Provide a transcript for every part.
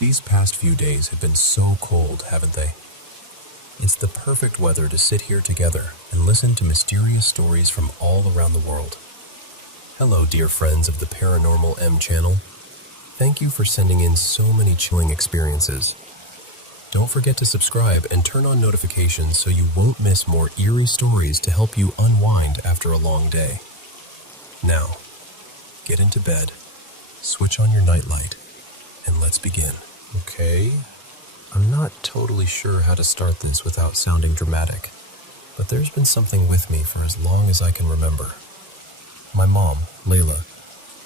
These past few days have been so cold, haven't they? It's the perfect weather to sit here together and listen to mysterious stories from all around the world. Hello, dear friends of the Paranormal M channel. Thank you for sending in so many chilling experiences. Don't forget to subscribe and turn on notifications so you won't miss more eerie stories to help you unwind after a long day. Now, get into bed, switch on your nightlight, and let's begin. Okay, I'm not totally sure how to start this without sounding dramatic, but there's been something with me for as long as I can remember. My mom, Layla,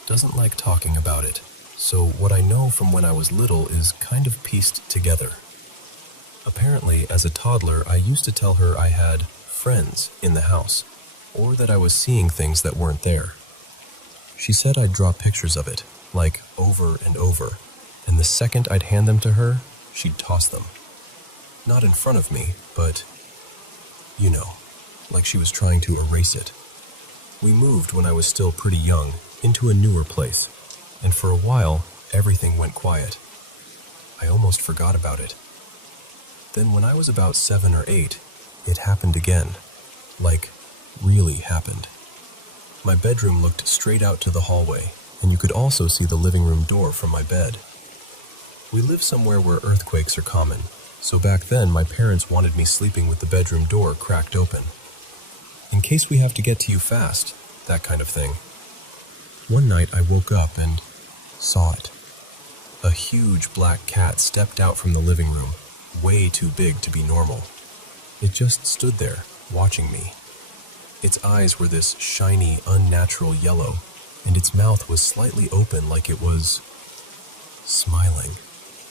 doesn't like talking about it, so what I know from when I was little is kind of pieced together. Apparently, as a toddler, I used to tell her I had friends in the house, or that I was seeing things that weren't there. She said I'd draw pictures of it, like over and over, and the second I'd hand them to her, she'd toss them. Not in front of me, but, you know, like she was trying to erase it. We moved when I was still pretty young, into a newer place, and for a while, everything went quiet. I almost forgot about it. Then when I was about 7 or 8, it happened again. Like, really happened. My bedroom looked straight out to the hallway, and you could also see the living room door from my bed. We live somewhere where earthquakes are common, so back then my parents wanted me sleeping with the bedroom door cracked open. In case we have to get to you fast, that kind of thing. One night I woke up and saw it. A huge black cat stepped out from the living room, way too big to be normal. It just stood there, watching me. Its eyes were this shiny, unnatural yellow, and its mouth was slightly open like it was smiling.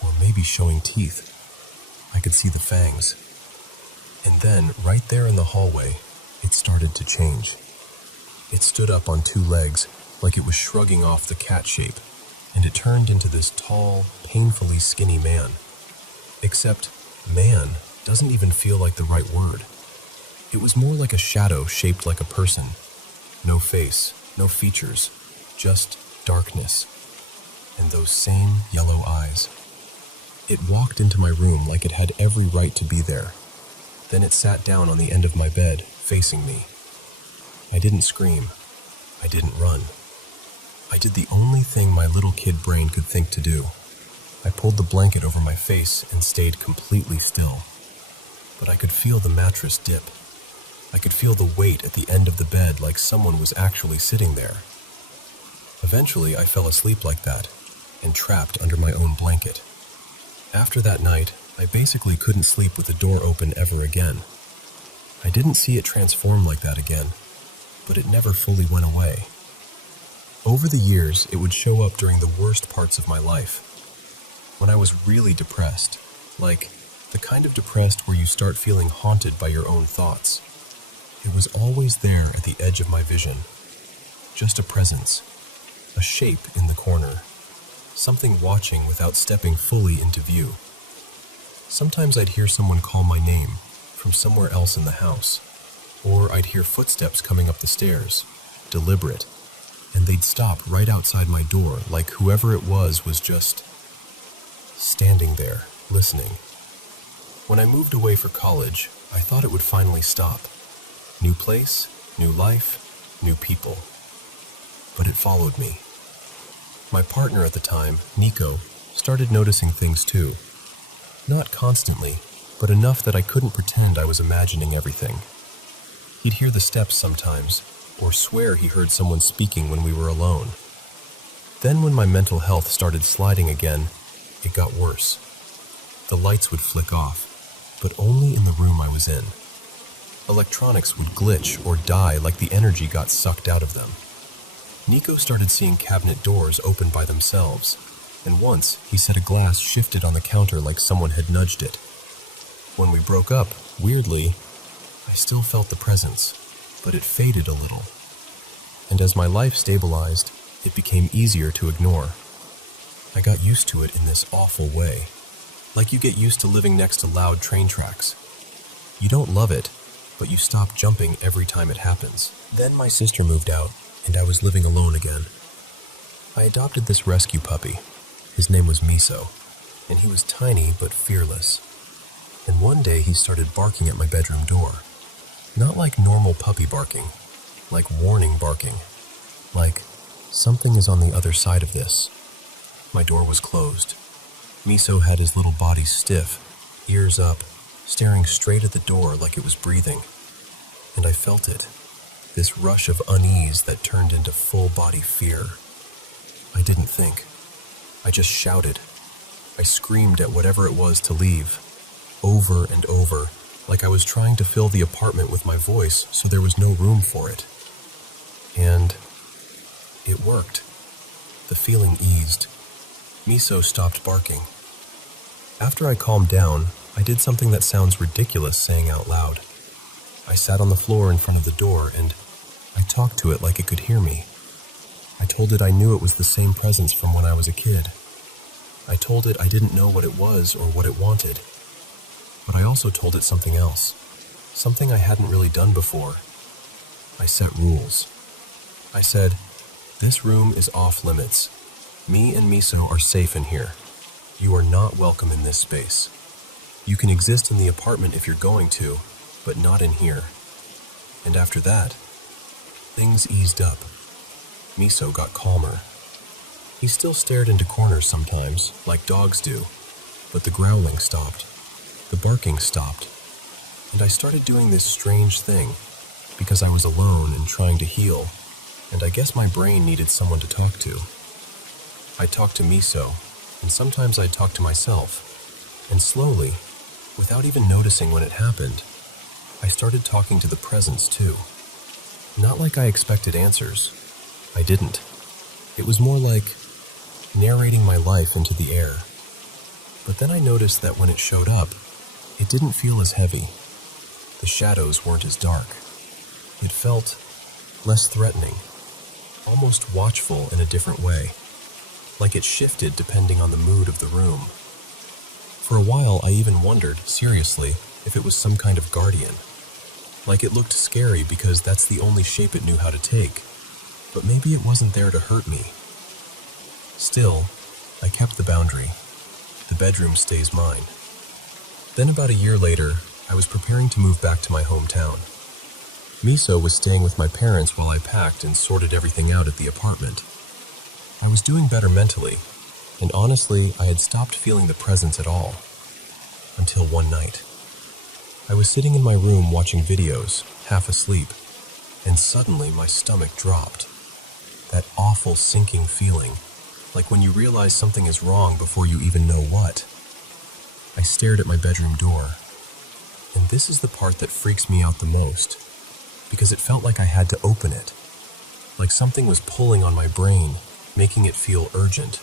Or maybe showing teeth. I could see the fangs. And then, right there in the hallway, it started to change. It stood up on 2 legs, like it was shrugging off the cat shape, and it turned into this tall, painfully skinny man. Except, man doesn't even feel like the right word. It was more like a shadow shaped like a person. No face, no features, just darkness. And those same yellow eyes. It walked into my room like it had every right to be there. Then it sat down on the end of my bed, facing me. I didn't scream. I didn't run. I did the only thing my little kid brain could think to do. I pulled the blanket over my face and stayed completely still. But I could feel the mattress dip. I could feel the weight at the end of the bed like someone was actually sitting there. Eventually, I fell asleep like that, and trapped under my own blanket. After that night, I basically couldn't sleep with the door open ever again. I didn't see it transform like that again, but it never fully went away. Over the years, it would show up during the worst parts of my life. When I was really depressed, like the kind of depressed where you start feeling haunted by your own thoughts. It was always there at the edge of my vision. Just a presence, a shape in the corner. Something watching without stepping fully into view. Sometimes I'd hear someone call my name from somewhere else in the house, or I'd hear footsteps coming up the stairs, deliberate, and they'd stop right outside my door like whoever it was just standing there, listening. When I moved away for college, I thought it would finally stop. New place, new life, new people. But it followed me. My partner at the time, Nico, started noticing things too. Not constantly, but enough that I couldn't pretend I was imagining everything. He'd hear the steps sometimes, or swear he heard someone speaking when we were alone. Then when my mental health started sliding again, it got worse. The lights would flick off, but only in the room I was in. Electronics would glitch or die like the energy got sucked out of them. Nico started seeing cabinet doors open by themselves, and once he said a glass shifted on the counter like someone had nudged it. When we broke up, weirdly, I still felt the presence, but it faded a little. And as my life stabilized, it became easier to ignore. I got used to it in this awful way, like you get used to living next to loud train tracks. You don't love it, but you stop jumping every time it happens. Then my sister moved out, and I was living alone again. I adopted this rescue puppy. His name was Miso. and he was tiny but fearless. And one day he started barking at my bedroom door. Not like normal puppy barking, like warning barking. Like, something is on the other side of this. My door was closed. Miso had his little body stiff, ears up, staring straight at the door like it was breathing. And I felt it, this rush of unease that turned into full-body fear. I didn't think. I just shouted. I screamed at whatever it was to leave, over and over, like I was trying to fill the apartment with my voice so there was no room for it. And it worked. The feeling eased. Miso stopped barking. After I calmed down, I did something that sounds ridiculous saying out loud. I sat on the floor in front of the door and I talked to it like it could hear me. I told it I knew it was the same presence from when I was a kid. I told it I didn't know what it was or what it wanted. But I also told it something else, something I hadn't really done before. I set rules. I said, "This room is off limits. Me and Miso are safe in here. You are not welcome in this space. You can exist in the apartment if you're going to, but not in here." And after that, things eased up. Miso got calmer. He still stared into corners sometimes, like dogs do, but the growling stopped. The barking stopped. And I started doing this strange thing, because I was alone and trying to heal, and I guess my brain needed someone to talk to. I talked to Miso, and sometimes I'd talk to myself. And slowly, without even noticing when it happened, I started talking to the presence too. Not like I expected answers. I didn't. It was more like narrating my life into the air. But then I noticed that when it showed up, it didn't feel as heavy. The shadows weren't as dark. It felt less threatening, almost watchful in a different way, like it shifted depending on the mood of the room. For a while, I even wondered, seriously, if it was some kind of guardian. Like it looked scary because that's the only shape it knew how to take, but maybe it wasn't there to hurt me. Still, I kept the boundary. The bedroom stays mine. Then about a year later, I was preparing to move back to my hometown. Miso was staying with my parents while I packed and sorted everything out at the apartment. I was doing better mentally, and honestly, I had stopped feeling the presence at all. Until one night. I was sitting in my room watching videos, half asleep, and suddenly my stomach dropped. That awful sinking feeling, like when you realize something is wrong before you even know what. I stared at my bedroom door, and this is the part that freaks me out the most, because it felt like I had to open it, like something was pulling on my brain, making it feel urgent.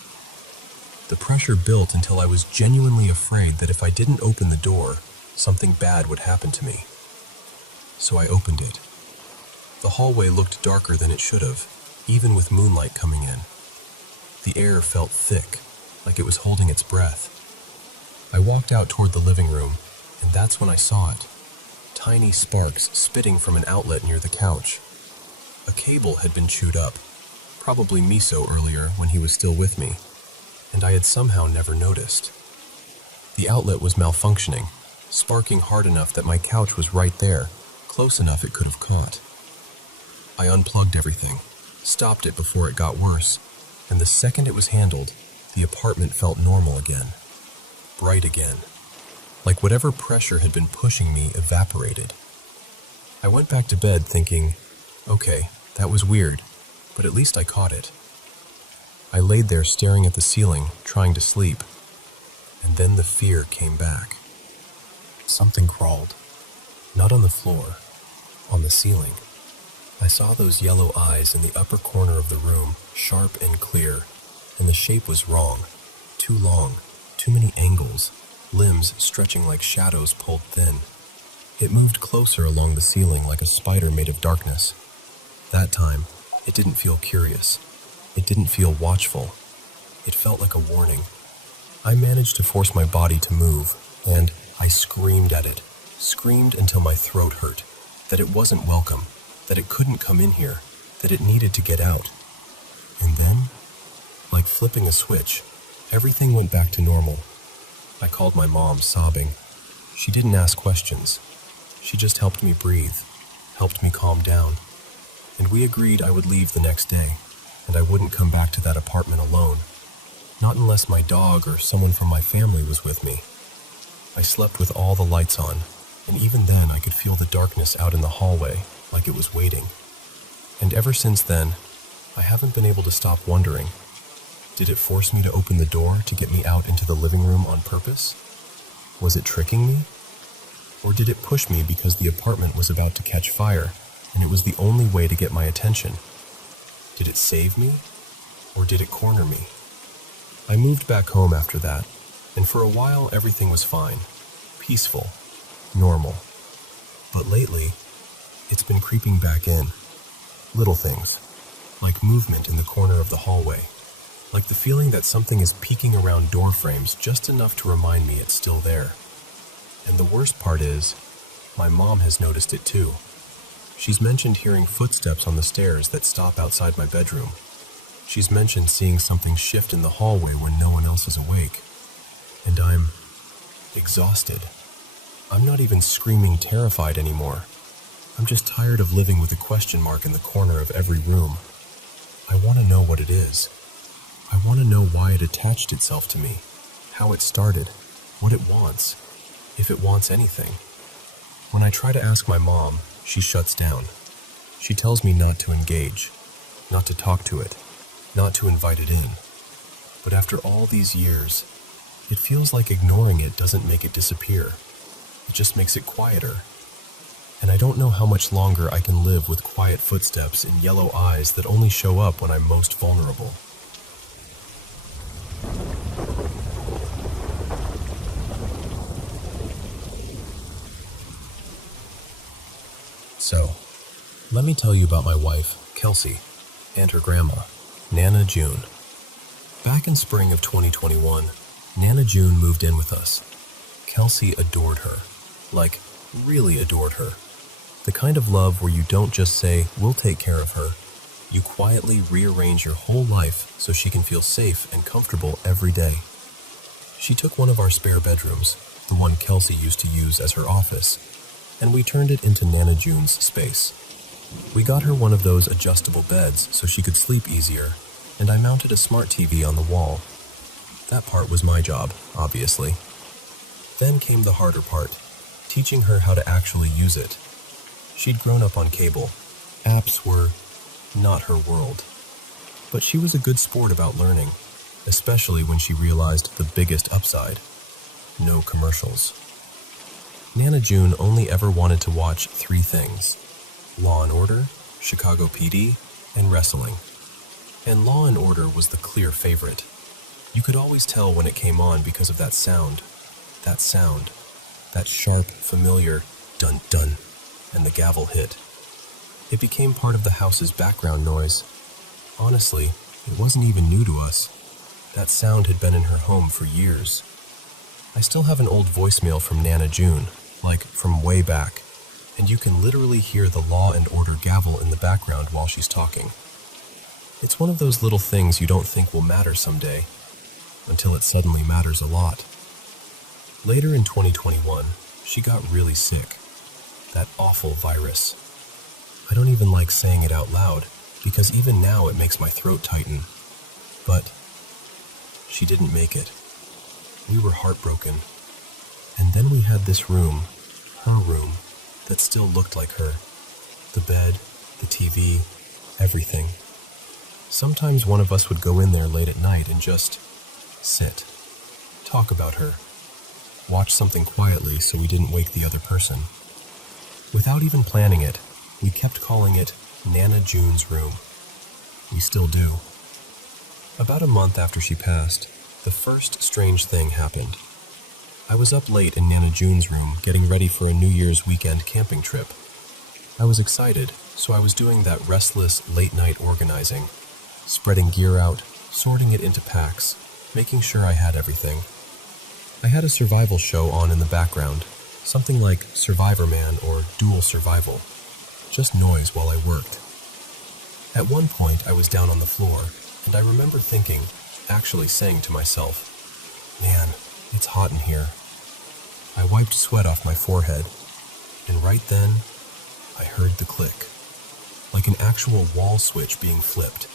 The pressure built until I was genuinely afraid that if I didn't open the door, something bad would happen to me. So I opened it. The hallway looked darker than it should have, even with moonlight coming in. The air felt thick, like it was holding its breath. I walked out toward the living room, and that's when I saw it. Tiny sparks spitting from an outlet near the couch. A cable had been chewed up, probably Miso earlier when he was still with me, and I had somehow never noticed. The outlet was malfunctioning, sparking hard enough that my couch was right there, close enough it could have caught. I unplugged everything, stopped it before it got worse, and the second it was handled, the apartment felt normal again. Bright again. Like whatever pressure had been pushing me evaporated. I went back to bed thinking, okay, that was weird, but at least I caught it. I laid there staring at the ceiling, trying to sleep, and then the fear came back. Something crawled, not on the floor, on the ceiling. I saw those yellow eyes in the upper corner of the room, sharp and clear, and the shape was wrong, too long, too many angles, limbs stretching like shadows pulled thin. It moved closer along the ceiling like a spider made of darkness. That time, it didn't feel curious. It didn't feel watchful. It felt like a warning. I managed to force my body to move, and I screamed at it, screamed until my throat hurt, that it wasn't welcome, that it couldn't come in here, that it needed to get out. And then, like flipping a switch, everything went back to normal. I called my mom, sobbing. She didn't ask questions. She just helped me breathe, helped me calm down, and we agreed I would leave the next day, and I wouldn't come back to that apartment alone, not unless my dog or someone from my family was with me. I slept with all the lights on, and even then I could feel the darkness out in the hallway, like it was waiting. And ever since then, I haven't been able to stop wondering, did it force me to open the door to get me out into the living room on purpose? Was it tricking me? Or did it push me because the apartment was about to catch fire, and it was the only way to get my attention? Did it save me, or did it corner me? I moved back home after that, and for a while everything was fine, peaceful, normal. But lately, it's been creeping back in. Little things, like movement in the corner of the hallway, like the feeling that something is peeking around door frames just enough to remind me it's still there. And the worst part is, my mom has noticed it too. She's mentioned hearing footsteps on the stairs that stop outside my bedroom. She's mentioned seeing something shift in the hallway when no one else is awake. And I'm exhausted. I'm not even screaming terrified anymore. I'm just tired of living with a question mark in the corner of every room. I want to know what it is. I want to know why it attached itself to me, how it started, what it wants, if it wants anything. When I try to ask my mom, she shuts down. She tells me not to engage, not to talk to it, not to invite it in. But after all these years, it feels like ignoring it doesn't make it disappear. It just makes it quieter. And I don't know how much longer I can live with quiet footsteps and yellow eyes that only show up when I'm most vulnerable. So, let me tell you about my wife, Kelsey, and her grandma, Nana June. Back in spring of 2021, Nana June moved in with us. Kelsey adored her, like, really adored her. The kind of love where you don't just say, we'll take care of her. You quietly rearrange your whole life so she can feel safe and comfortable every day. She took one of our spare bedrooms, the one Kelsey used to use as her office, and we turned it into Nana June's space. We got her one of those adjustable beds so she could sleep easier, and I mounted a smart TV on the wall. That part was my job, obviously. Then came the harder part, teaching her how to actually use it. She'd grown up on cable. Apps were not her world. But she was a good sport about learning, especially when she realized the biggest upside: no commercials. Nana June only ever wanted to watch 3 things: Law & Order, Chicago PD, and wrestling. And Law & Order was the clear favorite. You could always tell when it came on because of that sound, that sharp, familiar dun-dun, and the gavel hit. It became part of the house's background noise. Honestly, it wasn't even new to us. That sound had been in her home for years. I still have an old voicemail from Nana June, like from way back, and you can literally hear the Law & Order gavel in the background while she's talking. It's one of those little things you don't think will matter someday, until it suddenly matters a lot. Later in 2021, she got really sick. That awful virus. I don't even like saying it out loud, because even now it makes my throat tighten. But she didn't make it. We were heartbroken. And then we had this room, her room, that still looked like her. The bed, the TV, everything. Sometimes one of us would go in there late at night and just sit, talk about her, watch something quietly so we didn't wake the other person. Without even planning it, we kept calling it Nana June's room. We still do. About a month after she passed, the first strange thing happened. I was up late in Nana June's room getting ready for a New Year's weekend camping trip. I was excited, so I was doing that restless late-night organizing, spreading gear out, sorting it into packs, making sure I had everything. I had a survival show on in the background, something like Survivor Man or Dual Survival, just noise while I worked. At one point, I was down on the floor, and I remember thinking, actually saying to myself, man, It's hot in here. I wiped sweat off my forehead, and right then, I heard the click, like an actual wall switch being flipped.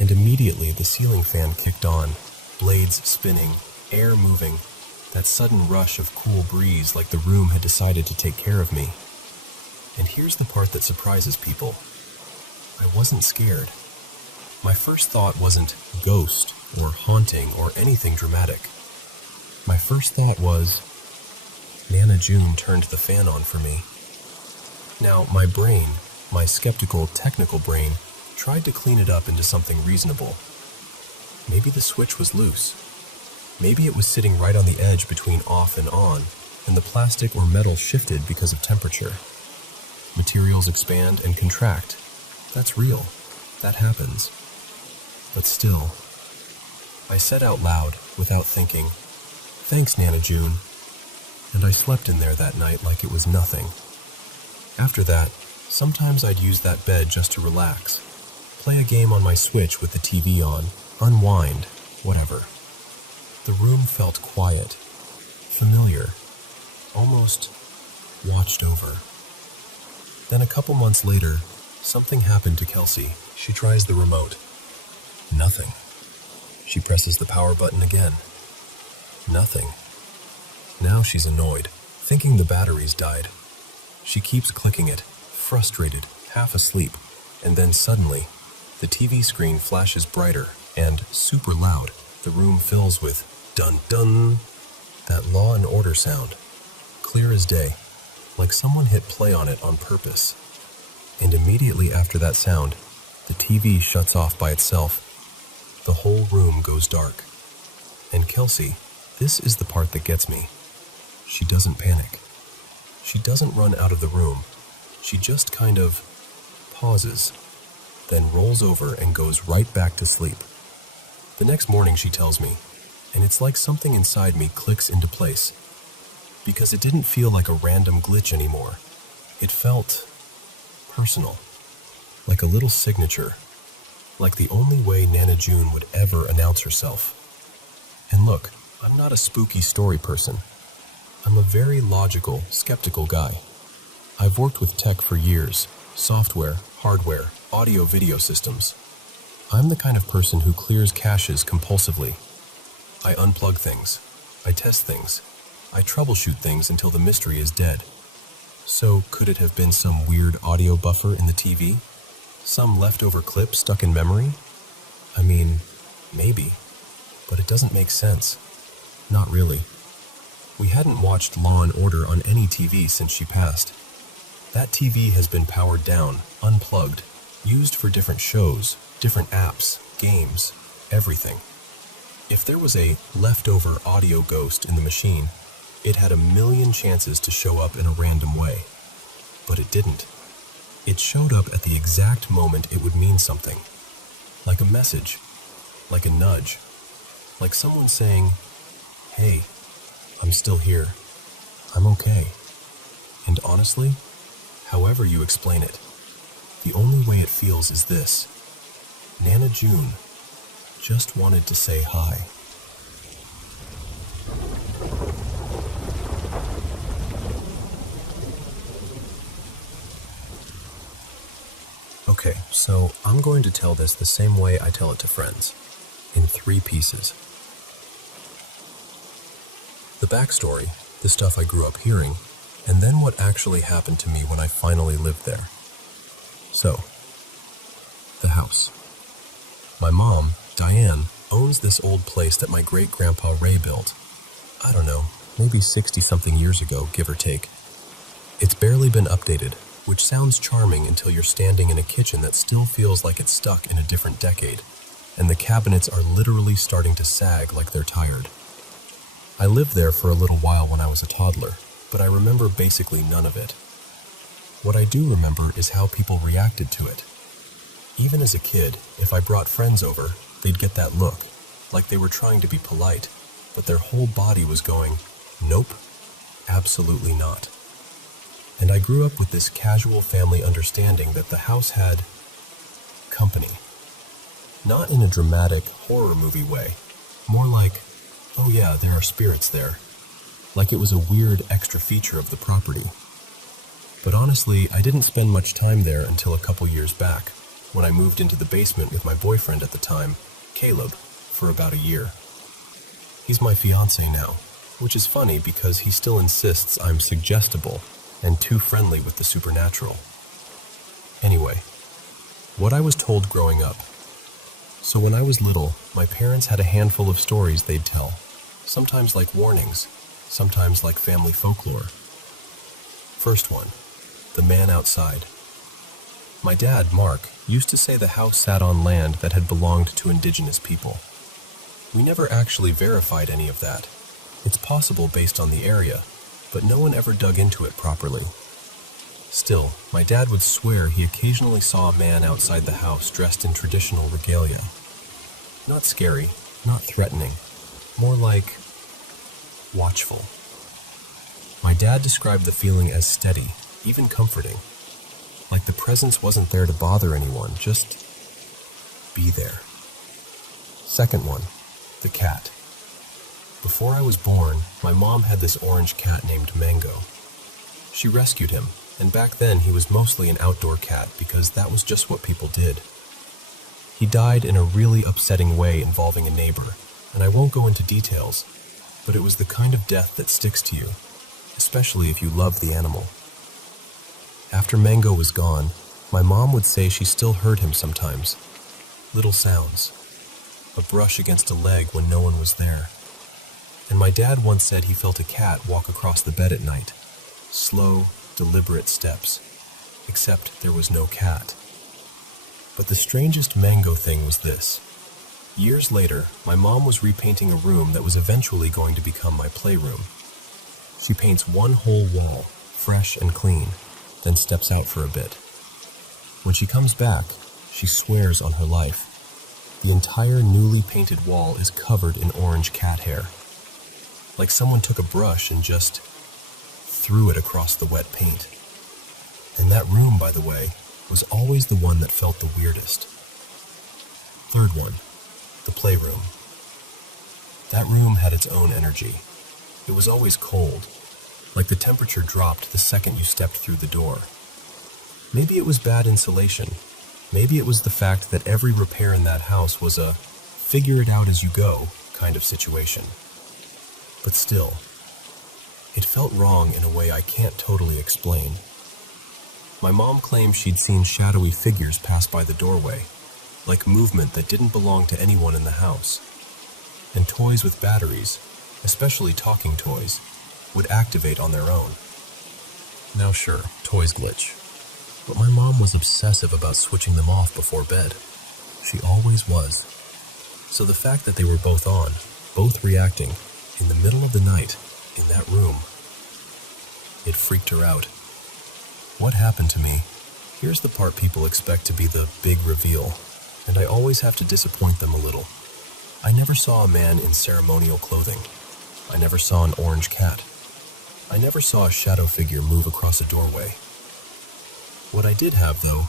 And immediately the ceiling fan kicked on, blades spinning, air moving, that sudden rush of cool breeze like the room had decided to take care of me. And here's the part that surprises people. I wasn't scared. My first thought wasn't ghost or haunting or anything dramatic. My first thought was, Nana June turned the fan on for me. Now, my brain, my skeptical, technical brain, tried to clean it up into something reasonable. Maybe the switch was loose. Maybe it was sitting right on the edge between off and on, and the plastic or metal shifted because of temperature. Materials expand and contract. That's real. That happens. But still, I said out loud, without thinking, "Thanks, Nana June." And I slept in there that night like it was nothing. After that, sometimes I'd use that bed just to relax, play a game on my Switch with the TV on, unwind, whatever. The room felt quiet, familiar, almost watched over. Then a couple months later, something happened to Kelsey. She tries the remote. Nothing. She presses the power button again. Nothing. Now she's annoyed, thinking the batteries died. She keeps clicking it, frustrated, half asleep, and then suddenly, the TV screen flashes brighter and, super loud, the room fills with dun-dun, that Law and Order sound, clear as day, like someone hit play on it on purpose. And immediately after that sound, the TV shuts off by itself. The whole room goes dark. And Kelsey, this is the part that gets me. She doesn't panic. She doesn't run out of the room. She just kind of pauses, then rolls over and goes right back to sleep. The next morning she tells me, and it's like something inside me clicks into place, because it didn't feel like a random glitch anymore. It felt personal, like a little signature, like the only way Nana June would ever announce herself. And look, I'm not a spooky story person. I'm a very logical, skeptical guy. I've worked with tech for years, software, hardware, audio-video systems. I'm the kind of person who clears caches compulsively. I unplug things. I test things. I troubleshoot things until the mystery is dead. So, could it have been some weird audio buffer in the TV? Some leftover clip stuck in memory? I mean, maybe. But it doesn't make sense. Not really. We hadn't watched Law and Order on any TV since she passed. That TV has been powered down, unplugged, used for different shows, different apps, games, everything. If there was a leftover audio ghost in the machine, it had a million chances to show up in a random way. But it didn't. It showed up at the exact moment it would mean something. Like a message. Like a nudge. Like someone saying, "Hey, I'm still here. I'm okay." And honestly, however you explain it, the only way it feels is this. Nana June just wanted to say hi. Okay, so I'm going to tell this the same way I tell it to friends, in 3 pieces. The backstory, the stuff I grew up hearing, and then what actually happened to me when I finally lived there. So, the house. My mom, Diane, owns this old place that my great-grandpa Ray built. I don't know, maybe 60-something years ago, give or take. It's barely been updated, which sounds charming until you're standing in a kitchen that still feels like it's stuck in a different decade, and the cabinets are literally starting to sag like they're tired. I lived there for a little while when I was a toddler, but I remember basically none of it. What I do remember is how people reacted to it. Even as a kid, if I brought friends over, they'd get that look, like they were trying to be polite, but their whole body was going, "Nope, absolutely not." And I grew up with this casual family understanding that the house had company. Not in a dramatic horror movie way, more like "Oh yeah, there are spirits there," like it was a weird extra feature of the property. But honestly, I didn't spend much time there until a couple years back, when I moved into the basement with my boyfriend at the time, Caleb, for about a year. He's my fiancé now, which is funny because he still insists I'm suggestible and too friendly with the supernatural. Anyway, what I was told growing up. So when I was little, my parents had a handful of stories they'd tell, sometimes like warnings, sometimes like family folklore. First one, the man outside. My dad, Mark, used to say the house sat on land that had belonged to indigenous people. We never actually verified any of that. It's possible based on the area, but no one ever dug into it properly. Still, my dad would swear he occasionally saw a man outside the house dressed in traditional regalia. Not scary, not threatening, more like watchful. My dad described the feeling as steady, even comforting. Like the presence wasn't there to bother anyone, just be there. Second one, the cat. Before I was born, my mom had this orange cat named Mango. She rescued him, and back then he was mostly an outdoor cat because that was just what people did. He died in a really upsetting way involving a neighbor, and I won't go into details, but it was the kind of death that sticks to you, especially if you love the animal. After Mango was gone, my mom would say she still heard him sometimes. Little sounds. A brush against a leg when no one was there. And my dad once said he felt a cat walk across the bed at night. Slow, deliberate steps. Except there was no cat. But the strangest Mango thing was this. Years later, my mom was repainting a room that was eventually going to become my playroom. She paints one whole wall, fresh and clean, then steps out for a bit. When she comes back, she swears on her life. The entire newly painted wall is covered in orange cat hair. Like someone took a brush and just threw it across the wet paint. And that room, by the way, was always the one that felt the weirdest. Third one, the playroom. That room had its own energy. It was always cold, like the temperature dropped the second you stepped through the door. Maybe it was bad insulation. Maybe it was the fact that every repair in that house was a figure it out as you go kind of situation. But still, it felt wrong in a way I can't totally explain. My mom claimed she'd seen shadowy figures pass by the doorway, like movement that didn't belong to anyone in the house. And toys with batteries, especially talking toys, would activate on their own. Now sure, toys glitch. But my mom was obsessive about switching them off before bed. She always was. So the fact that they were both on, both reacting, in the middle of the night, in that room, it freaked her out. What happened to me? Here's the part people expect to be the big reveal, and I always have to disappoint them a little. I never saw a man in ceremonial clothing. I never saw an orange cat. I never saw a shadow figure move across a doorway. What I did have, though,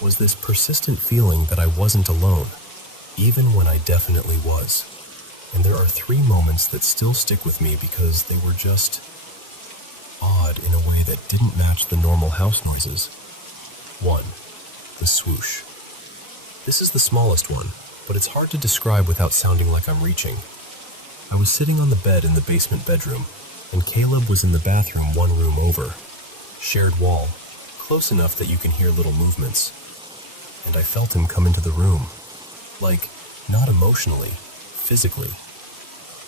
was this persistent feeling that I wasn't alone, even when I definitely was. And there are 3 moments that still stick with me because they were just odd in a way that didn't match the normal house noises. 1. The swoosh. This is the smallest one, but it's hard to describe without sounding like I'm reaching. I was sitting on the bed in the basement bedroom, and Caleb was in the bathroom 1 room over. Shared wall, close enough that you can hear little movements. And I felt him come into the room. Like, not emotionally, physically.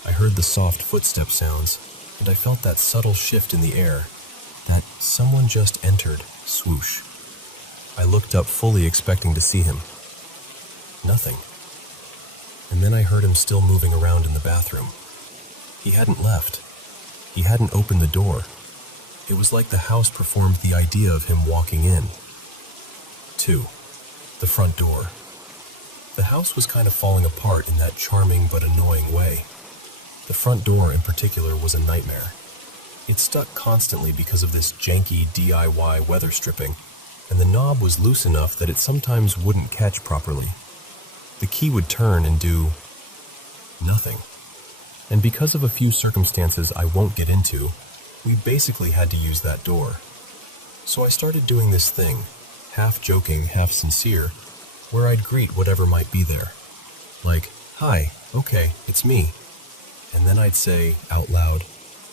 I heard the soft footstep sounds, and I felt that subtle shift in the air, that someone just entered swoosh. I looked up fully expecting to see him. Nothing. And then I heard him still moving around in the bathroom. He hadn't left. He hadn't opened the door. It was like the house performed the idea of him walking in. 2. The front door. The house was kind of falling apart in that charming but annoying way. The front door in particular was a nightmare. It stuck constantly because of this janky DIY weather stripping, and the knob was loose enough that it sometimes wouldn't catch properly. The key would turn and do nothing. And because of a few circumstances I won't get into, we basically had to use that door. So I started doing this thing, half joking, half sincere, where I'd greet whatever might be there. Like, "Hi, okay, it's me." And then I'd say, out loud,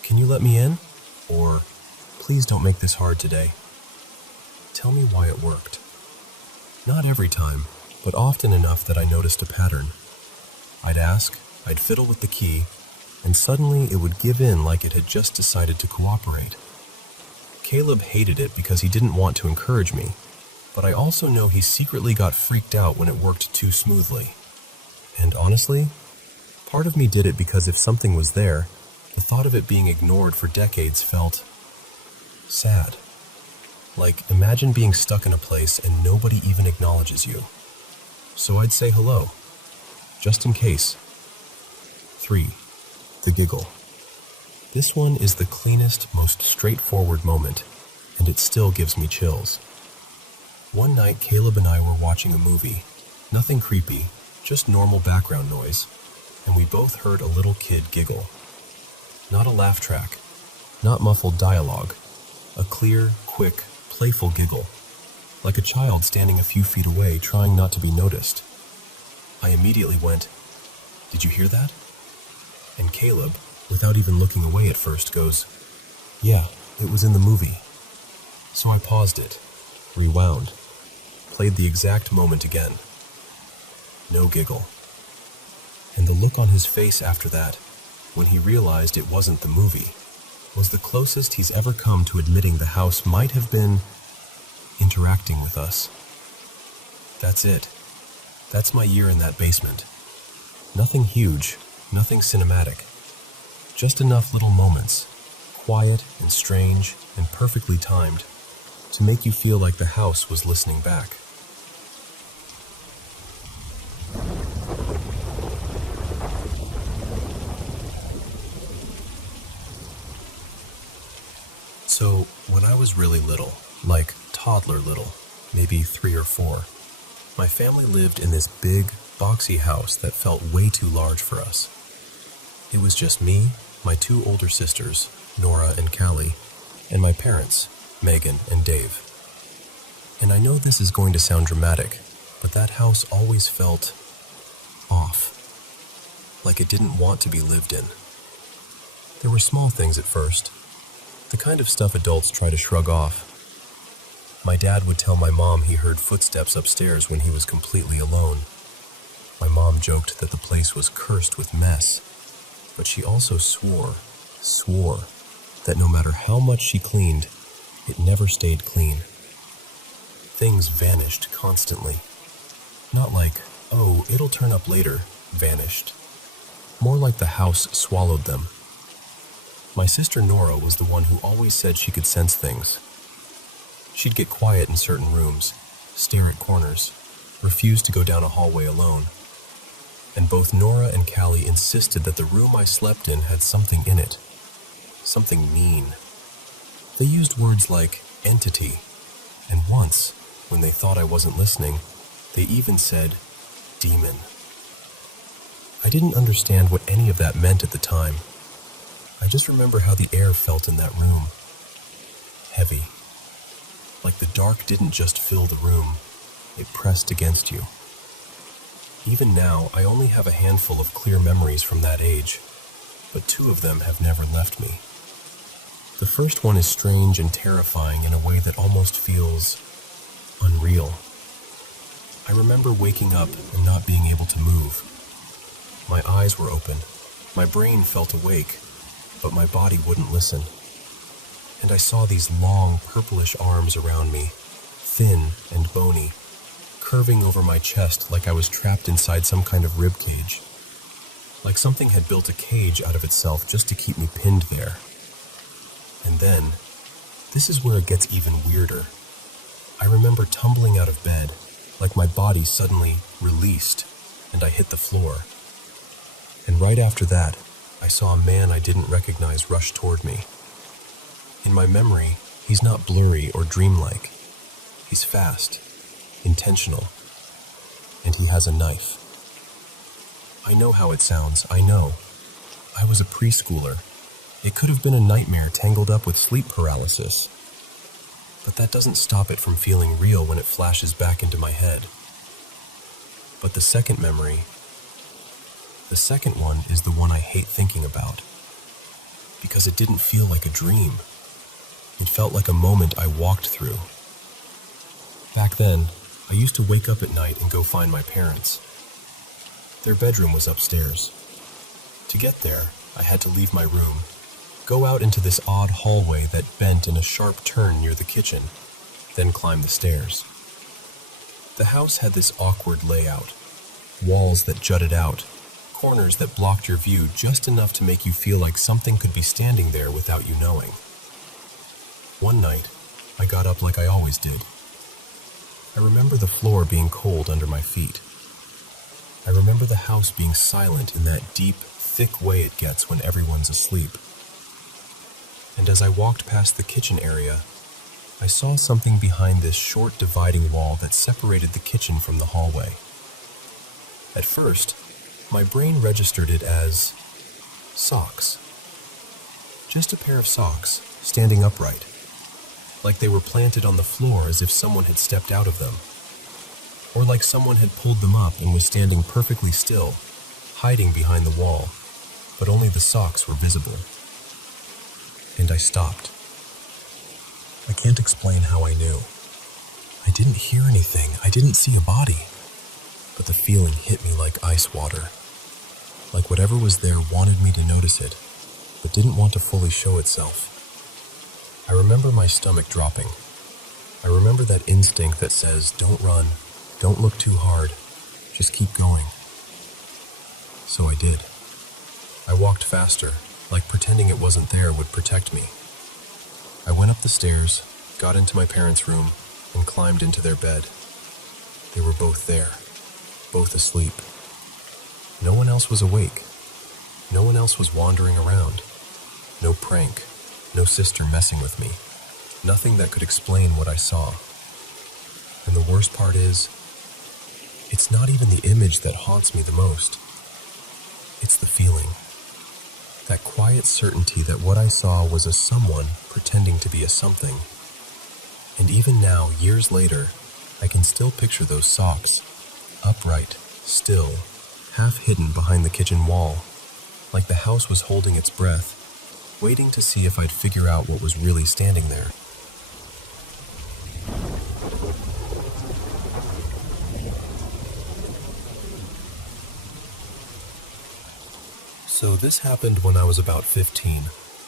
"Can you let me in?" Or, "Please don't make this hard today." Tell me why it worked. Not every time, but often enough that I noticed a pattern. I'd ask, I'd fiddle with the key, and suddenly it would give in like it had just decided to cooperate. Caleb hated it because he didn't want to encourage me, but I also know he secretly got freaked out when it worked too smoothly. And honestly, part of me did it because if something was there, the thought of it being ignored for decades felt sad. Like, imagine being stuck in a place and nobody even acknowledges you. So I'd say hello, just in case. 3. The giggle. This one is the cleanest, most straightforward moment, and it still gives me chills. One night, Caleb and I were watching a movie. Nothing creepy, just normal background noise, and we both heard a little kid giggle. Not a laugh track, not muffled dialogue, a clear, quick, playful giggle, like a child standing a few feet away trying not to be noticed. I immediately went, "Did you hear that?" And Caleb, without even looking away at first, goes, "Yeah, it was in the movie." So I paused it, rewound, played the exact moment again. No giggle. And the look on his face after that, when he realized it wasn't the movie, was the closest he's ever come to admitting the house might have been interacting with us. That's it. That's my year in that basement. Nothing huge, nothing cinematic. Just enough little moments, quiet and strange and perfectly timed, to make you feel like the house was listening back. So, when I was really little, like toddler little, maybe 3 or 4, my family lived in this big, boxy house that felt way too large for us. It was just me, my 2 older sisters, Nora and Callie, and my parents, Megan and Dave. And I know this is going to sound dramatic, but that house always felt off, like it didn't want to be lived in. There were small things at first, the kind of stuff adults try to shrug off. My dad would tell my mom he heard footsteps upstairs when he was completely alone. My mom joked that the place was cursed with mess, but she also swore that no matter how much she cleaned, it never stayed clean. Things vanished constantly. Not like, "Oh, it'll turn up later," vanished. More like the house swallowed them. My sister Nora was the one who always said she could sense things. She'd get quiet in certain rooms, stare at corners, refuse to go down a hallway alone. And both Nora and Callie insisted that the room I slept in had something in it. Something mean. They used words like entity, and once, when they thought I wasn't listening, they even said demon. I didn't understand what any of that meant at the time. I just remember how the air felt in that room. Heavy. Like the dark didn't just fill the room, it pressed against you. Even now, I only have a handful of clear memories from that age, but 2 of them have never left me. The first one is strange and terrifying in a way that almost feels unreal. I remember waking up and not being able to move. My eyes were open, my brain felt awake, but my body wouldn't listen. And I saw these long, purplish arms around me, thin and bony, curving over my chest like I was trapped inside some kind of rib cage. Like something had built a cage out of itself just to keep me pinned there. And then, this is where it gets even weirder. I remember tumbling out of bed, like my body suddenly released, and I hit the floor. And right after that, I saw a man I didn't recognize rush toward me. In my memory, he's not blurry or dreamlike. He's fast, intentional, and he has a knife. I know how it sounds, I know. I was a preschooler. It could have been a nightmare tangled up with sleep paralysis. But that doesn't stop it from feeling real when it flashes back into my head. But the second one is the one I hate thinking about. Because it didn't feel like a dream. It felt like a moment I walked through. Back then, I used to wake up at night and go find my parents. Their bedroom was upstairs. To get there, I had to leave my room, go out into this odd hallway that bent in a sharp turn near the kitchen, then climb the stairs. The house had this awkward layout, walls that jutted out, corners that blocked your view just enough to make you feel like something could be standing there without you knowing. One night, I got up like I always did. I remember the floor being cold under my feet. I remember the house being silent in that deep, thick way it gets when everyone's asleep. And as I walked past the kitchen area, I saw something behind this short dividing wall that separated the kitchen from the hallway. At first, my brain registered it as socks. Just a pair of socks, standing upright, like they were planted on the floor as if someone had stepped out of them, or like someone had pulled them up and was standing perfectly still, hiding behind the wall, but only the socks were visible. And I stopped. I can't explain how I knew. I didn't hear anything, I didn't see a body, but the feeling hit me like ice water. Like whatever was there wanted me to notice it, but didn't want to fully show itself. I remember my stomach dropping. I remember that instinct that says, don't run, don't look too hard, just keep going. So I did. I walked faster, like pretending it wasn't there would protect me. I went up the stairs, got into my parents' room, and climbed into their bed. They were both there, both asleep. No one else was awake. No one else was wandering around. No prank. No sister messing with me. Nothing that could explain what I saw. And the worst part is, it's not even the image that haunts me the most. It's the feeling. That quiet certainty that what I saw was a someone pretending to be a something. And even now, years later, I can still picture those socks, upright, still, half hidden behind the kitchen wall, like the house was holding its breath, waiting to see if I'd figure out what was really standing there. So this happened when I was about 15,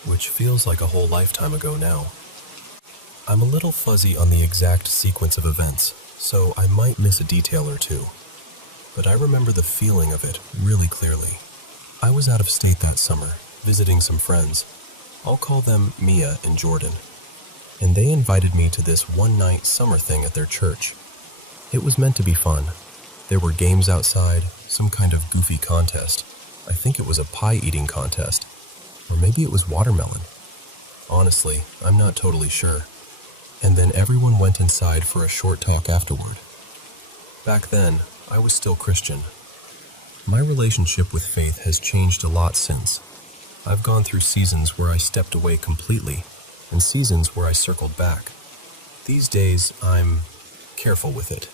which feels like a whole lifetime ago now. I'm a little fuzzy on the exact sequence of events, so I might miss a detail or two. But I remember the feeling of it really clearly. I was out of state that summer, visiting some friends. I'll call them Mia and Jordan. And they invited me to this one-night summer thing at their church. It was meant to be fun. There were games outside, some kind of goofy contest. I think it was a pie-eating contest. Or maybe it was watermelon. Honestly, I'm not totally sure. And then everyone went inside for a short talk afterward. Back then, I was still Christian. My relationship with faith has changed a lot since. I've gone through seasons where I stepped away completely, and seasons where I circled back. These days, I'm careful with it.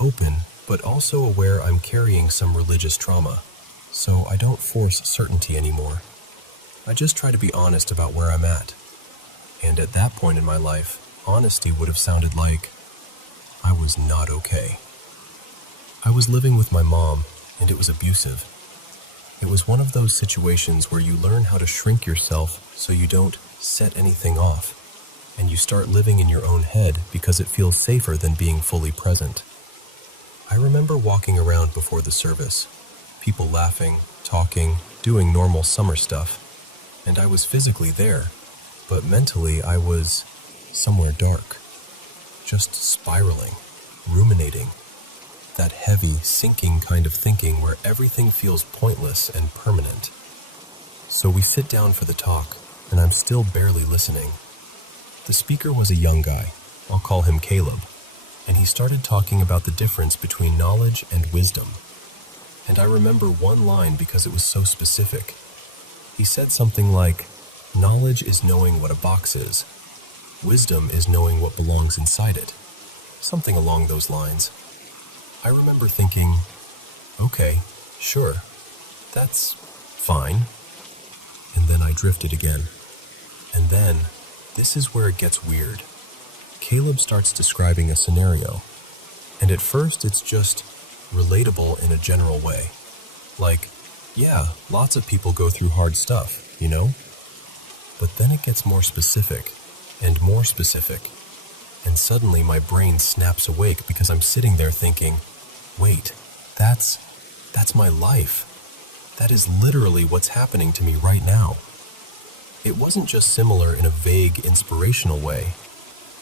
Open, but also aware I'm carrying some religious trauma, so I don't force certainty anymore. I just try to be honest about where I'm at. And at that point in my life, honesty would have sounded like I was not okay. I was living with my mom, and it was abusive. It was one of those situations where you learn how to shrink yourself so you don't set anything off, and you start living in your own head because it feels safer than being fully present. I remember walking around before the service, people laughing, talking, doing normal summer stuff, and I was physically there, but mentally I was somewhere dark, just spiraling, ruminating. That heavy, sinking kind of thinking where everything feels pointless and permanent. So we sit down for the talk, and I'm still barely listening. The speaker was a young guy, I'll call him Caleb, and he started talking about the difference between knowledge and wisdom. And I remember one line because it was so specific. He said something like, "Knowledge is knowing what a box is. Wisdom is knowing what belongs inside it." Something along those lines. I remember thinking, okay, sure, that's fine. And then I drifted again. And then, this is where it gets weird. Caleb starts describing a scenario, and at first it's just relatable in a general way. Like, yeah, lots of people go through hard stuff, you know? But then it gets more specific, and suddenly my brain snaps awake because I'm sitting there thinking, wait, that's my life. That is literally what's happening to me right now. It wasn't just similar in a vague, inspirational way.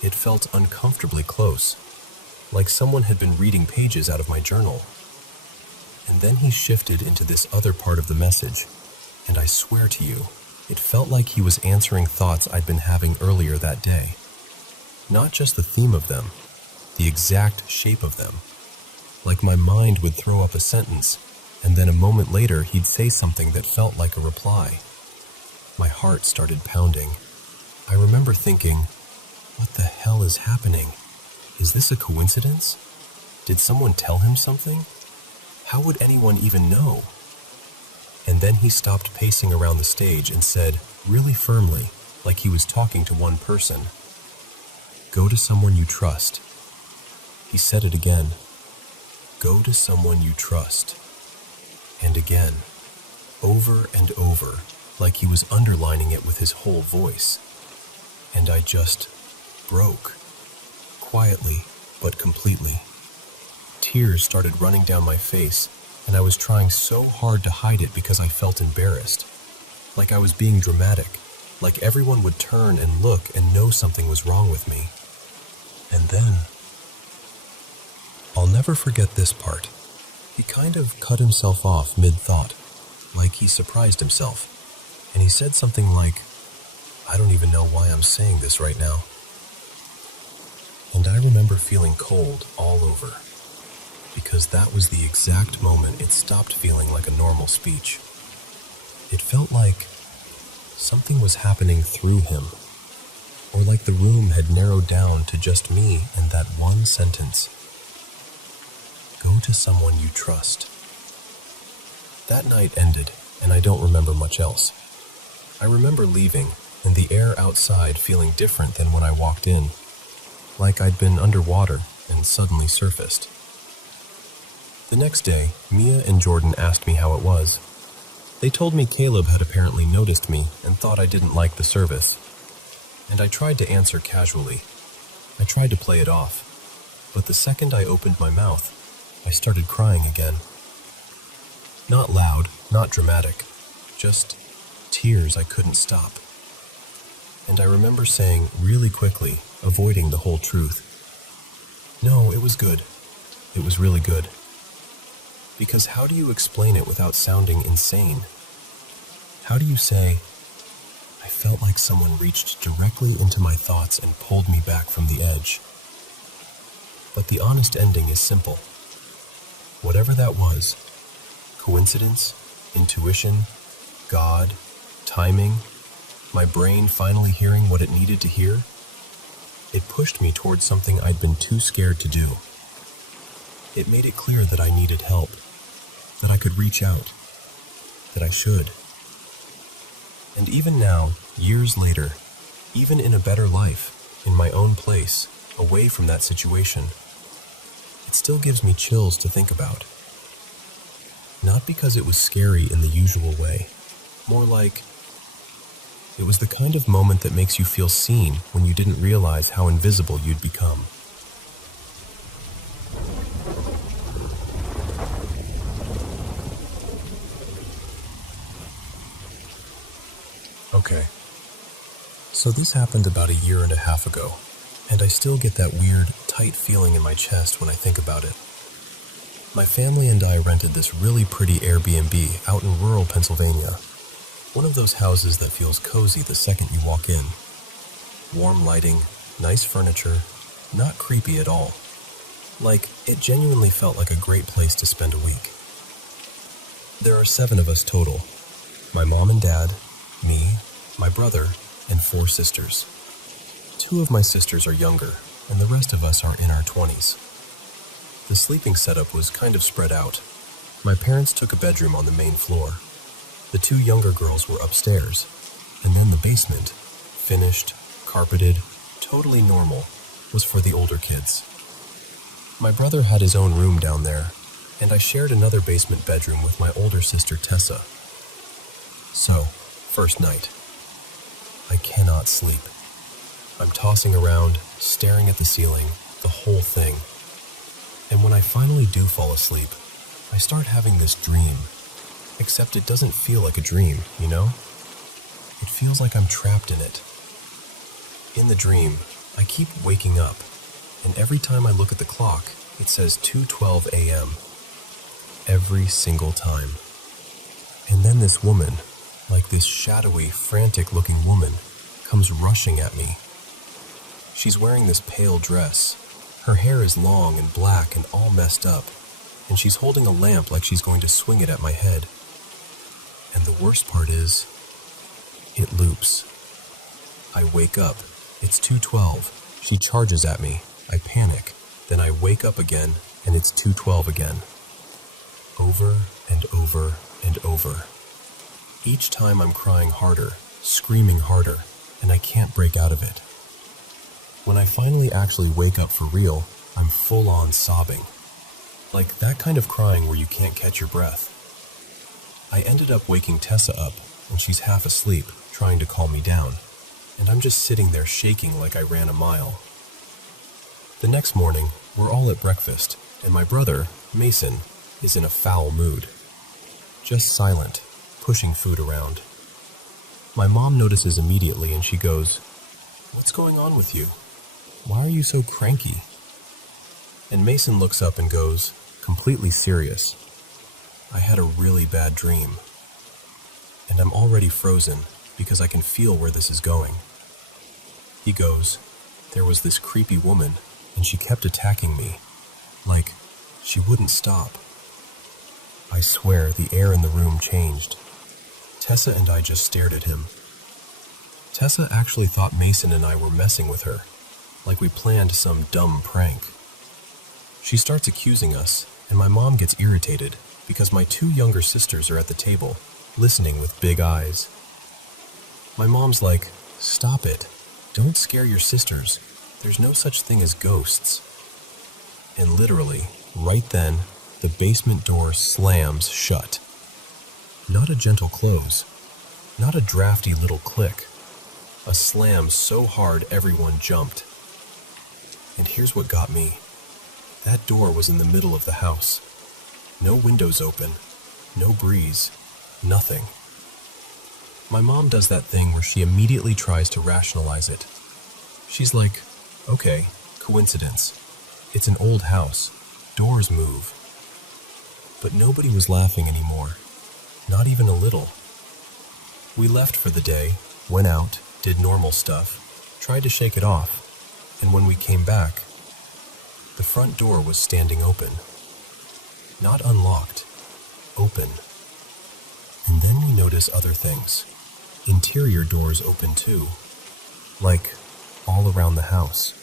It felt uncomfortably close, like someone had been reading pages out of my journal. And then he shifted into this other part of the message, and I swear to you, it felt like he was answering thoughts I'd been having earlier that day. Not just the theme of them, the exact shape of them. Like my mind would throw up a sentence, and then a moment later he'd say something that felt like a reply. My heart started pounding. I remember thinking, what the hell is happening? Is this a coincidence? Did someone tell him something? How would anyone even know? And then he stopped pacing around the stage and said, really firmly, like he was talking to one person, "Go to someone you trust." He said it again. Go to someone you trust. And again, over and over, like he was underlining it with his whole voice. And I just broke, quietly but completely. Tears started running down my face, and I was trying so hard to hide it because I felt embarrassed. Like I was being dramatic, like everyone would turn and look and know something was wrong with me. And then, I'll never forget this part. He kind of cut himself off mid-thought, like he surprised himself, and he said something like, "I don't even know why I'm saying this right now." And I remember feeling cold all over, because that was the exact moment it stopped feeling like a normal speech. It felt like something was happening through him, or like the room had narrowed down to just me and that one sentence. Go to someone you trust. That night ended, and I don't remember much else. I remember leaving, and the air outside feeling different than when I walked in, like I'd been underwater and suddenly surfaced. The next day, Mia and Jordan asked me how it was. They told me Caleb had apparently noticed me and thought I didn't like the service. And I tried to answer casually. I tried to play it off. But the second I opened my mouth, I started crying again. Not loud, not dramatic, just tears I couldn't stop. And I remember saying really quickly, avoiding the whole truth, "No, it was good. It was really good." Because how do you explain it without sounding insane? How do you say, "I felt like someone reached directly into my thoughts and pulled me back from the edge"? But the honest ending is simple. Whatever that was, coincidence, intuition, God, timing, my brain finally hearing what it needed to hear, it pushed me towards something I'd been too scared to do. It made it clear that I needed help, that I could reach out, that I should. And even now, years later, even in a better life, in my own place, away from that situation, it still gives me chills to think about. Not because it was scary in the usual way, more like it was the kind of moment that makes you feel seen when you didn't realize how invisible you'd become. Okay, so this happened about a year and a half ago, and I still get that weird, tight feeling in my chest when I think about it. My family and I rented this really pretty Airbnb out in rural Pennsylvania. One of those houses that feels cozy the second you walk in. Warm lighting, nice furniture, not creepy at all. Like, it genuinely felt like a great place to spend a week. There are 7 of us total. My mom and dad, me, my brother, and 4 sisters. 2 of my sisters are younger, and the rest of us are in our 20s. The sleeping setup was kind of spread out. My parents took a bedroom on the main floor. The 2 younger girls were upstairs, and then the basement, finished, carpeted, totally normal, was for the older kids. My brother had his own room down there, and I shared another basement bedroom with my older sister Tessa. So, first night. I cannot sleep. I'm tossing around, staring at the ceiling, the whole thing. And when I finally do fall asleep, I start having this dream. Except it doesn't feel like a dream, you know? It feels like I'm trapped in it. In the dream, I keep waking up, and every time I look at the clock, it says 2:12 a.m. Every single time. And then this woman, like this shadowy, frantic-looking woman, comes rushing at me. She's wearing this pale dress. Her hair is long and black and all messed up, and she's holding a lamp like she's going to swing it at my head. And the worst part is, it loops. I wake up. It's 2:12. She charges at me. I panic. Then I wake up again, and it's 2:12 again. Over and over and over. Each time I'm crying harder, screaming harder, and I can't break out of it. When I finally actually wake up for real, I'm full-on sobbing. Like that kind of crying where you can't catch your breath. I ended up waking Tessa up, and she's half asleep, trying to calm me down, and I'm just sitting there shaking like I ran a mile. The next morning, we're all at breakfast, and my brother, Mason, is in a foul mood. Just silent, pushing food around. My mom notices immediately and she goes, "What's going on with you? Why are you so cranky?" And Mason looks up and goes, completely serious, "I had a really bad dream." And I'm already frozen because I can feel where this is going. He goes, "There was this creepy woman and she kept attacking me. Like, she wouldn't stop." I swear the air in the room changed. Tessa and I just stared at him. Tessa actually thought Mason and I were messing with her, like we planned some dumb prank. She starts accusing us, and my mom gets irritated because my 2 younger sisters are at the table, listening with big eyes. My mom's like, "Stop it. Don't scare your sisters. There's no such thing as ghosts." And literally, right then, the basement door slams shut. Not a gentle close, not a drafty little click. A slam so hard everyone jumped. And here's what got me. That door was in the middle of the house. No windows open, no breeze, nothing. My mom does that thing where she immediately tries to rationalize it. She's like, "Okay, coincidence. It's an old house. Doors move." But nobody was laughing anymore. Not even a little. We left for the day, went out, did normal stuff, tried to shake it off, and when we came back, the front door was standing open. Not unlocked, open. And then we notice other things. Interior doors open too, like all around the house.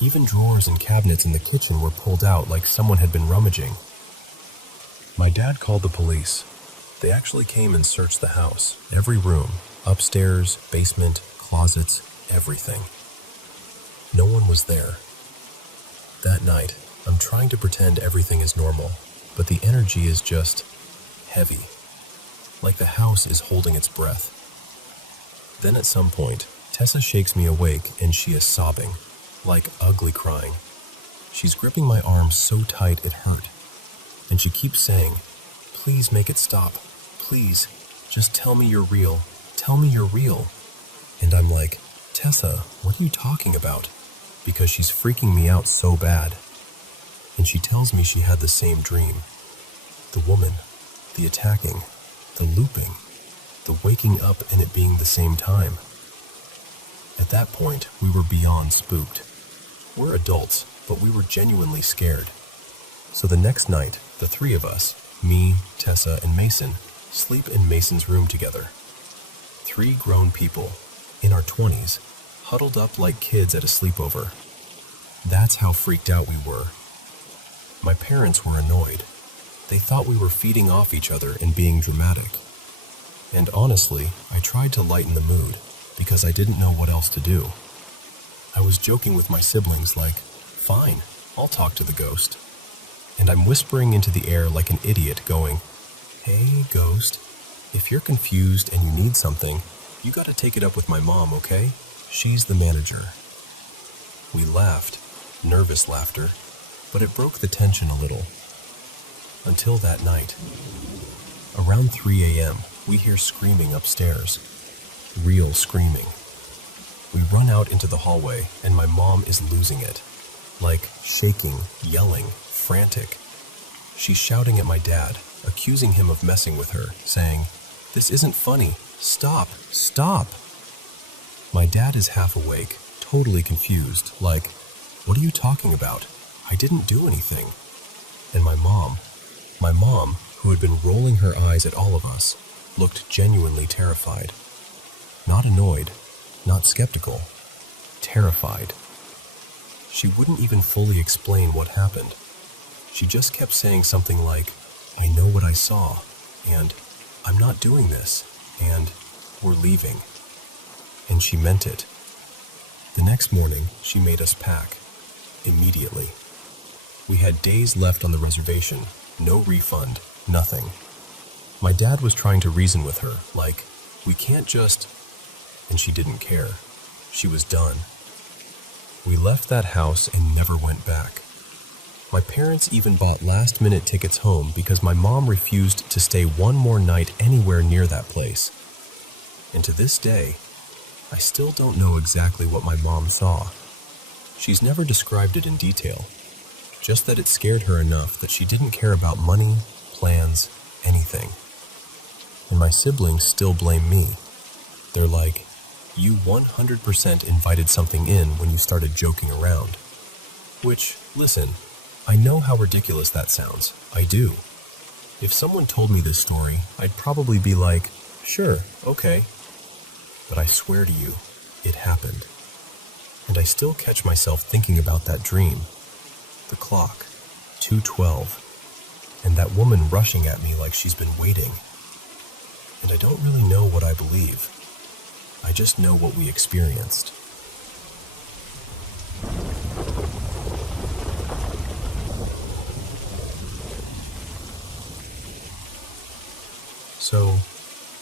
Even drawers and cabinets in the kitchen were pulled out like someone had been rummaging. My dad called the police. They actually came and searched the house, every room, upstairs, basement, closets, everything. No one was there. That night, I'm trying to pretend everything is normal, but the energy is just heavy, like the house is holding its breath. Then at some point, Tessa shakes me awake and she is sobbing, like ugly crying. She's gripping my arm so tight it hurt, and she keeps saying, "Please make it stop. Please, just tell me you're real. Tell me you're real." And I'm like, "Tessa, what are you talking about?" Because she's freaking me out so bad. And she tells me she had the same dream. The woman, the attacking, the looping, the waking up and it being the same time. At that point, we were beyond spooked. We're adults, but we were genuinely scared. So the next night, the 3 of us, me, Tessa, and Mason, sleep in Mason's room together. 3 grown people, in our 20s, huddled up like kids at a sleepover. That's how freaked out we were. My parents were annoyed. They thought we were feeding off each other and being dramatic. And honestly, I tried to lighten the mood because I didn't know what else to do. I was joking with my siblings like, "Fine, I'll talk to the ghost." And I'm whispering into the air like an idiot going, "Hey, ghost, if you're confused and you need something, you gotta take it up with my mom, okay? She's the manager." We laughed, nervous laughter, but it broke the tension a little. Until that night. Around 3 a.m., we hear screaming upstairs. Real screaming. We run out into the hallway, and my mom is losing it. Like, shaking, yelling, frantic. She's shouting at my dad, accusing him of messing with her, saying, "This isn't funny. Stop, stop." My dad is half awake, totally confused, like, "What are you talking about? I didn't do anything." And my mom, who had been rolling her eyes at all of us, looked genuinely terrified. Not annoyed, not skeptical, terrified. She wouldn't even fully explain what happened. She just kept saying something like, "I know what I saw," and "I'm not doing this," and "We're leaving." And she meant it. The next morning, she made us pack. Immediately. We had days left on the reservation, no refund, nothing. My dad was trying to reason with her, like, "We can't just..." And she didn't care. She was done. We left that house and never went back. My parents even bought last-minute tickets home because my mom refused to stay one more night anywhere near that place. And to this day, I still don't know exactly what my mom saw. She's never described it in detail, just that it scared her enough that she didn't care about money, plans, anything. And my siblings still blame me. They're like, "You 100% invited something in when you started joking around." Which, listen, I know how ridiculous that sounds. I do. If someone told me this story, I'd probably be like, "Sure, okay." But I swear to you, it happened. And I still catch myself thinking about that dream. The clock, 2:12, and that woman rushing at me like she's been waiting. And I don't really know what I believe. I just know what we experienced. So,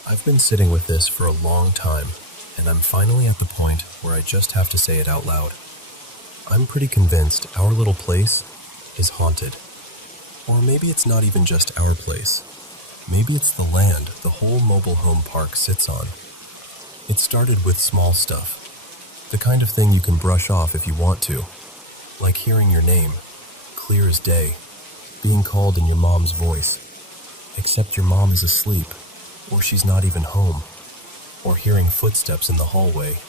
I've been sitting with this for a long time, and I'm finally at the point where I just have to say it out loud. I'm pretty convinced our little place is haunted. Or maybe it's not even just our place. Maybe it's the land the whole mobile home park sits on. It started with small stuff. The kind of thing you can brush off if you want to. Like hearing your name, clear as day, being called in your mom's voice. Except your mom is asleep, or she's not even home. Or hearing footsteps in the hallway,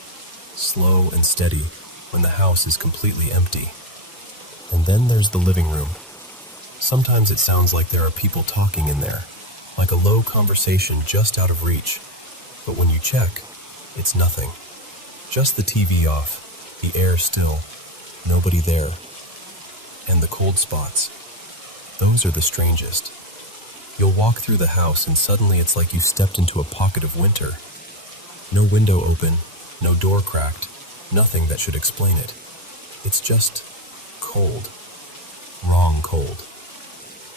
slow and steady, when the house is completely empty. And then there's the living room. Sometimes it sounds like there are people talking in there, like a low conversation just out of reach. But when you check, it's nothing. Just the TV off, the air still, nobody there. And the cold spots. Those are the strangest. You'll walk through the house and suddenly it's like you stepped into a pocket of winter. No window open, no door cracked, nothing that should explain it. It's just cold. Wrong cold.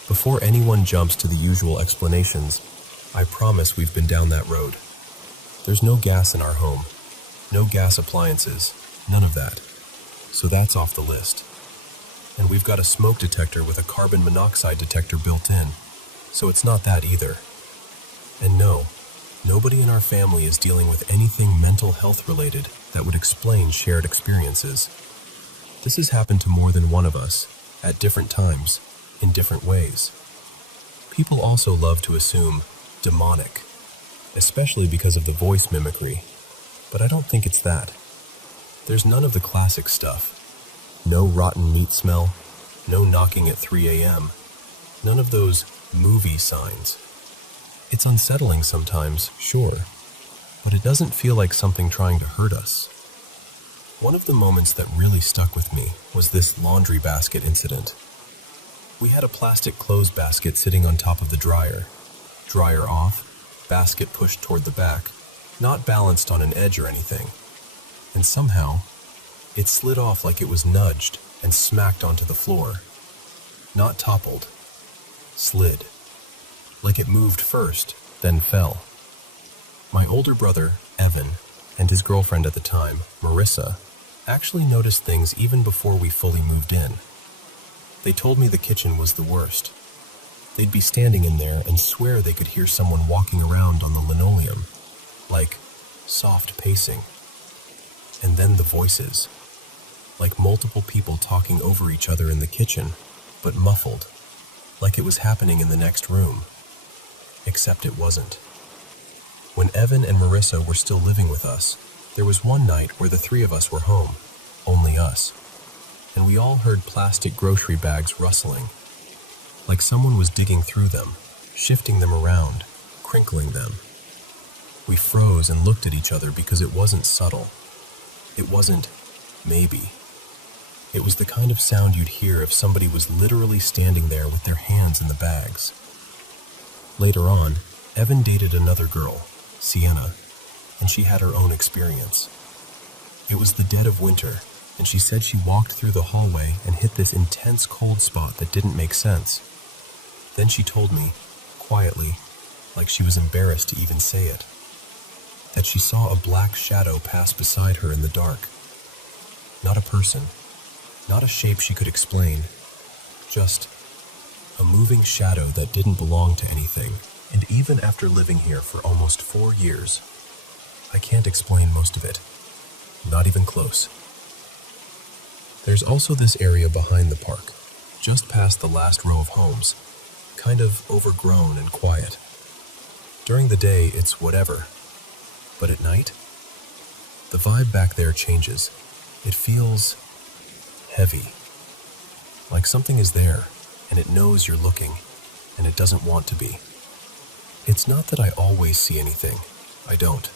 Before anyone jumps to the usual explanations, I promise we've been down that road. There's no gas in our home. No gas appliances. None of that. So that's off the list. And we've got a smoke detector with a carbon monoxide detector built in. So it's not that either. And no, nobody in our family is dealing with anything mental health related that would explain shared experiences. This has happened to more than one of us, at different times, in different ways. People also love to assume demonic, especially because of the voice mimicry, but I don't think it's that. There's none of the classic stuff. No rotten meat smell, no knocking at 3 a.m., none of those movie signs. It's unsettling sometimes, sure, but it doesn't feel like something trying to hurt us. One of the moments that really stuck with me was this laundry basket incident. We had a plastic clothes basket sitting on top of the dryer. Dryer off, basket pushed toward the back, not balanced on an edge or anything. And somehow, it slid off like it was nudged and smacked onto the floor. Not toppled. Slid. Like it moved first, then fell. My older brother, Evan, and his girlfriend at the time, Marissa, actually noticed things even before we fully moved in. They told me the kitchen was the worst. They'd be standing in there and swear they could hear someone walking around on the linoleum, like soft pacing. And then the voices, like multiple people talking over each other in the kitchen, but muffled, like it was happening in the next room. Except it wasn't. When Evan and Marissa were still living with us, there was one night where the three of us were home, only us, and we all heard plastic grocery bags rustling, like someone was digging through them, shifting them around, crinkling them. We froze and looked at each other because it wasn't subtle. It wasn't maybe. It was the kind of sound you'd hear if somebody was literally standing there with their hands in the bags. Later on, Evan dated another girl, Sienna, and she had her own experience. It was the dead of winter, and she said she walked through the hallway and hit this intense cold spot that didn't make sense. Then she told me, quietly, like she was embarrassed to even say it, that she saw a black shadow pass beside her in the dark. Not a person, not a shape she could explain, just a moving shadow that didn't belong to anything. And even after living here for almost 4 years, I can't explain most of it. Not even close. There's also this area behind the park, just past the last row of homes, kind of overgrown and quiet. During the day, it's whatever. But at night, the vibe back there changes. It feels heavy. Like something is there, and it knows you're looking, and it doesn't want to be. It's not that I always see anything. I don't.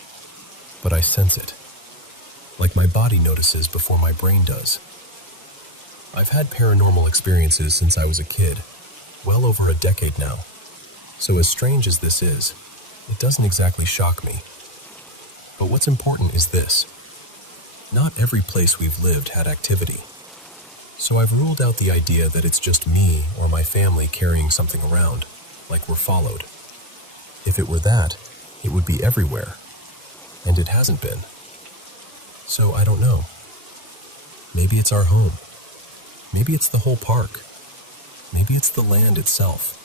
But I sense it. Like my body notices before my brain does. I've had paranormal experiences since I was a kid, well over a decade now. So as strange as this is, it doesn't exactly shock me. But what's important is this. Not every place we've lived had activity. So I've ruled out the idea that it's just me or my family carrying something around, like we're followed. If it were that, it would be everywhere. And it hasn't been. So I don't know. Maybe it's our home. Maybe it's the whole park. Maybe it's the land itself.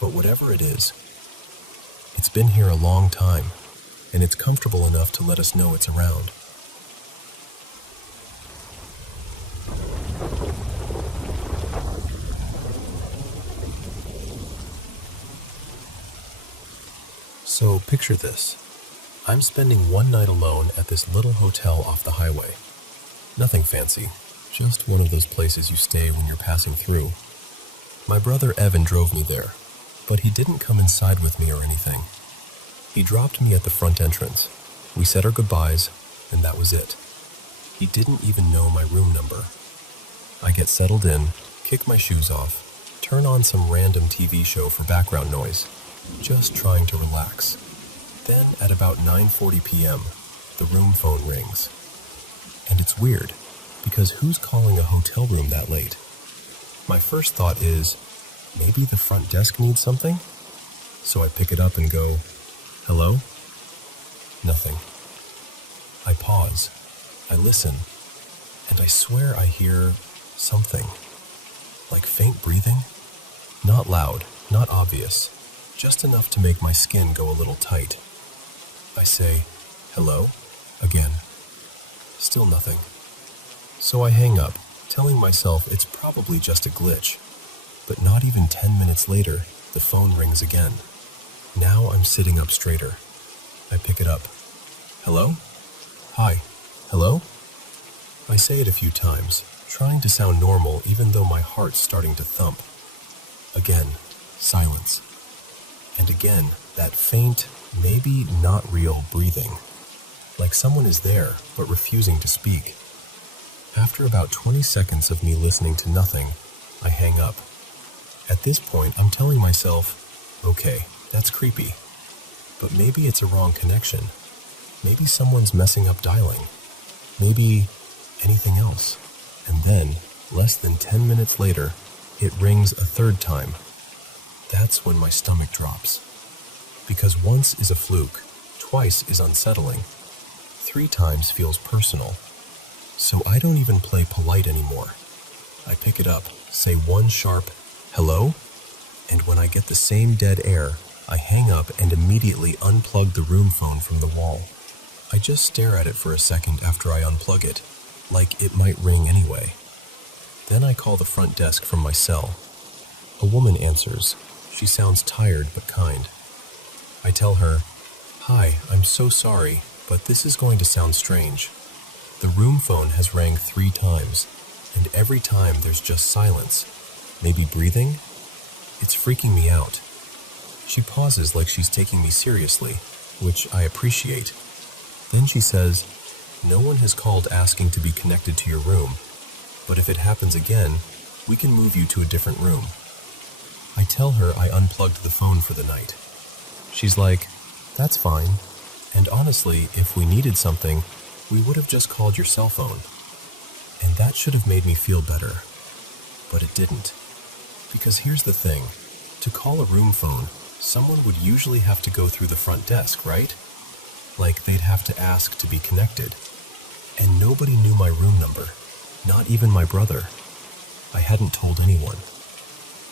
But whatever it is, it's been here a long time, and it's comfortable enough to let us know it's around. So picture this. I'm spending one night alone at this little hotel off the highway. Nothing fancy, just one of those places you stay when you're passing through. My brother Evan drove me there, but he didn't come inside with me or anything. He dropped me at the front entrance. We said our goodbyes, and that was it. He didn't even know my room number. I get settled in, kick my shoes off, turn on some random TV show for background noise, just trying to relax. Then at about 9:40 p.m., the room phone rings. And it's weird, because who's calling a hotel room that late? My first thought is, maybe the front desk needs something? So I pick it up and go, "Hello?" Nothing. I pause. I listen. And I swear I hear something. Like faint breathing. Not loud, not obvious. Just enough to make my skin go a little tight. I say, "Hello?" again. Still nothing. So I hang up, telling myself it's probably just a glitch. But not even 10 minutes later, the phone rings again. Now I'm sitting up straighter. I pick it up. "Hello? Hi. Hello?" I say it a few times, trying to sound normal even though my heart's starting to thump. Again, silence. and again, that faint, maybe not real breathing. Like someone is there, but refusing to speak. After about 20 seconds of me listening to nothing, I hang up. At this point, I'm telling myself, okay, that's creepy. But maybe it's a wrong connection. Maybe someone's messing up dialing. Maybe anything else. And then, less than 10 minutes later, it rings a third time. That's when my stomach drops. Because once is a fluke, twice is unsettling, 3 times feels personal. So I don't even play polite anymore. I pick it up, say one sharp, hello? And when I get the same dead air, I hang up and immediately unplug the room phone from the wall. I just stare at it for a second after I unplug it, like it might ring anyway. Then I call the front desk from my cell. A woman answers. She sounds tired but kind. I tell her, "Hi, I'm so sorry, but this is going to sound strange. The room phone has rang 3 times, and every time there's just silence. Maybe breathing? It's freaking me out." She pauses like she's taking me seriously, which I appreciate. Then she says, "No one has called asking to be connected to your room, but if it happens again, we can move you to a different room." I tell her I unplugged the phone for the night. She's like, "That's fine. And honestly, if we needed something, we would have just called your cell phone." And that should have made me feel better. But it didn't. Because here's the thing. To call a room phone, someone would usually have to go through the front desk, right? Like they'd have to ask to be connected. And nobody knew my room number. Not even my brother. I hadn't told anyone.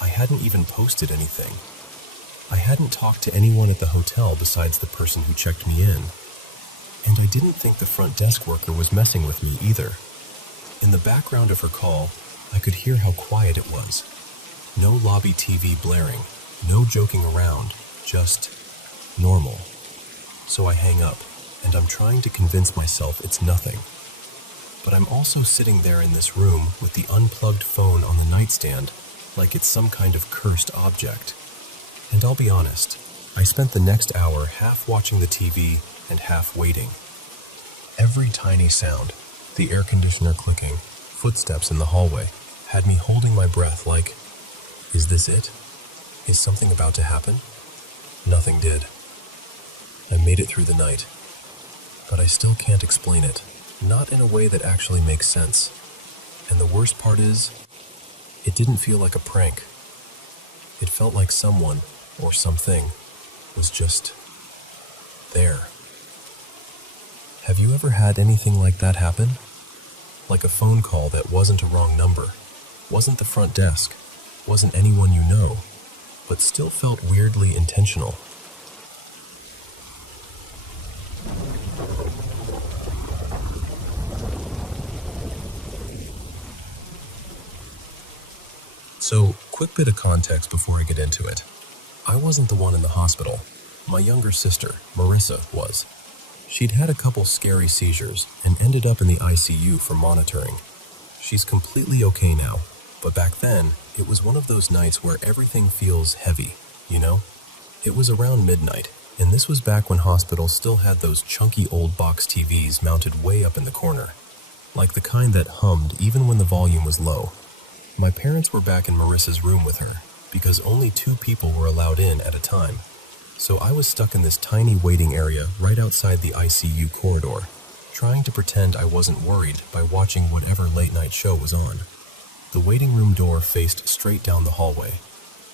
I hadn't even posted anything. I hadn't talked to anyone at the hotel besides the person who checked me in. And I didn't think the front desk worker was messing with me either. In the background of her call, I could hear how quiet it was. No lobby TV blaring, no joking around, just normal. So I hang up, and I'm trying to convince myself it's nothing. But I'm also sitting there in this room with the unplugged phone on the nightstand, like it's some kind of cursed object. And I'll be honest, I spent the next hour half watching the TV and half waiting. Every tiny sound, the air conditioner clicking, footsteps in the hallway, had me holding my breath like, is this it? Is something about to happen? Nothing did. I made it through the night. But I still can't explain it, not in a way that actually makes sense. And the worst part is, it didn't feel like a prank. It felt like someone, or something, was just there. Have you ever had anything like that happen? Like a phone call that wasn't a wrong number, wasn't the front desk, wasn't anyone you know, but still felt weirdly intentional. So, quick bit of context before I get into it. I wasn't the one in the hospital. My younger sister, Marissa, was. She'd had a couple scary seizures and ended up in the ICU for monitoring. She's completely okay now, but back then, it was one of those nights where everything feels heavy, you know? It was around midnight, and this was back when hospitals still had those chunky old box TVs mounted way up in the corner, like the kind that hummed even when the volume was low. My parents were back in Marissa's room with her, because only 2 people were allowed in at a time. So I was stuck in this tiny waiting area right outside the ICU corridor, trying to pretend I wasn't worried by watching whatever late-night show was on. The waiting room door faced straight down the hallway.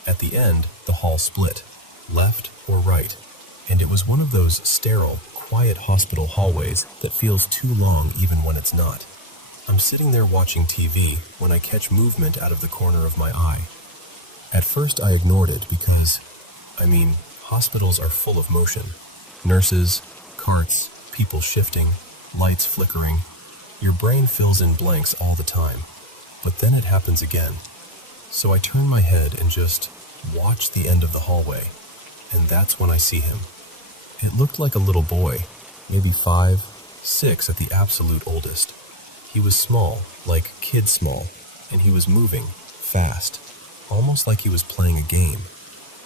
At the end, the hall split, left or right, and it was one of those sterile, quiet hospital hallways that feels too long even when it's not. I'm sitting there watching TV when I catch movement out of the corner of my eye. At first I ignored it because, hospitals are full of motion. Nurses, carts, people shifting, lights flickering. Your brain fills in blanks all the time. But then it happens again. So I turn my head and just watch the end of the hallway. And that's when I see him. It looked like a little boy, maybe 5, 6 at the absolute oldest. He was small, like kid small, and he was moving, fast, almost like he was playing a game.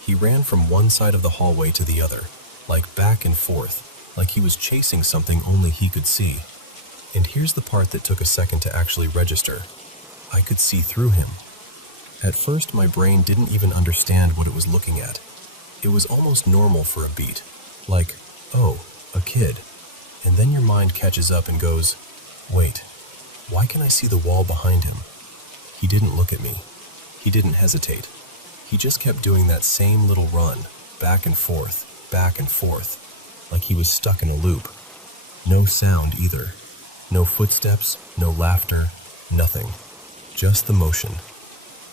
He He ran from one side of the hallway to the other, like back and forth, like he was chasing something only he could see. And here's the part that took a second to actually register. I could see through him. At first, my brain didn't even understand what it was looking at. It was almost normal for a beat, like, oh, a kid. And then your mind catches up and goes, wait, why can I see the wall behind him? He didn't look at me. He didn't hesitate. He just kept doing that same little run, back and forth, like he was stuck in a loop. No sound either. No footsteps, no laughter, nothing. Just the motion.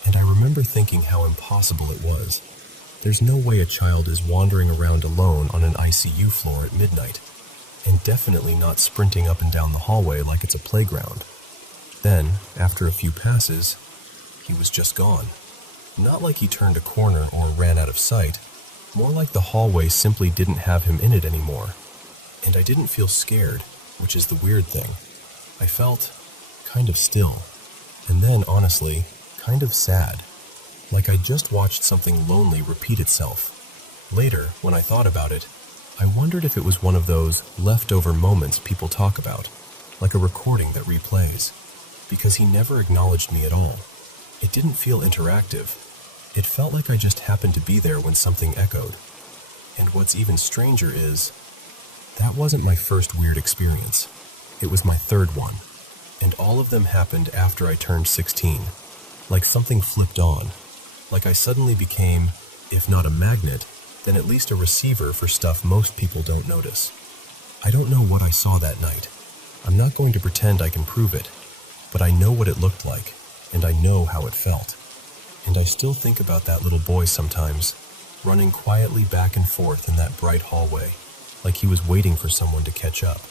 And I remember thinking how impossible it was. There's no way a child is wandering around alone on an ICU floor at midnight, and definitely not sprinting up and down the hallway like it's a playground. Then, after a few passes, he was just gone. Not like he turned a corner or ran out of sight, more like the hallway simply didn't have him in it anymore. And I didn't feel scared, which is the weird thing. I felt kind of still, and then, honestly, kind of sad, like I just watched something lonely repeat itself. Later, when I thought about it, I wondered if it was one of those leftover moments people talk about, like a recording that replays, because he never acknowledged me at all. It didn't feel interactive. It felt like I just happened to be there when something echoed. And what's even stranger is, that wasn't my first weird experience. It was my third one, and all of them happened after I turned 16. Like something flipped on, like I suddenly became, if not a magnet, then at least a receiver for stuff most people don't notice. I don't know what I saw that night. I'm not going to pretend I can prove it, but I know what it looked like, and I know how it felt. And I still think about that little boy sometimes, running quietly back and forth in that bright hallway, like he was waiting for someone to catch up.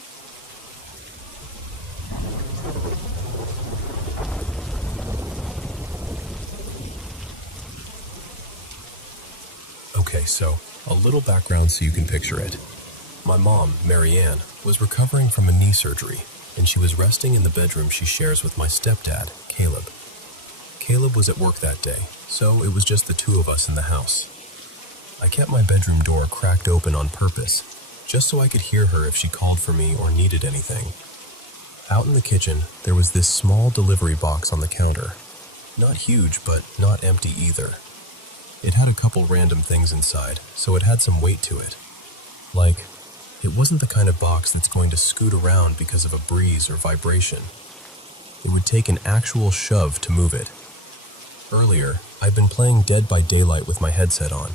Okay, so a little background so you can picture it. My mom, Marianne, was recovering from a knee surgery, and she was resting in the bedroom she shares with my stepdad, Caleb. Caleb was at work that day, so it was just the two of us in the house. I kept my bedroom door cracked open on purpose, just so I could hear her if she called for me or needed anything. Out in the kitchen, there was this small delivery box on the counter. Not huge, but not empty either. It had a couple random things inside, so it had some weight to it. Like, it wasn't the kind of box that's going to scoot around because of a breeze or vibration. It would take an actual shove to move it. Earlier, I'd been playing Dead by Daylight with my headset on.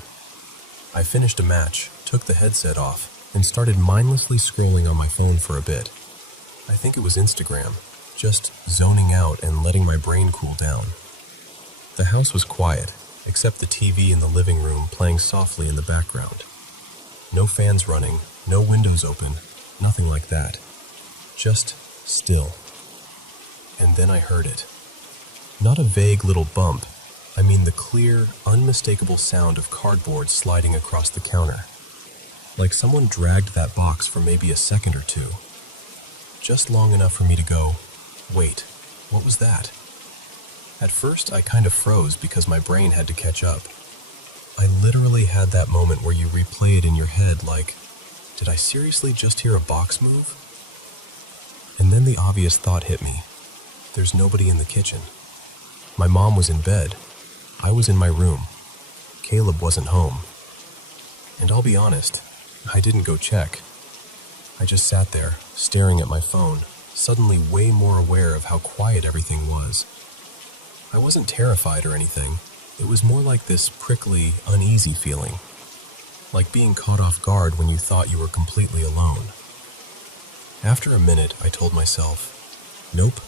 I finished a match, took the headset off, and started mindlessly scrolling on my phone for a bit. I think it was Instagram, just zoning out and letting my brain cool down. The house was quiet, except the TV in the living room playing softly in the background. No fans running, no windows open, nothing like that. Just still. And then I heard it. Not a vague little bump, I mean the clear, unmistakable sound of cardboard sliding across the counter. Like someone dragged that box for maybe a second or two. Just long enough for me to go, wait, what was that? At first, I kind of froze because my brain had to catch up. I literally had that moment where you replay it in your head like, did I seriously just hear a box move? And then the obvious thought hit me. There's nobody in the kitchen. My mom was in bed. I was in my room. Caleb wasn't home. And I'll be honest, I didn't go check. I just sat there, staring at my phone, suddenly way more aware of how quiet everything was. I wasn't terrified or anything. It was more like this prickly, uneasy feeling. Like being caught off guard when you thought you were completely alone. After a minute, I told myself, nope,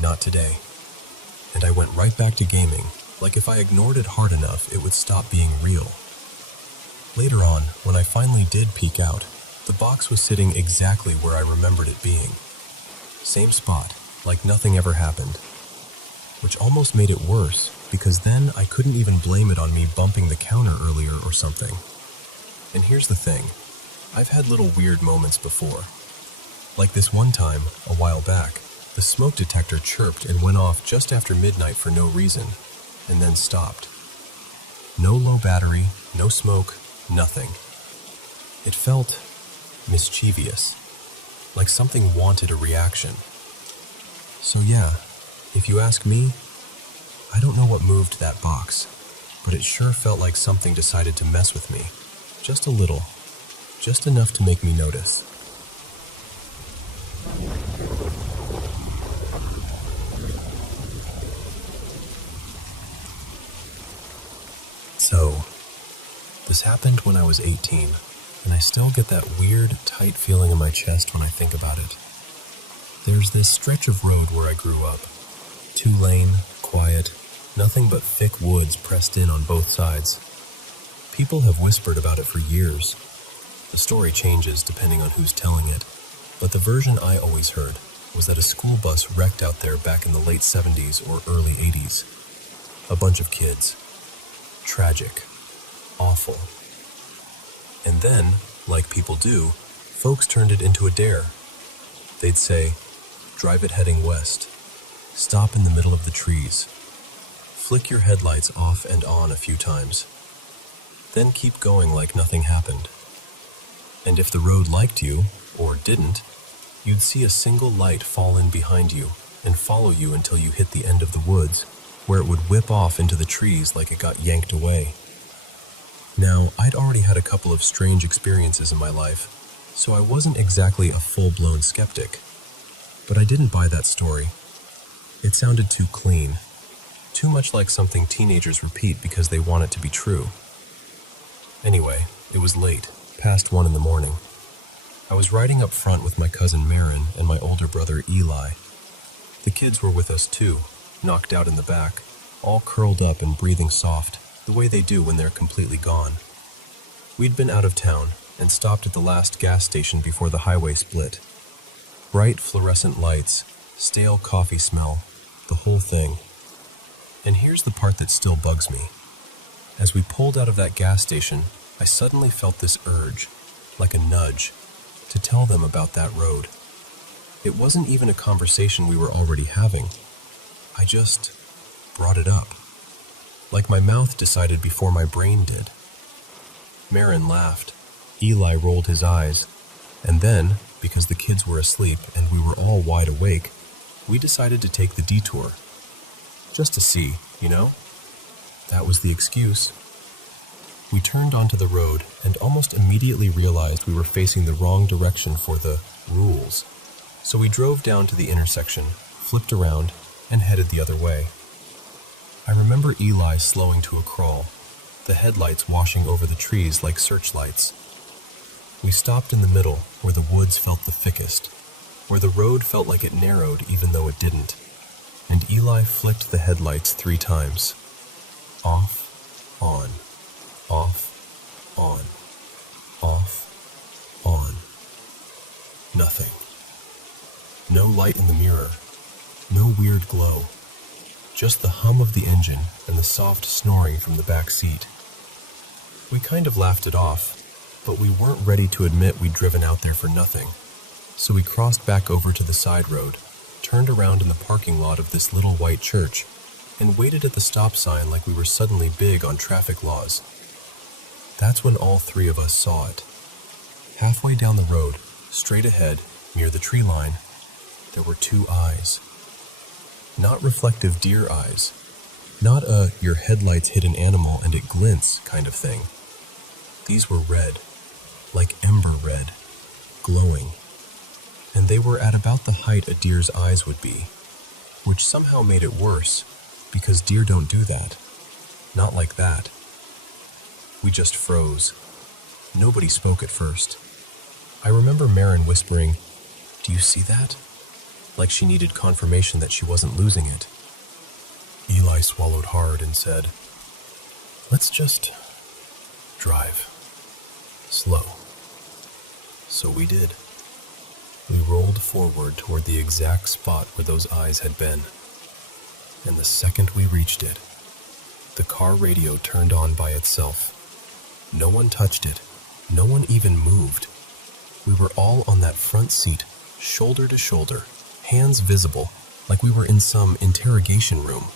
not today. And I went right back to gaming, like if I ignored it hard enough, it would stop being real. Later on, when I finally did peek out, the box was sitting exactly where I remembered it being. Same spot, like nothing ever happened. Which almost made it worse, because then I couldn't even blame it on me bumping the counter earlier or something. And here's the thing, I've had little weird moments before. Like this one time, a while back, the smoke detector chirped and went off just after midnight for no reason, and then stopped. No low battery, no smoke, nothing. It felt mischievous, like something wanted a reaction. So yeah, if you ask me, I don't know what moved that box, but it sure felt like something decided to mess with me. Just a little. Just enough to make me notice. So, this happened when I was 18, and I still get that weird, tight feeling in my chest when I think about it. There's this stretch of road where I grew up. 2-lane, quiet, nothing but thick woods pressed in on both sides. People have whispered about it for years. The story changes depending on who's telling it, but the version I always heard was that a school bus wrecked out there back in the late 70s or early 80s. A bunch of kids. Tragic. Awful. And then, like people do, folks turned it into a dare. They'd say, drive it heading west. Stop in the middle of the trees. Flick your headlights off and on a few times. Then keep going like nothing happened. And if the road liked you, or didn't, you'd see a single light fall in behind you and follow you until you hit the end of the woods, where it would whip off into the trees like it got yanked away. Now, I'd already had a couple of strange experiences in my life, so I wasn't exactly a full-blown skeptic. But I didn't buy that story. It sounded too clean, too much like something teenagers repeat because they want it to be true. Anyway, it was late, past 1 a.m. I was riding up front with my cousin Marin and my older brother Eli. The kids were with us too, knocked out in the back, all curled up and breathing soft, the way they do when they're completely gone. We'd been out of town and stopped at the last gas station before the highway split. Bright fluorescent lights, stale coffee smell, the whole thing. And here's the part that still bugs me. As we pulled out of that gas station, I suddenly felt this urge, like a nudge, to tell them about that road. It wasn't even a conversation we were already having. I just brought it up. Like my mouth decided before my brain did. Marin laughed. Eli rolled his eyes. And then, because the kids were asleep and we were all wide awake, we decided to take the detour. Just to see, you know? That was the excuse. We turned onto the road and almost immediately realized we were facing the wrong direction for the rules. So we drove down to the intersection, flipped around, and headed the other way. I remember Eli slowing to a crawl, the headlights washing over the trees like searchlights. We stopped in the middle, where the woods felt the thickest, where the road felt like it narrowed even though it didn't, and Eli flicked the headlights 3 times. Off, on, off, on, off, on. Nothing. No light in the mirror, no weird glow, just the hum of the engine and the soft snoring from the back seat. We kind of laughed it off, but we weren't ready to admit we'd driven out there for nothing. So we crossed back over to the side road, turned around in the parking lot of this little white church, and waited at the stop sign like we were suddenly big on traffic laws. That's when all 3 of us saw it. Halfway down the road, straight ahead, near the tree line, there were 2 eyes. Not reflective deer eyes. Not a your headlights hit an animal and it glints kind of thing. These were red, like ember red, glowing. And they were at about the height a deer's eyes would be, which somehow made it worse, because deer don't do that. Not like that. We just froze. Nobody spoke at first. I remember Marin whispering, "Do you see that?" Like she needed confirmation that she wasn't losing it. Eli swallowed hard and said, "Let's just drive. Slow." So we did. We rolled forward toward the exact spot where those eyes had been. And the second we reached it, the car radio turned on by itself. No one touched it. No one even moved. We were all on that front seat, shoulder to shoulder, hands visible, like we were in some interrogation room.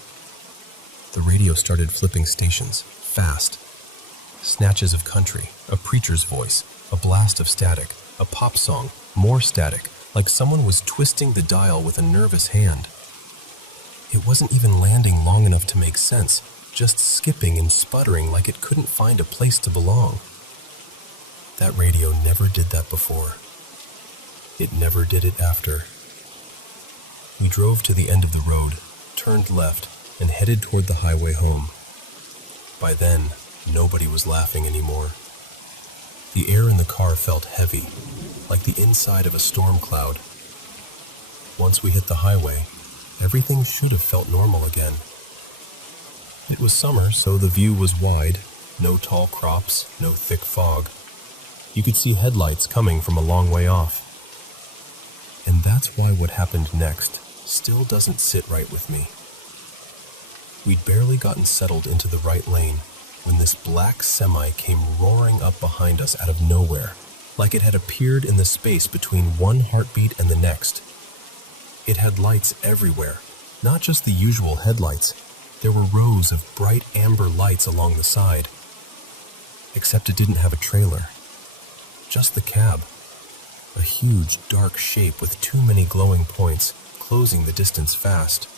The radio started flipping stations, fast. Snatches of country, a preacher's voice, a blast of static, a pop song, more static, like someone was twisting the dial with a nervous hand. It wasn't even landing long enough to make sense, just skipping and sputtering like it couldn't find a place to belong. That radio never did that before. It never did it after. We drove to the end of the road, turned left, and headed toward the highway home. By then, nobody was laughing anymore. The air in the car felt heavy, like the inside of a storm cloud. Once we hit the highway, everything should have felt normal again. It was summer, so the view was wide, no tall crops, no thick fog. You could see headlights coming from a long way off. And that's why what happened next still doesn't sit right with me. We'd barely gotten settled into the right lane when this black semi came roaring up behind us out of nowhere, like it had appeared in the space between one heartbeat and the next. It had lights everywhere, not just the usual headlights. There were rows of bright amber lights along the side. Except it didn't have a trailer. Just the cab. A huge, dark shape with too many glowing points, closing the distance fast.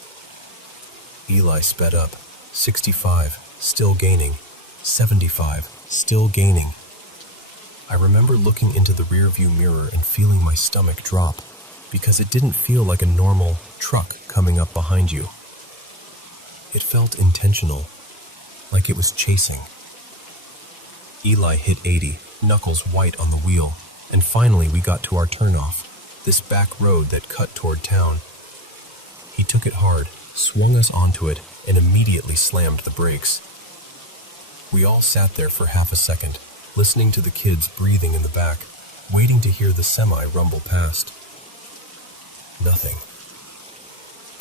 Eli sped up. 65, still gaining. 75, still gaining. I remember looking into the rearview mirror and feeling my stomach drop, because it didn't feel like a normal truck coming up behind you. It felt intentional, like it was chasing. Eli hit 80, knuckles white on the wheel, and finally we got to our turnoff, this back road that cut toward town. He took it hard, swung us onto it, and immediately slammed the brakes. We all sat there for half a second, listening to the kids breathing in the back, waiting to hear the semi rumble past. Nothing.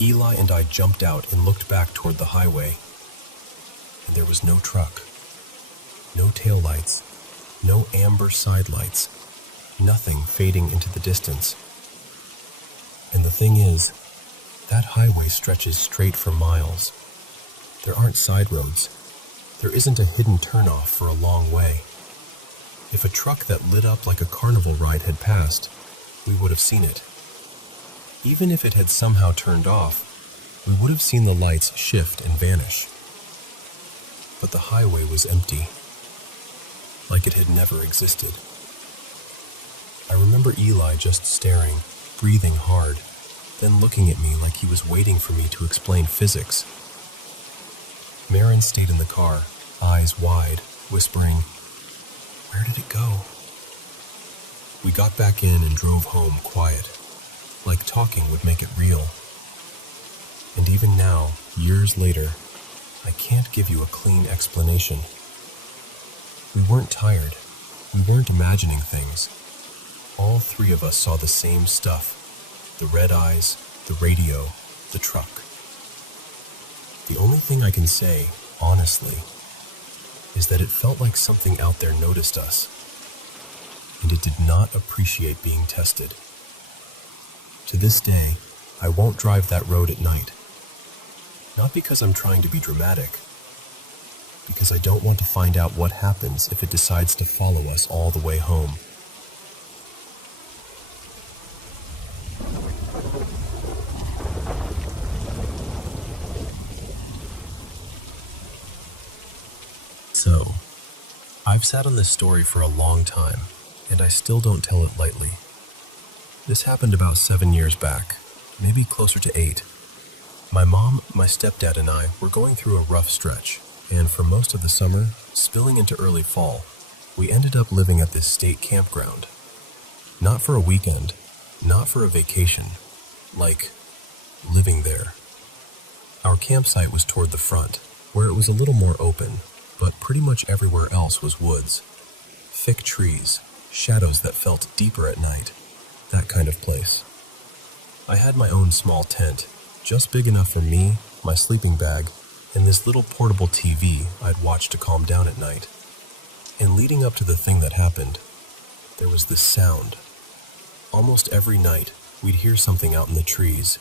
Eli and I jumped out and looked back toward the highway, and there was no truck, no taillights, no amber side lights, nothing fading into the distance. And the thing is, that highway stretches straight for miles. There aren't side roads. There isn't a hidden turnoff for a long way. If a truck that lit up like a carnival ride had passed, we would have seen it. Even if it had somehow turned off, we would have seen the lights shift and vanish. But the highway was empty, like it had never existed. I remember Eli just staring, breathing hard, then looking at me like he was waiting for me to explain physics. Marin stayed in the car, eyes wide, whispering, "Where did it go?" We got back in and drove home quiet, like talking would make it real. And even now, years later, I can't give you a clean explanation. We weren't tired. We weren't imagining things. All three of us saw the same stuff. The red eyes, the radio, the truck. The only thing I can say, honestly, is that it felt like something out there noticed us, and it did not appreciate being tested. To this day, I won't drive that road at night. Not because I'm trying to be dramatic, because I don't want to find out what happens if it decides to follow us all the way home. So, I've sat on this story for a long time, and I still don't tell it lightly. This happened about 7 years back, maybe closer to 8. My mom, my stepdad, and I were going through a rough stretch, and for most of the summer, spilling into early fall, we ended up living at this state campground. Not for a weekend, not for a vacation, like living there. Our campsite was toward the front, where it was a little more open, but pretty much everywhere else was woods. Thick trees, shadows that felt deeper at night, that kind of place. I had my own small tent, just big enough for me, my sleeping bag, and this little portable TV I'd watch to calm down at night. And leading up to the thing that happened, there was this sound. Almost every night, we'd hear something out in the trees,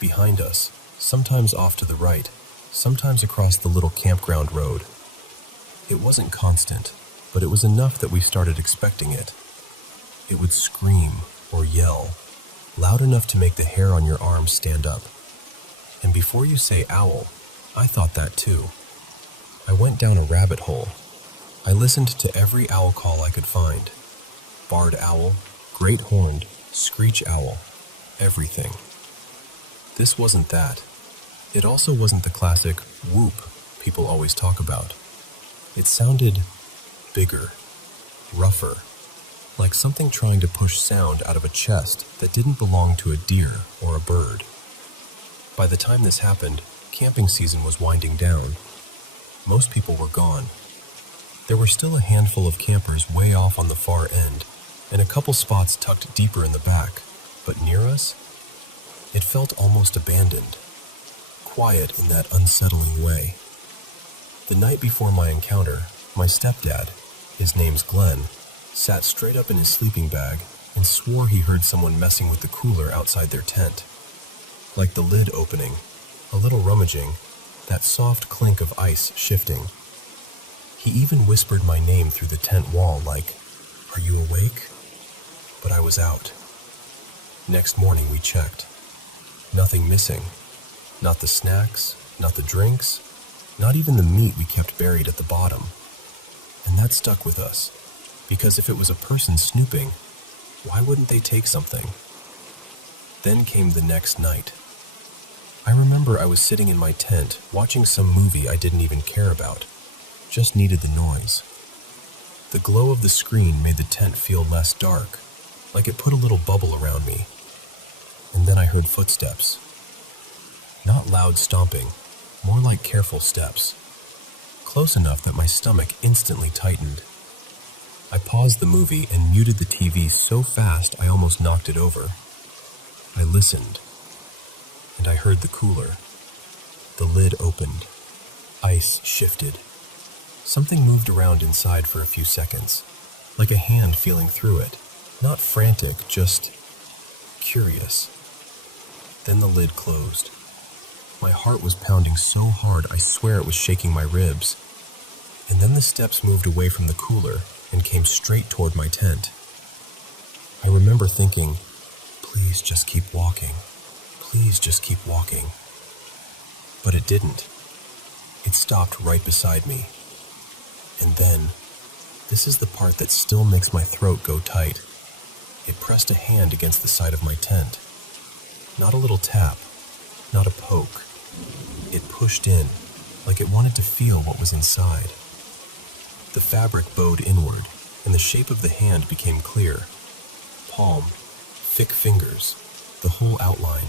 behind us, sometimes off to the right, sometimes across the little campground road. It wasn't constant, but it was enough that we started expecting it. It would scream or yell, loud enough to make the hair on your arms stand up. And before you say owl, I thought that too. I went down a rabbit hole. I listened to every owl call I could find. Barred owl, great horned, screech owl, everything. This wasn't that. It also wasn't the classic whoop people always talk about. It sounded bigger, rougher, like something trying to push sound out of a chest that didn't belong to a deer or a bird. By the time this happened, camping season was winding down. Most people were gone. There were still a handful of campers way off on the far end, and a couple spots tucked deeper in the back, but near us, it felt almost abandoned, quiet in that unsettling way. The night before my encounter, my stepdad, his name's Glenn, sat straight up in his sleeping bag and swore he heard someone messing with the cooler outside their tent. Like the lid opening, a little rummaging, that soft clink of ice shifting. He even whispered my name through the tent wall like, "Are you awake?" But I was out. Next morning we checked. Nothing missing. Not the snacks, not the drinks, not even the meat we kept buried at the bottom. And that stuck with us, because if it was a person snooping, why wouldn't they take something? Then came the next night. I remember I was sitting in my tent watching some movie I didn't even care about, just needed the noise. The glow of the screen made the tent feel less dark, like it put a little bubble around me. And then I heard footsteps. Not loud stomping, more like careful steps. Close enough that my stomach instantly tightened. I paused the movie and muted the TV so fast I almost knocked it over. I listened, and I heard the cooler. The lid opened. Ice shifted. Something moved around inside for a few seconds, like a hand feeling through it. Not frantic, just curious. Then the lid closed. My heart was pounding so hard I swear it was shaking my ribs. And then the steps moved away from the cooler and came straight toward my tent. I remember thinking, please just keep walking. Please just keep walking. But it didn't. It stopped right beside me. And then, this is the part that still makes my throat go tight. It pressed a hand against the side of my tent. Not a little tap, not a poke. It pushed in, like it wanted to feel what was inside. The fabric bowed inward, and the shape of the hand became clear. Palm, thick fingers, the whole outline.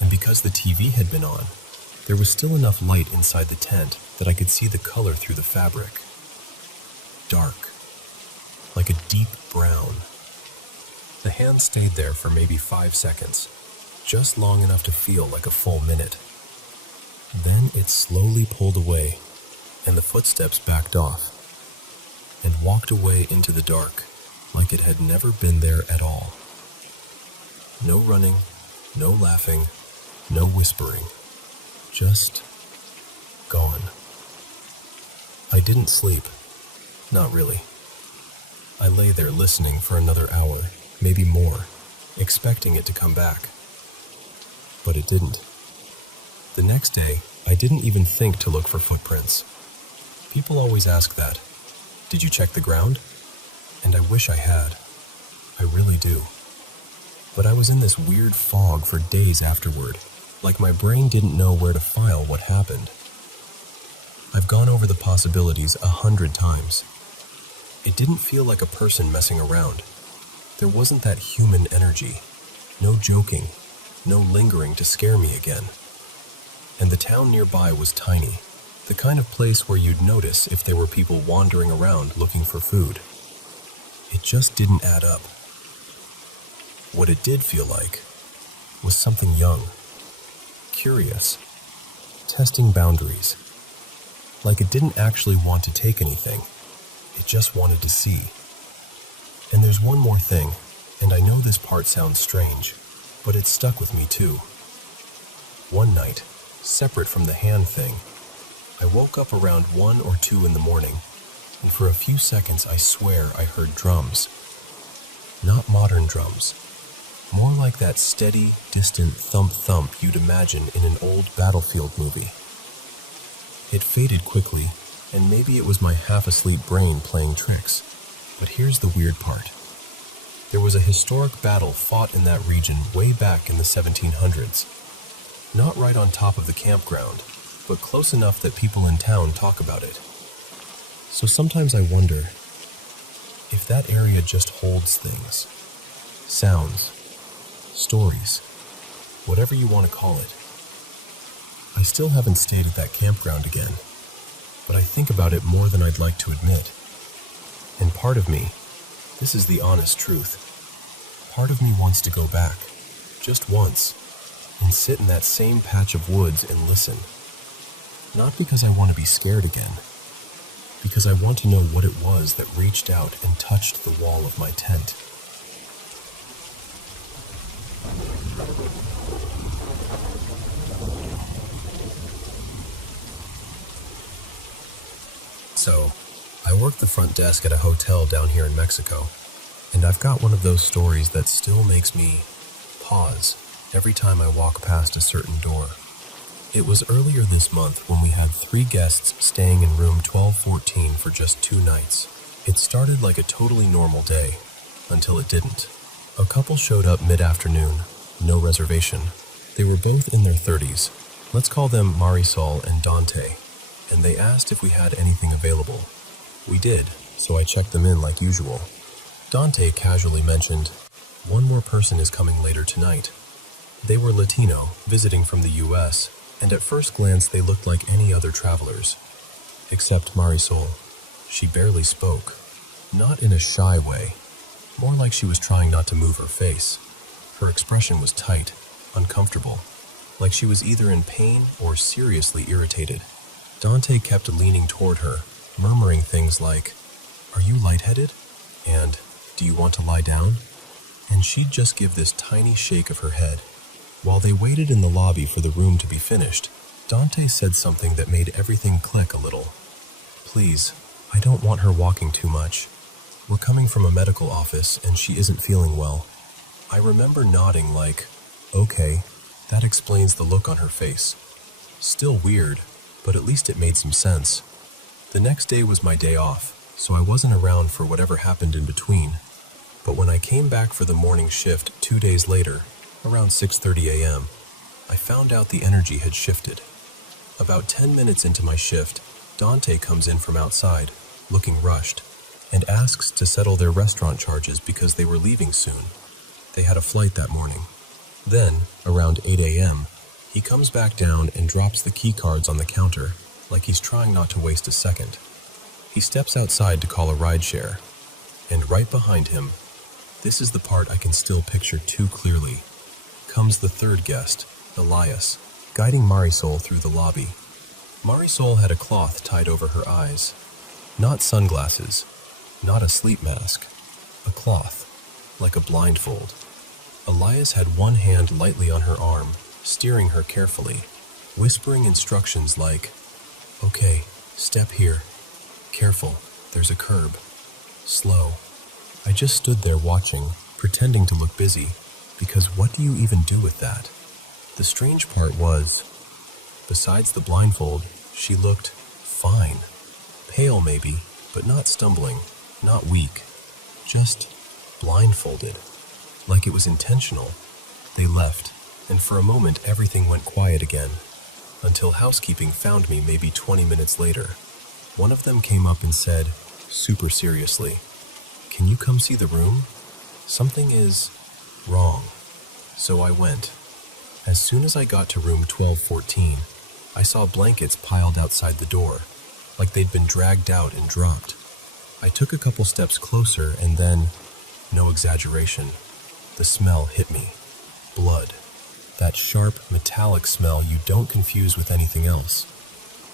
And because the TV had been on, there was still enough light inside the tent that I could see the color through the fabric. Dark, like a deep brown. The hand stayed there for maybe 5 seconds, just long enough to feel like a full minute. Then it slowly pulled away, and the footsteps backed off, and walked away into the dark, like it had never been there at all. No running, no laughing, no whispering, just gone. I didn't sleep, not really. I lay there listening for another hour, maybe more, expecting it to come back. But it didn't. The next day, I didn't even think to look for footprints. People always ask that. Did you check the ground? And I wish I had. I really do. But I was in this weird fog for days afterward, like my brain didn't know where to file what happened. I've gone over the possibilities 100 times. It didn't feel like a person messing around. There wasn't that human energy. No joking, no lingering to scare me again. And the town nearby was tiny, the kind of place where you'd notice if there were people wandering around looking for food. It just didn't add up. What it did feel like was something young, curious, testing boundaries. Like it didn't actually want to take anything, it just wanted to see. And there's one more thing, and I know this part sounds strange, but it stuck with me too. One night, separate from the hand thing, I woke up around 1 or 2 in the morning, and for a few seconds I swear I heard drums. Not modern drums. More like that steady, distant thump-thump you'd imagine in an old battlefield movie. It faded quickly, and maybe it was my half-asleep brain playing tricks. But here's the weird part. There was a historic battle fought in that region way back in the 1700s. Not right on top of the campground, but close enough that people in town talk about it. So sometimes I wonder if that area just holds things. Sounds. Stories. Whatever you want to call it. I still haven't stayed at that campground again, but I think about it more than I'd like to admit. And part of me, this is the honest truth, part of me wants to go back, just once, and sit in that same patch of woods and listen. Not because I want to be scared again, because I want to know what it was that reached out and touched the wall of my tent. So, I work the front desk at a hotel down here in Mexico, and I've got one of those stories that still makes me pause every time I walk past a certain door. It was earlier this month when we had 3 guests staying in room 1214 for just 2 nights. It started like a totally normal day, until it didn't. A couple showed up mid-afternoon, no reservation. They were both in their 30s. Let's call them Marisol and Dante, and they asked if we had anything available. We did, so I checked them in like usual. Dante casually mentioned, "One more person is coming later tonight." They were Latino, visiting from the US, and at first glance they looked like any other travelers. Except Marisol. She barely spoke. Not in a shy way. More like she was trying not to move her face. Her expression was tight, uncomfortable, like she was either in pain or seriously irritated. Dante kept leaning toward her, murmuring things like, "Are you lightheaded?" and "Do you want to lie down?" And she'd just give this tiny shake of her head. While they waited in the lobby for the room to be finished, Dante said something that made everything click a little. "Please, I don't want her walking too much. We're coming from a medical office and she isn't feeling well." I remember nodding like, "Okay, that explains the look on her face." Still weird, but at least it made some sense. The next day was my day off, so I wasn't around for whatever happened in between. But when I came back for the morning shift 2 days later, around 6:30 a.m., I found out the energy had shifted. About 10 minutes into my shift, Dante comes in from outside, looking rushed, and asks to settle their restaurant charges because they were leaving soon. They had a flight that morning. Then, around 8 a.m., he comes back down and drops the key cards on the counter, like he's trying not to waste a second. He steps outside to call a rideshare, and right behind him, this is the part I can still picture too clearly, comes the 3rd guest, Elias, guiding Marisol through the lobby. Marisol had a cloth tied over her eyes. Not sunglasses, not a sleep mask, a cloth, like a blindfold. Elias had one hand lightly on her arm, steering her carefully, whispering instructions like, "Okay, step here. Careful, there's a curb. Slow." I just stood there watching, pretending to look busy, because what do you even do with that? The strange part was, besides the blindfold, she looked fine. Pale maybe, but not stumbling, not weak. Just blindfolded. Like it was intentional. They left, and for a moment everything went quiet again, until housekeeping found me maybe 20 minutes later. One of them came up and said, super seriously, "Can you come see the room? Something is wrong." So I went. As soon as I got to room 1214, I saw blankets piled outside the door, like they'd been dragged out and dropped. I took a couple steps closer and then, no exaggeration, the smell hit me. Blood. That sharp, metallic smell you don't confuse with anything else.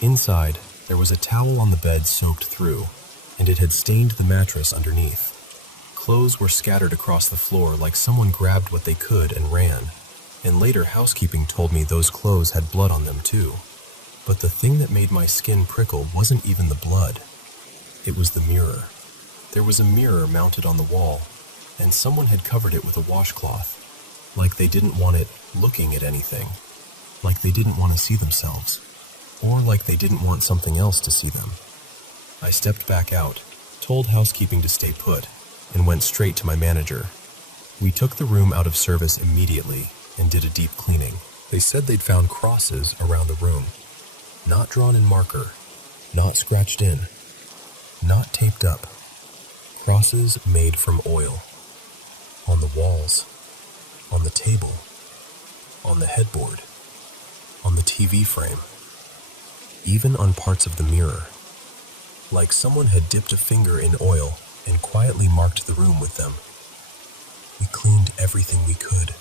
Inside, there was a towel on the bed soaked through, and it had stained the mattress underneath. Clothes were scattered across the floor like someone grabbed what they could and ran, and later housekeeping told me those clothes had blood on them too. But the thing that made my skin prickle wasn't even the blood. It was the mirror. There was a mirror mounted on the wall, and someone had covered it with a washcloth, like they didn't want it looking at anything, like they didn't want to see themselves, or like they didn't want something else to see them. I stepped back out, told housekeeping to stay put, and went straight to my manager. We took the room out of service immediately and did a deep cleaning. They said they'd found crosses around the room, not drawn in marker, not scratched in, not taped up. Crosses made from oil. On the walls, on the table, on the headboard, on the TV frame, even on parts of the mirror. Like someone had dipped a finger in oil and quietly marked the room with them. We cleaned everything we could,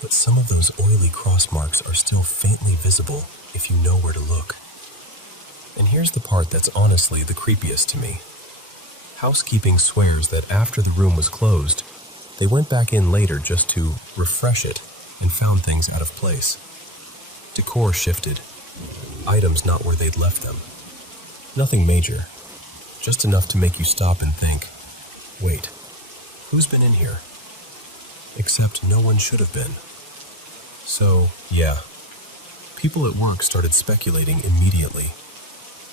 but some of those oily cross marks are still faintly visible if you know where to look. And here's the part that's honestly the creepiest to me. Housekeeping swears that after the room was closed, they went back in later just to refresh it and found things out of place. Decor shifted, items not where they'd left them. Nothing major, just enough to make you stop and think, wait, who's been in here? Except no one should have been. So, yeah, people at work started speculating immediately.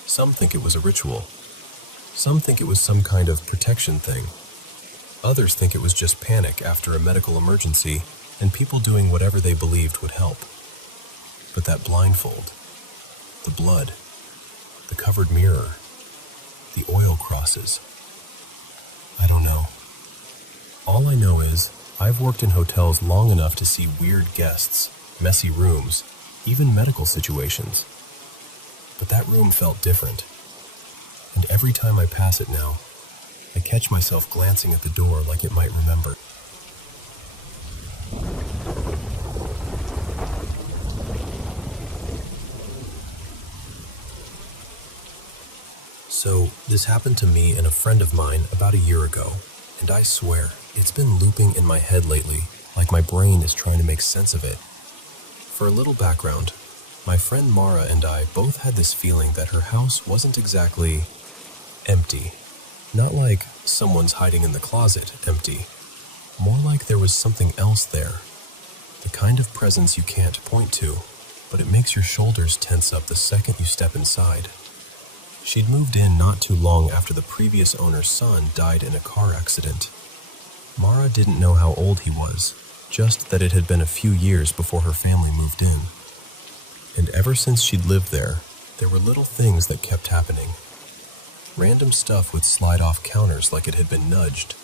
Some think it was a ritual. Some think it was some kind of protection thing. Others think it was just panic after a medical emergency and people doing whatever they believed would help. But that blindfold, the blood, the covered mirror, the oil crosses, I don't know. All I know is I've worked in hotels long enough to see weird guests, messy rooms, even medical situations. But that room felt different. And every time I pass it now, I catch myself glancing at the door like it might remember. So, this happened to me and a friend of mine about a year ago, and I swear, it's been looping in my head lately, like my brain is trying to make sense of it. For a little background, my friend Mara and I both had this feeling that her house wasn't exactly empty. Not like someone's hiding in the closet empty. More like there was something else there. The kind of presence you can't point to, but it makes your shoulders tense up the second you step inside. She'd moved in not too long after the previous owner's son died in a car accident. Mara didn't know how old he was, just that it had been a few years before her family moved in. And ever since she'd lived there were little things that kept happening. Random stuff would slide off counters like it had been nudged.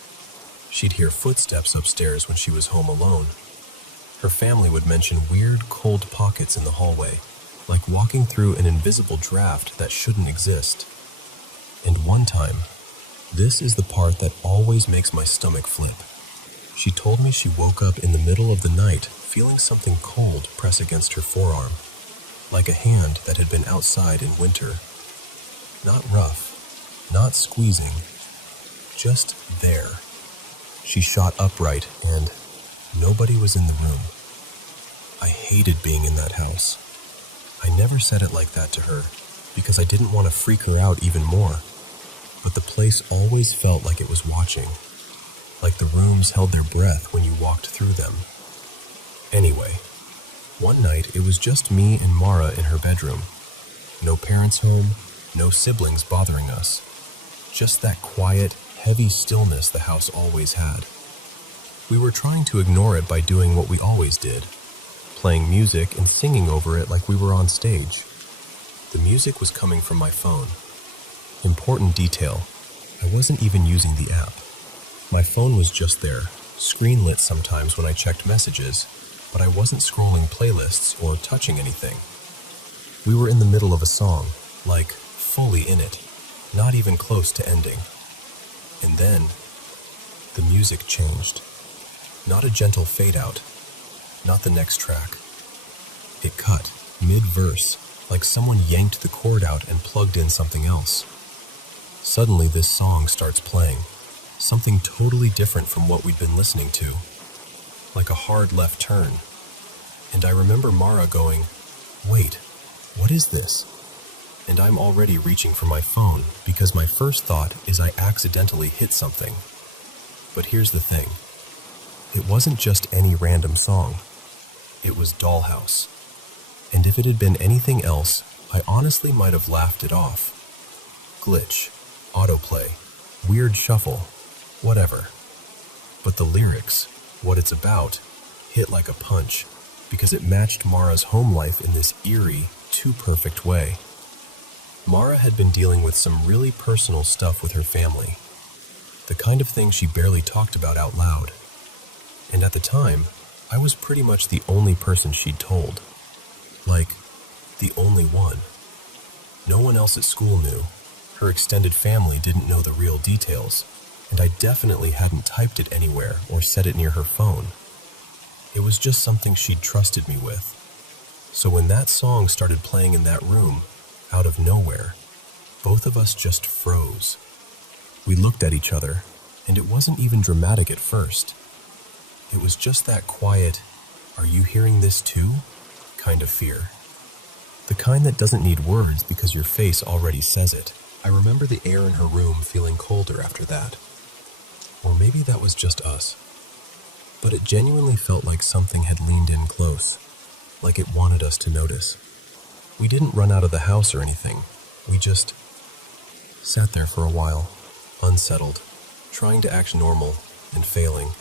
She'd hear footsteps upstairs when she was home alone. Her family would mention weird, cold pockets in the hallway, like walking through an invisible draft that shouldn't exist. And one time, this is the part that always makes my stomach flip. She told me she woke up in the middle of the night feeling something cold press against her forearm, like a hand that had been outside in winter. Not rough, not squeezing, just there. She shot upright and nobody was in the room. I hated being in that house. I never said it like that to her because I didn't want to freak her out even more. But the place always felt like it was watching, like the rooms held their breath when you walked through them. Anyway, one night it was just me and Mara in her bedroom. No parents home, no siblings bothering us. Just that quiet, heavy stillness the house always had. We were trying to ignore it by doing what we always did, playing music and singing over it like we were on stage. The music was coming from my phone. Important detail, I wasn't even using the app. My phone was just there, screen lit sometimes when I checked messages, but I wasn't scrolling playlists or touching anything. We were in the middle of a song, like fully in it, not even close to ending. And then, the music changed. Not a gentle fade out, not the next track. It cut, mid-verse, like someone yanked the cord out and plugged in something else. Suddenly this song starts playing, something totally different from what we'd been listening to, like a hard left turn. And I remember Mara going, "Wait, What is this? And I'm already reaching for my phone because my first thought is I accidentally hit something. But here's the thing. It wasn't just any random song. It was Dollhouse. And if it had been anything else, I honestly might have laughed it off. Glitch, autoplay, weird shuffle, whatever. But the lyrics, what it's about, hit like a punch because it matched Mara's home life in this eerie, too perfect way. Mara had been dealing with some really personal stuff with her family, the kind of thing she barely talked about out loud. And at the time, I was pretty much the only person she'd told. Like, the only one. No one else at school knew. Her extended family didn't know the real details, and I definitely hadn't typed it anywhere or set it near her phone. It was just something she'd trusted me with. So when that song started playing in that room, out of nowhere, both of us just froze. We looked at each other, and it wasn't even dramatic at first. It was just that quiet, "Are you hearing this too?" kind of fear. The kind that doesn't need words because your face already says it. I remember the air in her room feeling colder after that. Or maybe that was just us. But it genuinely felt like something had leaned in close, like it wanted us to notice. We didn't run out of the house or anything. We just sat there for a while, unsettled, trying to act normal and failing.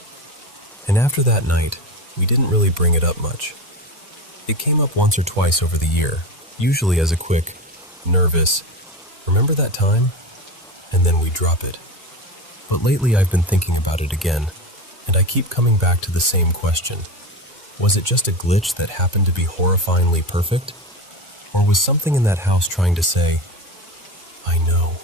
And after that night, we didn't really bring it up much. It came up once or twice over the year, usually as a quick, nervous, "Remember that time?" And then we drop it. But lately I've been thinking about it again, and I keep coming back to the same question. Was it just a glitch that happened to be horrifyingly perfect? Or was something in that house trying to say, "I know"?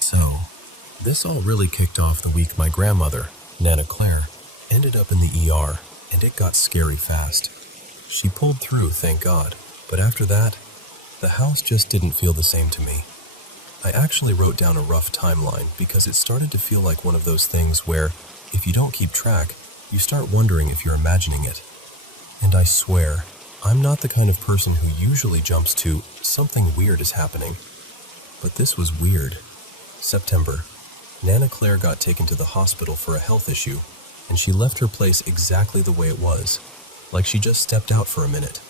So, this all really kicked off the week my grandmother, Nana Claire, ended up in the ER, and it got scary fast. She pulled through, thank God, but after that, the house just didn't feel the same to me. I actually wrote down a rough timeline because it started to feel like one of those things where, if you don't keep track, you start wondering if you're imagining it. And I swear, I'm not the kind of person who usually jumps to something weird is happening. But this was weird. September, Nana Claire got taken to the hospital for a health issue, and she left her place exactly the way it was, like she just stepped out for a minute.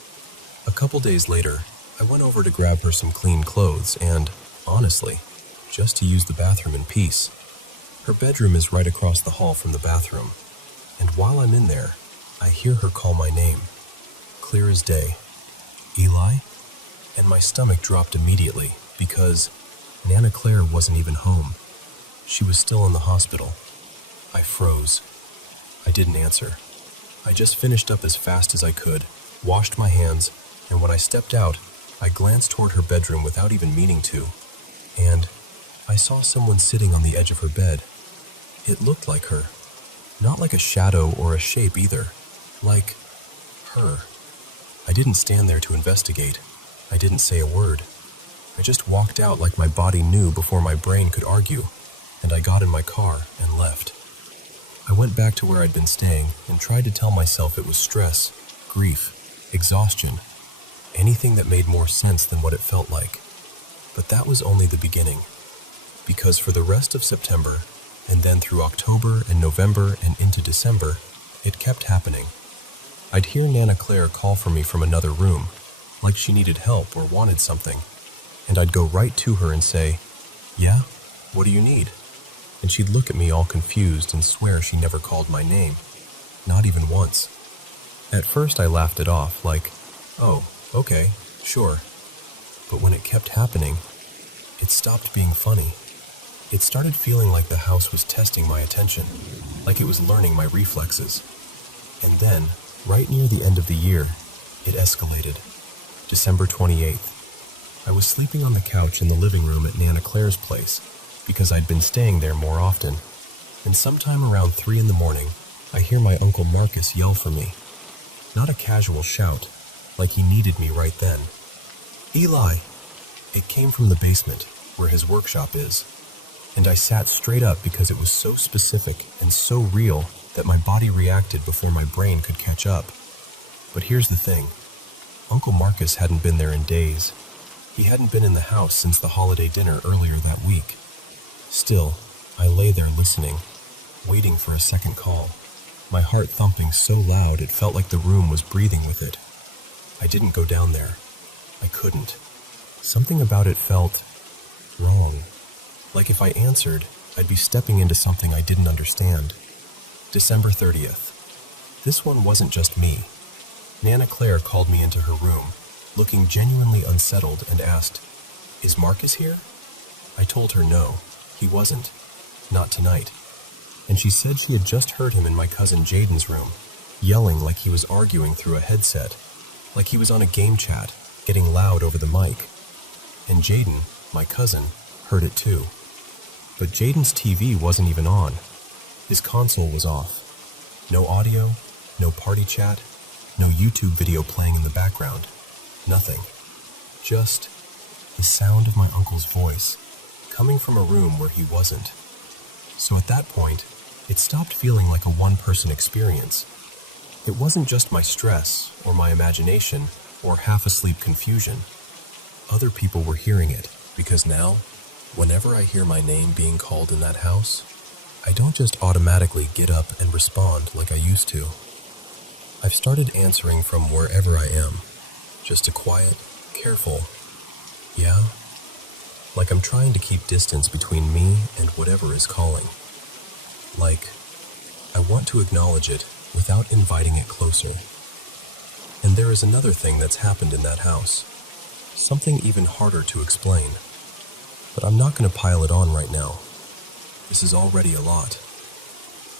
A couple days later, I went over to grab her some clean clothes and, honestly, just to use the bathroom in peace. Her bedroom is right across the hall from the bathroom, and while I'm in there, I hear her call my name, clear as day. "Eli?" And my stomach dropped immediately because Nana Claire wasn't even home. She was still in the hospital. I froze. I didn't answer. I just finished up as fast as I could, washed my hands, and when I stepped out, I glanced toward her bedroom without even meaning to, and I saw someone sitting on the edge of her bed. It looked like her. Not like a shadow or a shape either. Like her. I didn't stand there to investigate. I didn't say a word. I just walked out like my body knew before my brain could argue, and I got in my car and left. I went back to where I'd been staying and tried to tell myself it was stress, grief, exhaustion, anything that made more sense than what it felt like. But that was only the beginning, because for the rest of September, and then through October and November and into December, it kept happening. I'd hear Nana Claire call for me from another room, like she needed help or wanted something, and I'd go right to her and say, "Yeah, what do you need?" And she'd look at me all confused and swear she never called my name, not even once. At first I laughed it off, like, "Oh, okay, sure." But when it kept happening, it stopped being funny. It started feeling like the house was testing my attention, like it was learning my reflexes. And then, right near the end of the year, it escalated. December 28th. I was sleeping on the couch in the living room at Nana Claire's place, because I'd been staying there more often, and sometime around 3 in the morning, I hear my Uncle Marcus yell for me. Not a casual shout, like he needed me right then. "Eli!" It came from the basement, where his workshop is. and I sat straight up because it was so specific and so real that my body reacted before my brain could catch up. But here's the thing. Uncle Marcus hadn't been there in days. He hadn't been in the house since the holiday dinner earlier that week. Still, I lay there listening, waiting for a second call, my heart thumping so loud it felt like the room was breathing with it. I didn't go down there. I couldn't. Something about it felt wrong. Like if I answered, I'd be stepping into something I didn't understand. December 30th. This one wasn't just me. Nana Claire called me into her room, looking genuinely unsettled, and asked, "Is Marcus here?" I told her no, he wasn't. Not tonight. And she said she had just heard him in my cousin Jaden's room, yelling like he was arguing through a headset, like he was on a game chat, getting loud over the mic. And Jaden, my cousin, heard it too. But Jaden's TV wasn't even on. His console was off. No audio, no party chat, no YouTube video playing in the background. Nothing. Just the sound of my uncle's voice, coming from a room where he wasn't. So at that point, it stopped feeling like a one-person experience. It wasn't just my stress, or my imagination, or half-asleep confusion. Other people were hearing it, because now, whenever I hear my name being called in that house, I don't just automatically get up and respond like I used to. I've started answering from wherever I am, just a quiet, careful, yeah? Like I'm trying to keep distance between me and whatever is calling. Like, I want to acknowledge it without inviting it closer. And there is another thing that's happened in that house. Something even harder to explain. But I'm not going to pile it on right now. This is already a lot.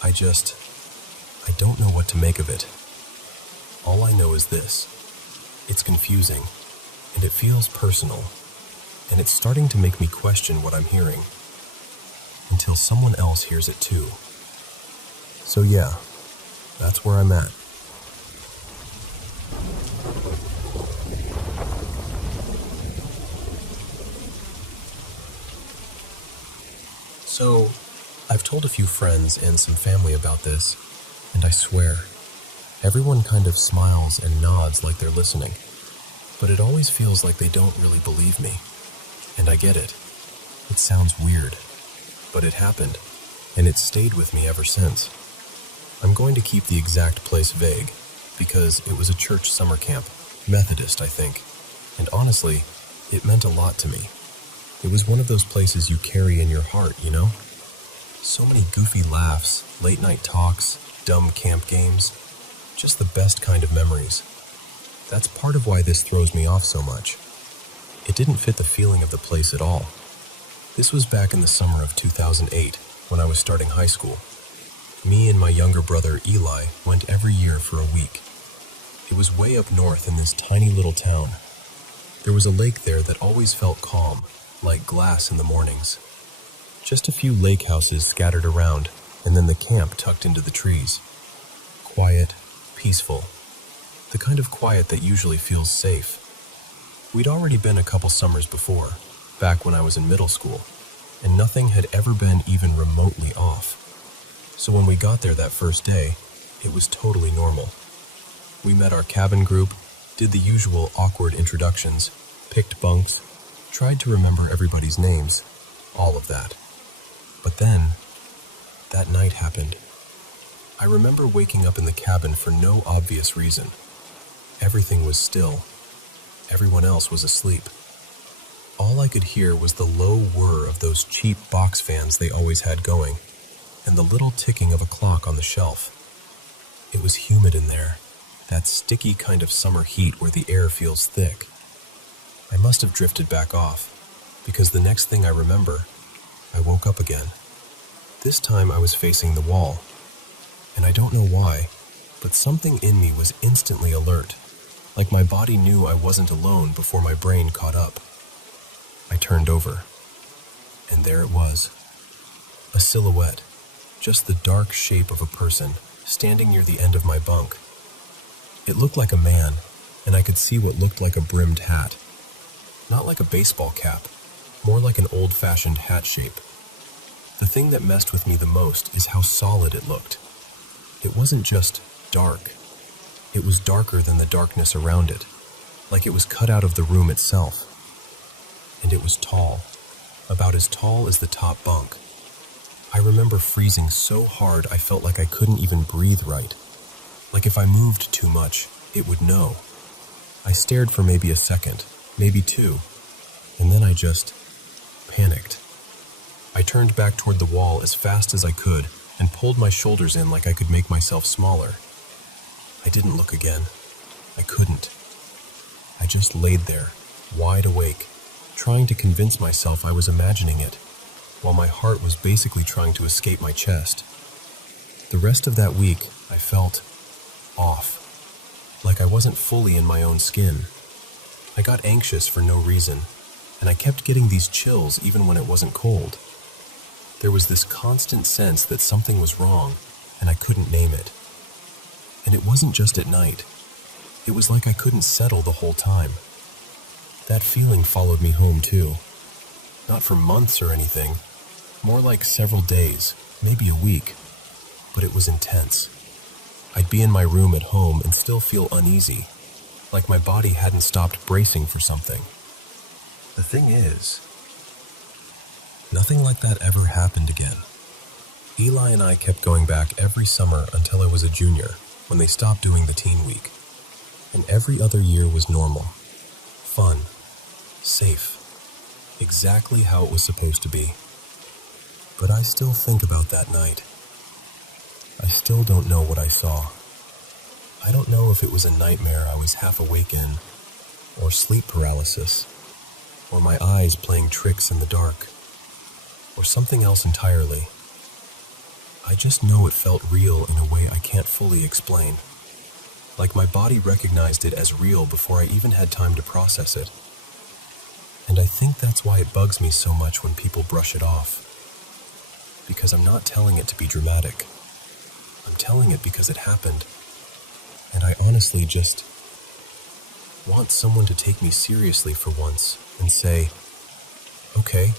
I don't know what to make of it. All I know is this. It's confusing, and it feels personal, and it's starting to make me question what I'm hearing, until someone else hears it too. So yeah, that's where I'm at. So, I've told a few friends and some family about this, and I swear, everyone kind of smiles and nods like they're listening, but it always feels like they don't really believe me. And I get it. It sounds weird, but it happened, and it's stayed with me ever since. I'm going to keep the exact place vague, because it was a church summer camp, Methodist, I think, and honestly, it meant a lot to me. It was one of those places you carry in your heart, you know? So many goofy laughs, late-night talks, dumb camp games, just the best kind of memories. That's part of why this throws me off so much. It didn't fit the feeling of the place at all. This was back in the summer of 2008, when I was starting high school. Me and my younger brother Eli went every year for a week. It was way up north in this tiny little town. There was a lake there that always felt calm, like glass in the mornings. Just a few lake houses scattered around, and then the camp tucked into the trees. Quiet, peaceful. The kind of quiet that usually feels safe. We'd already been a couple summers before, back when I was in middle school, and nothing had ever been even remotely off. So when we got there that first day, it was totally normal. We met our cabin group, did the usual awkward introductions, picked bunks, tried to remember everybody's names, all of that. But then, that night happened. I remember waking up in the cabin for no obvious reason. Everything was still. Everyone else was asleep. All I could hear was the low whir of those cheap box fans they always had going, and the little ticking of a clock on the shelf. It was humid in there, that sticky kind of summer heat where the air feels thick. I must have drifted back off, because the next thing I remember, I woke up again. This time I was facing the wall, and I don't know why, but something in me was instantly alert, like my body knew I wasn't alone before my brain caught up. I turned over, and there it was. A silhouette, just the dark shape of a person standing near the end of my bunk. It looked like a man, and I could see what looked like a brimmed hat. Not like a baseball cap, more like an old-fashioned hat shape. The thing that messed with me the most is how solid it looked. It wasn't just dark. It was darker than the darkness around it, like it was cut out of the room itself. And it was tall, about as tall as the top bunk. I remember freezing so hard I felt like I couldn't even breathe right. Like if I moved too much, it would know. I stared for maybe a second, maybe two, and then I just panicked. I turned back toward the wall as fast as I could and pulled my shoulders in like I could make myself smaller. I didn't look again. I couldn't. I just laid there, wide awake, trying to convince myself I was imagining it, while my heart was basically trying to escape my chest. The rest of that week, I felt off, like I wasn't fully in my own skin. I got anxious for no reason, and I kept getting these chills even when it wasn't cold. There was this constant sense that something was wrong, and I couldn't name it. And it wasn't just at night. It was like I couldn't settle the whole time. That feeling followed me home too. Not for months or anything, more like several days, maybe a week, but it was intense. I'd be in my room at home and still feel uneasy, like my body hadn't stopped bracing for something. The thing is, nothing like that ever happened again. Eli and I kept going back every summer until I was a junior, when they stopped doing the teen week. And every other year was normal. Fun. Safe. Exactly how it was supposed to be. But I still think about that night. I still don't know what I saw. I don't know if it was a nightmare I was half awake in, or sleep paralysis, or my eyes playing tricks in the dark, or something else entirely. I just know it felt real in a way I can't fully explain. Like my body recognized it as real before I even had time to process it. And I think that's why it bugs me so much when people brush it off. Because I'm not telling it to be dramatic. I'm telling it because it happened. And I honestly just want someone to take me seriously for once and say, okay,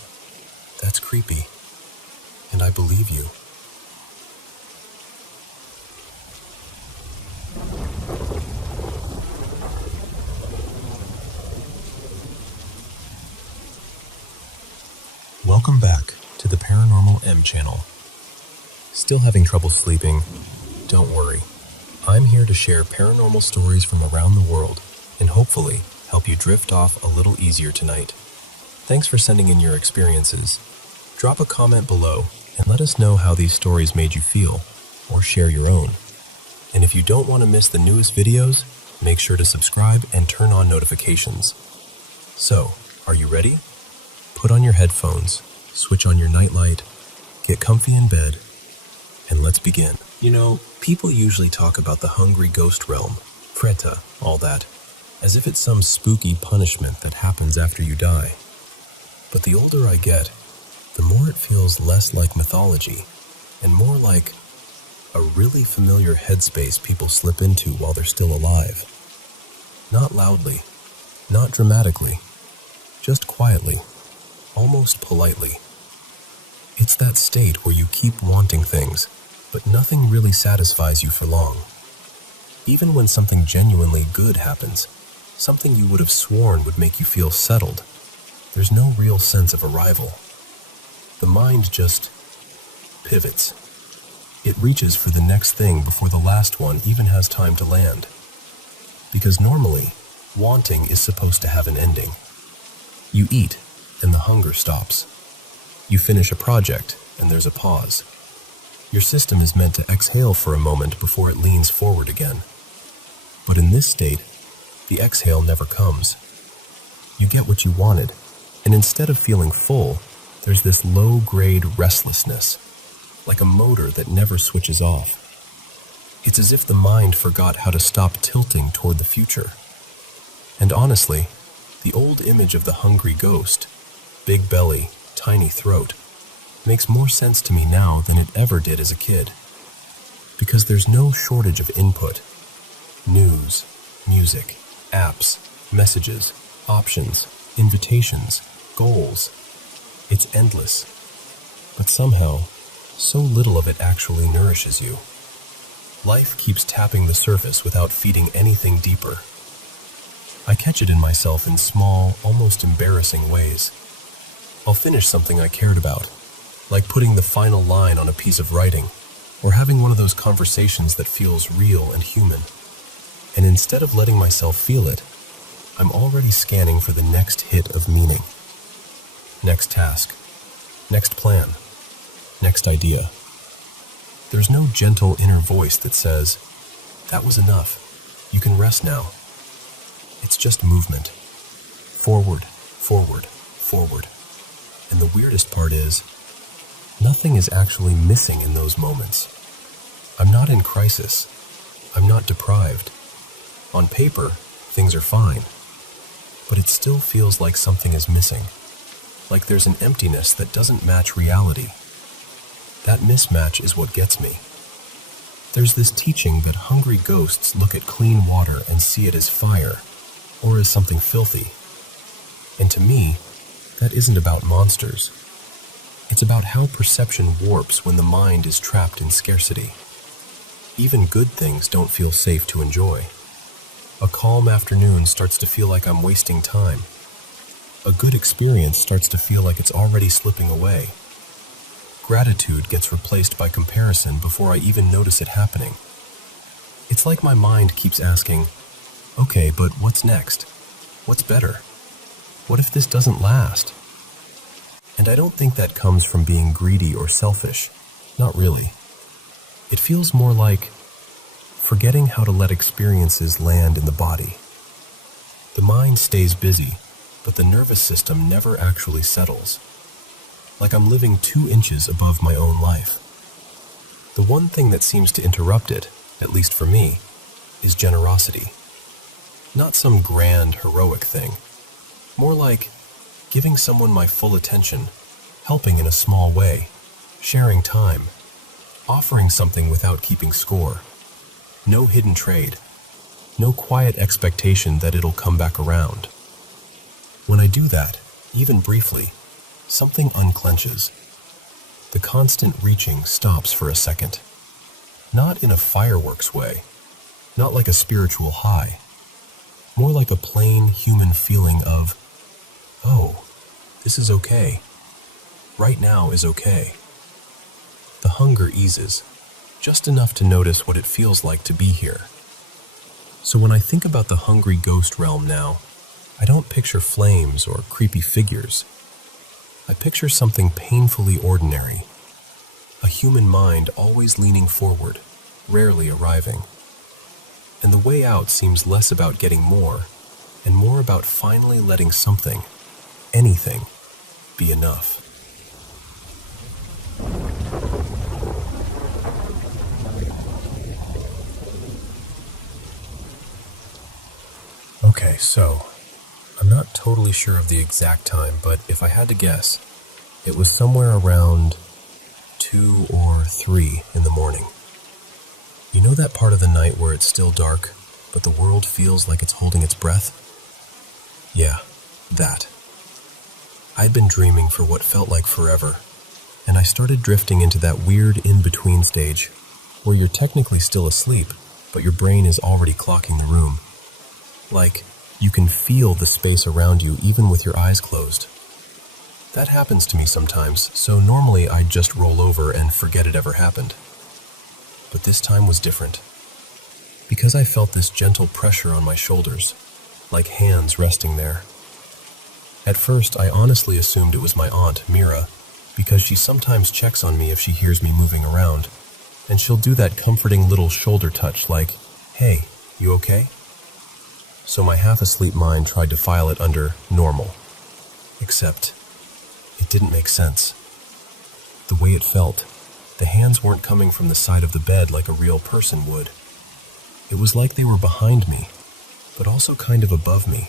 that's creepy, and I believe you. Welcome back to the Paranormal M channel. Still having trouble sleeping? Don't worry. I'm here to share paranormal stories from around the world and hopefully help you drift off a little easier tonight. Thanks for sending in your experiences. Drop a comment below and let us know how these stories made you feel, or share your own. And if you don't want to miss the newest videos, make sure to subscribe and turn on notifications. So, are you ready? Put on your headphones, switch on your nightlight, get comfy in bed, and let's begin. You know, people usually talk about the hungry ghost realm, Preta, all that, as if it's some spooky punishment that happens after you die. But the older I get, the more it feels less like mythology, and more like a really familiar headspace people slip into while they're still alive. Not loudly, not dramatically, just quietly, almost politely. It's that state where you keep wanting things, but nothing really satisfies you for long. Even when something genuinely good happens, something you would have sworn would make you feel settled, there's no real sense of arrival. The mind just pivots. It reaches for the next thing before the last one even has time to land. Because normally, wanting is supposed to have an ending. You eat, and the hunger stops. You finish a project, and there's a pause. Your system is meant to exhale for a moment before it leans forward again. But in this state, the exhale never comes. You get what you wanted, and instead of feeling full, there's this low-grade restlessness, like a motor that never switches off. It's as if the mind forgot how to stop tilting toward the future. And honestly, the old image of the hungry ghost, big belly, tiny throat, makes more sense to me now than it ever did as a kid. Because there's no shortage of input. News, music, apps, messages, options, invitations, goals. It's endless. but somehow, so little of it actually nourishes you. Life keeps tapping the surface without feeding anything deeper. I catch it in myself in small, almost embarrassing ways. I'll finish something I cared about, like putting the final line on a piece of writing, or having one of those conversations that feels real and human. And instead of letting myself feel it, I'm already scanning for the next hit of meaning. Next task, next plan, next idea. There's no gentle inner voice that says, "That was enough. You can rest now." It's just movement. Forward, forward, forward. And the weirdest part is, nothing is actually missing in those moments. I'm not in crisis. I'm not deprived. On paper, things are fine. But it still feels like something is missing. Like there's an emptiness that doesn't match reality. That mismatch is what gets me. There's this teaching that hungry ghosts look at clean water and see it as fire, or as something filthy. And to me, that isn't about monsters. It's about how perception warps when the mind is trapped in scarcity. Even good things don't feel safe to enjoy. A calm afternoon starts to feel like I'm wasting time. A good experience starts to feel like it's already slipping away. Gratitude gets replaced by comparison before I even notice it happening. It's like my mind keeps asking, "Okay, but what's next? What's better? What if this doesn't last?" And I don't think that comes from being greedy or selfish. Not really. It feels more like forgetting how to let experiences land in the body. The mind stays busy, but the nervous system never actually settles. Like I'm living 2 inches above my own life. The one thing that seems to interrupt it, at least for me, is generosity. Not some grand, heroic thing. More like giving someone my full attention, helping in a small way, sharing time, offering something without keeping score. No hidden trade. No quiet expectation that it'll come back around. When I do that, even briefly, something unclenches. The constant reaching stops for a second. Not in a fireworks way, not like a spiritual high. More like a plain human feeling of, "Oh, this is okay. Right now is okay." The hunger eases, just enough to notice what it feels like to be here. So when I think about the hungry ghost realm now, I don't picture flames or creepy figures. I picture something painfully ordinary. A human mind always leaning forward, rarely arriving. And the way out seems less about getting more, and more about finally letting something, anything, be enough. Okay, so I'm not totally sure of the exact time, but if I had to guess, it was somewhere around 2 or 3 in the morning. You know that part of the night where it's still dark, but the world feels like it's holding its breath? Yeah, that. I'd been dreaming for what felt like forever, and I started drifting into that weird in-between stage, where you're technically still asleep, but your brain is already clocking the room. Like, you can feel the space around you even with your eyes closed. That happens to me sometimes, so normally I'd just roll over and forget it ever happened. But this time was different. Because I felt this gentle pressure on my shoulders, like hands resting there. At first, I honestly assumed it was my aunt, Mira, because she sometimes checks on me if she hears me moving around, and she'll do that comforting little shoulder touch like, "Hey, you okay?" So my half-asleep mind tried to file it under normal. Except, it didn't make sense. The way it felt, the hands weren't coming from the side of the bed like a real person would. It was like they were behind me, but also kind of above me,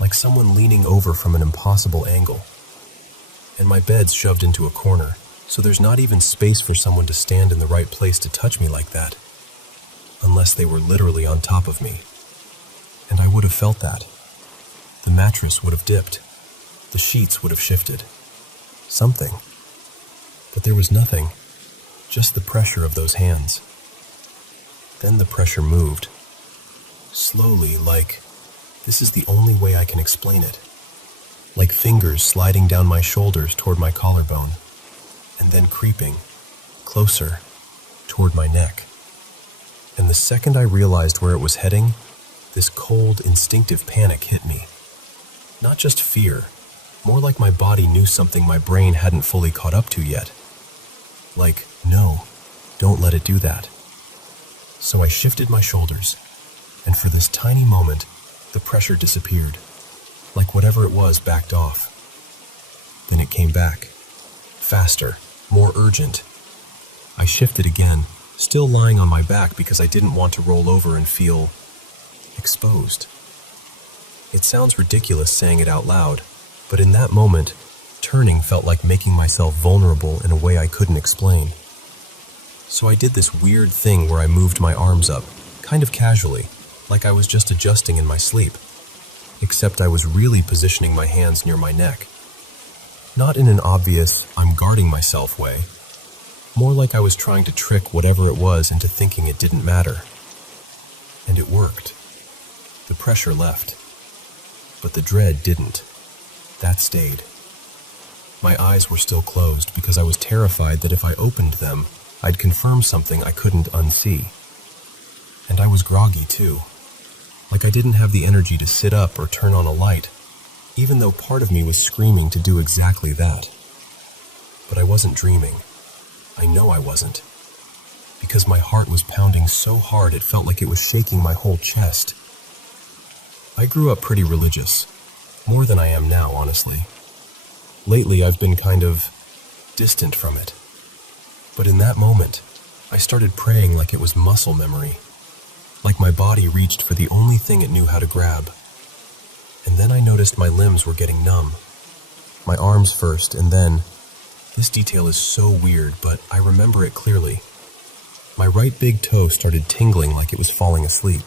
like someone leaning over from an impossible angle. And my bed's shoved into a corner, so there's not even space for someone to stand in the right place to touch me like that, unless they were literally on top of me. And I would have felt that. The mattress would have dipped. The sheets would have shifted. Something. But there was nothing, just the pressure of those hands. Then the pressure moved. Slowly, like, this is the only way I can explain it. Like fingers sliding down my shoulders toward my collarbone, and then creeping, closer, toward my neck. And the second I realized where it was heading, this cold, instinctive panic hit me. Not just fear, more like my body knew something my brain hadn't fully caught up to yet. Like, no, don't let it do that. So I shifted my shoulders, and for this tiny moment, the pressure disappeared, like whatever it was backed off. Then it came back, faster, more urgent. I shifted again, still lying on my back because I didn't want to roll over and feel exposed. It sounds ridiculous saying it out loud, but in that moment, turning felt like making myself vulnerable in a way I couldn't explain. So I did this weird thing where I moved my arms up, kind of casually, like I was just adjusting in my sleep. Except I was really positioning my hands near my neck. Not in an obvious, I'm guarding myself way. More like I was trying to trick whatever it was into thinking it didn't matter. And it worked. The pressure left. But the dread didn't. That stayed. My eyes were still closed because I was terrified that if I opened them, I'd confirm something I couldn't unsee. And I was groggy too. Like I didn't have the energy to sit up or turn on a light, even though part of me was screaming to do exactly that. But I wasn't dreaming. I know I wasn't. Because my heart was pounding so hard it felt like it was shaking my whole chest. I grew up pretty religious. More than I am now, honestly. Lately, I've been kind of distant from it. But in that moment, I started praying like it was muscle memory. Like my body reached for the only thing it knew how to grab. And then I noticed my limbs were getting numb. My arms first, and then... This detail is so weird, but I remember it clearly. My right big toe started tingling like it was falling asleep.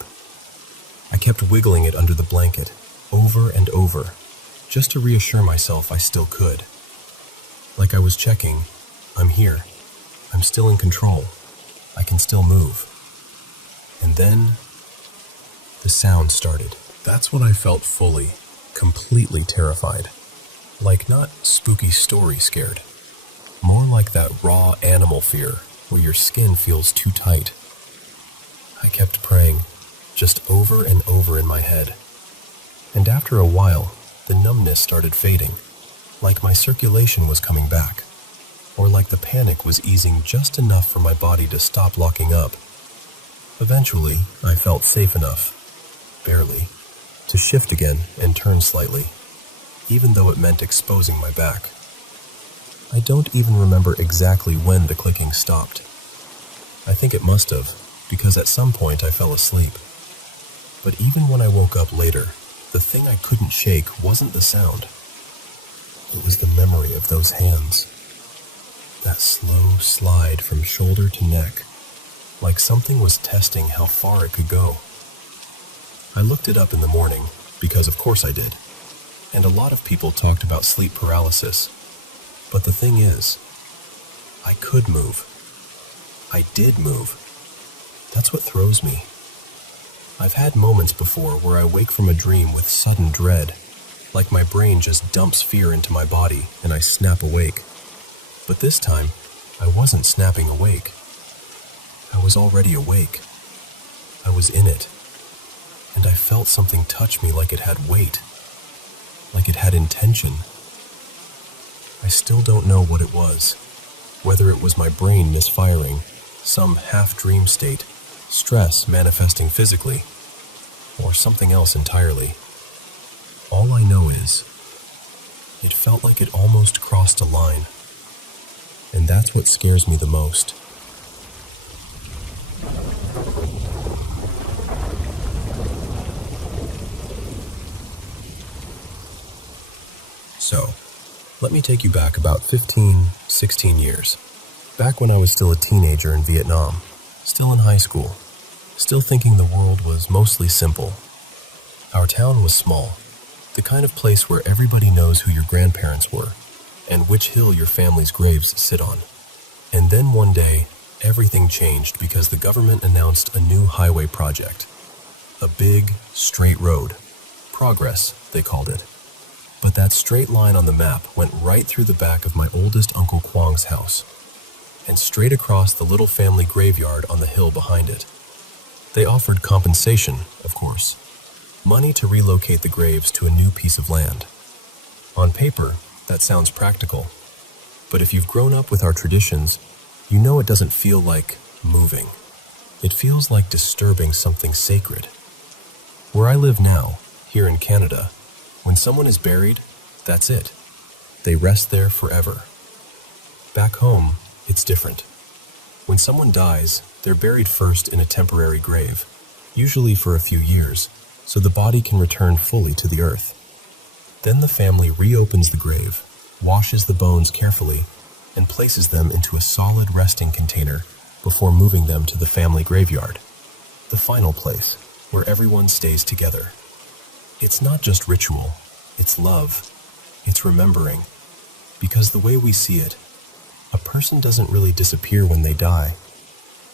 I kept wiggling it under the blanket, over and over, just to reassure myself I still could. Like I was checking, I'm here. I'm still in control. I can still move. And then, the sound started. That's when I felt fully, completely terrified. Like not spooky story scared. More like that raw animal fear, where your skin feels too tight. I kept praying, just over and over in my head. And after a while, the numbness started fading, like my circulation was coming back, or like the panic was easing just enough for my body to stop locking up. Eventually, I felt safe enough, barely, to shift again and turn slightly, even though it meant exposing my back. I don't even remember exactly when the clicking stopped. I think it must have, because at some point I fell asleep. But even when I woke up later, the thing I couldn't shake wasn't the sound. It was the memory of those hands. That slow slide from shoulder to neck, like something was testing how far it could go. I looked it up in the morning, because of course I did, and a lot of people talked about sleep paralysis. But the thing is, I could move. I did move. That's what throws me. I've had moments before where I wake from a dream with sudden dread, like my brain just dumps fear into my body and I snap awake. But this time, I wasn't snapping awake. I was already awake. I was in it. And I felt something touch me like it had weight, like it had intention. I still don't know what it was, whether it was my brain misfiring, some half-dream state, stress manifesting physically, or something else entirely. All I know is, it felt like it almost crossed a line, and that's what scares me the most. So, let me take you back about 15, 16 years. Back when I was still a teenager in Vietnam, still in high school, still thinking the world was mostly simple. Our town was small, the kind of place where everybody knows who your grandparents were and which hill your family's graves sit on. And then one day, everything changed because the government announced a new highway project. A big, straight road. Progress, they called it. But that straight line on the map went right through the back of my oldest Uncle Kwang's house, and straight across the little family graveyard on the hill behind it. They offered compensation, of course. Money to relocate the graves to a new piece of land. On paper, that sounds practical. But if you've grown up with our traditions, you know it doesn't feel like moving. It feels like disturbing something sacred. Where I live now, here in Canada, when someone is buried, that's it. They rest there forever. Back home, it's different. When someone dies, they're buried first in a temporary grave, usually for a few years, so the body can return fully to the earth. Then the family reopens the grave, washes the bones carefully, and places them into a solid resting container before moving them to the family graveyard, the final place where everyone stays together. It's not just ritual, it's love, it's remembering. Because the way we see it, a person doesn't really disappear when they die.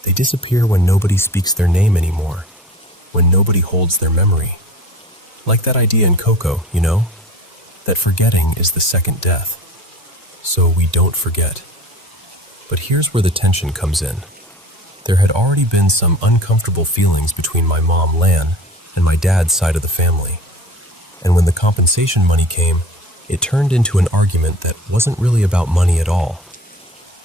They disappear when nobody speaks their name anymore, when nobody holds their memory. Like that idea in Coco, you know? That forgetting is the second death. So we don't forget. But here's where the tension comes in. There had already been some uncomfortable feelings between my mom, Lan, and my dad's side of the family. And when the compensation money came, it turned into an argument that wasn't really about money at all.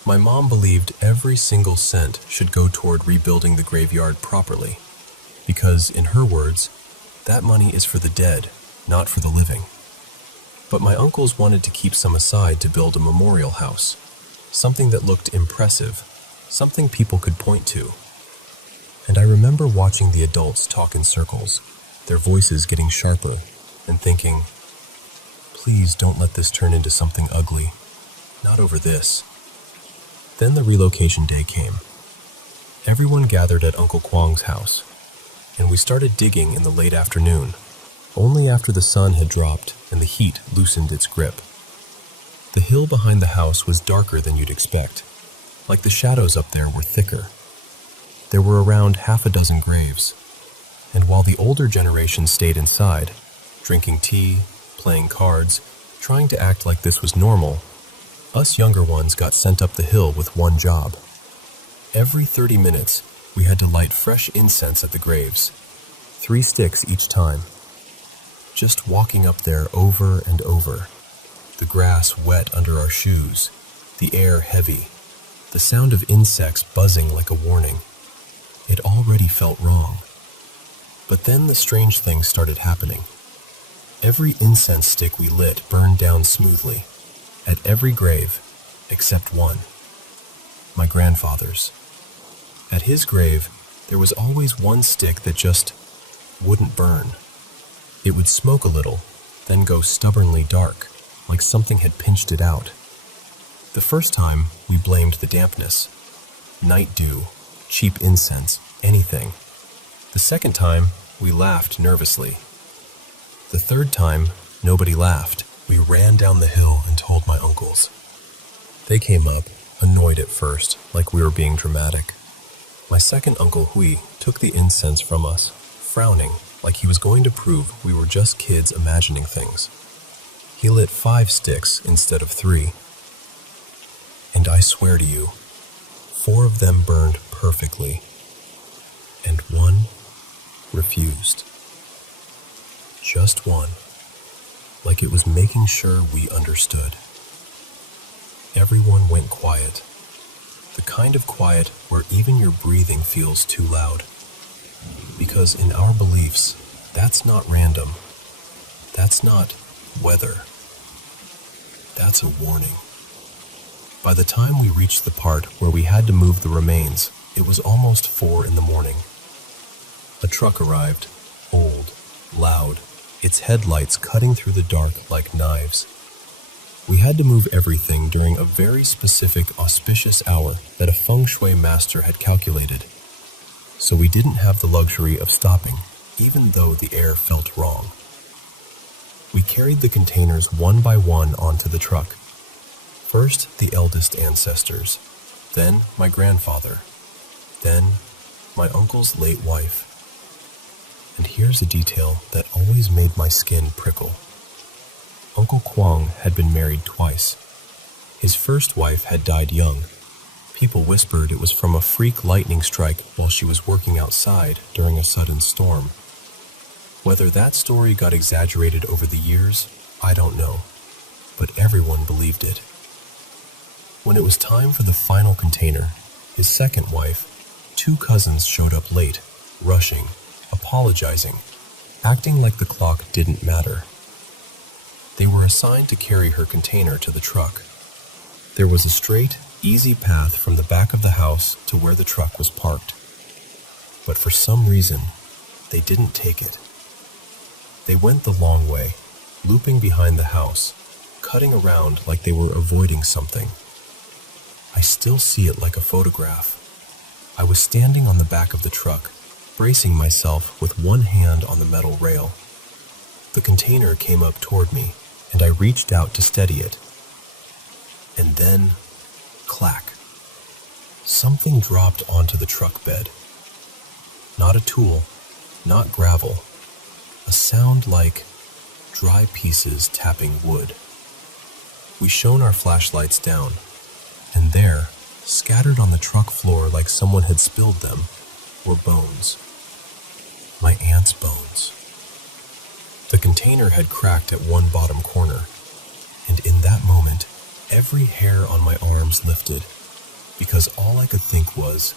My mom believed every single cent should go toward rebuilding the graveyard properly, because, in her words, that money is for the dead, not for the living. But my uncles wanted to keep some aside to build a memorial house, something that looked impressive, something people could point to. And I remember watching the adults talk in circles, their voices getting sharper, and thinking, please don't let this turn into something ugly. Not over this. Then the relocation day came. Everyone gathered at Uncle Kwang's house, and we started digging in the late afternoon, only after the sun had dropped and the heat loosened its grip. The hill behind the house was darker than you'd expect, like the shadows up there were thicker. There were around half a dozen graves, and while the older generation stayed inside, drinking tea, playing cards, trying to act like this was normal, us younger ones got sent up the hill with one job. Every 30 minutes, we had to light fresh incense at the graves, 3 sticks each time. Just walking up there over and over, the grass wet under our shoes, the air heavy, the sound of insects buzzing like a warning. It already felt wrong. But then the strange thing started happening. Every incense stick we lit burned down smoothly, at every grave, except one. My grandfather's. At his grave, there was always one stick that just wouldn't burn. It would smoke a little, then go stubbornly dark, like something had pinched it out. The first time, we blamed the dampness. Night dew, cheap incense, anything. The second time, we laughed nervously. The third time, nobody laughed. We ran down the hill and told my uncles. They came up, annoyed at first, like we were being dramatic. My second uncle, Hui, took the incense from us, frowning, like he was going to prove we were just kids imagining things. He lit 5 sticks instead of 3. And I swear to you, 4 of them burned perfectly, and 1 refused. Just 1, like it was making sure we understood. Everyone went quiet, the kind of quiet where even your breathing feels too loud. Because in our beliefs, that's not random. That's not weather. That's a warning. By the time we reached the part where we had to move the remains, it was almost 4 in the morning. A truck arrived, old, loud, its headlights cutting through the dark like knives. We had to move everything during a very specific auspicious hour that a feng shui master had calculated. So we didn't have the luxury of stopping, even though the air felt wrong. We carried the containers one by one onto the truck. First, the eldest ancestors, then my grandfather, then my uncle's late wife. And here's a detail that always made my skin prickle. Uncle Kwong had been married twice. His first wife had died young. People whispered it was from a freak lightning strike while she was working outside during a sudden storm. Whether that story got exaggerated over the years, I don't know, but everyone believed it. When it was time for the final container, his second wife, 2 cousins showed up late, rushing, apologizing, acting like the clock didn't matter. They were assigned to carry her container to the truck. There was a straight, easy path from the back of the house to where the truck was parked. But for some reason, they didn't take it. They went the long way, looping behind the house, cutting around like they were avoiding something. I still see it like a photograph. I was standing on the back of the truck, bracing myself with one hand on the metal rail. The container came up toward me, and I reached out to steady it. And then, clack. Something dropped onto the truck bed. Not a tool, not gravel. A sound like dry pieces tapping wood. We shone our flashlights down, and there, scattered on the truck floor like someone had spilled them, were bones. My aunt's bones. The container had cracked at one bottom corner, and in that moment, every hair on my arms lifted, because all I could think was,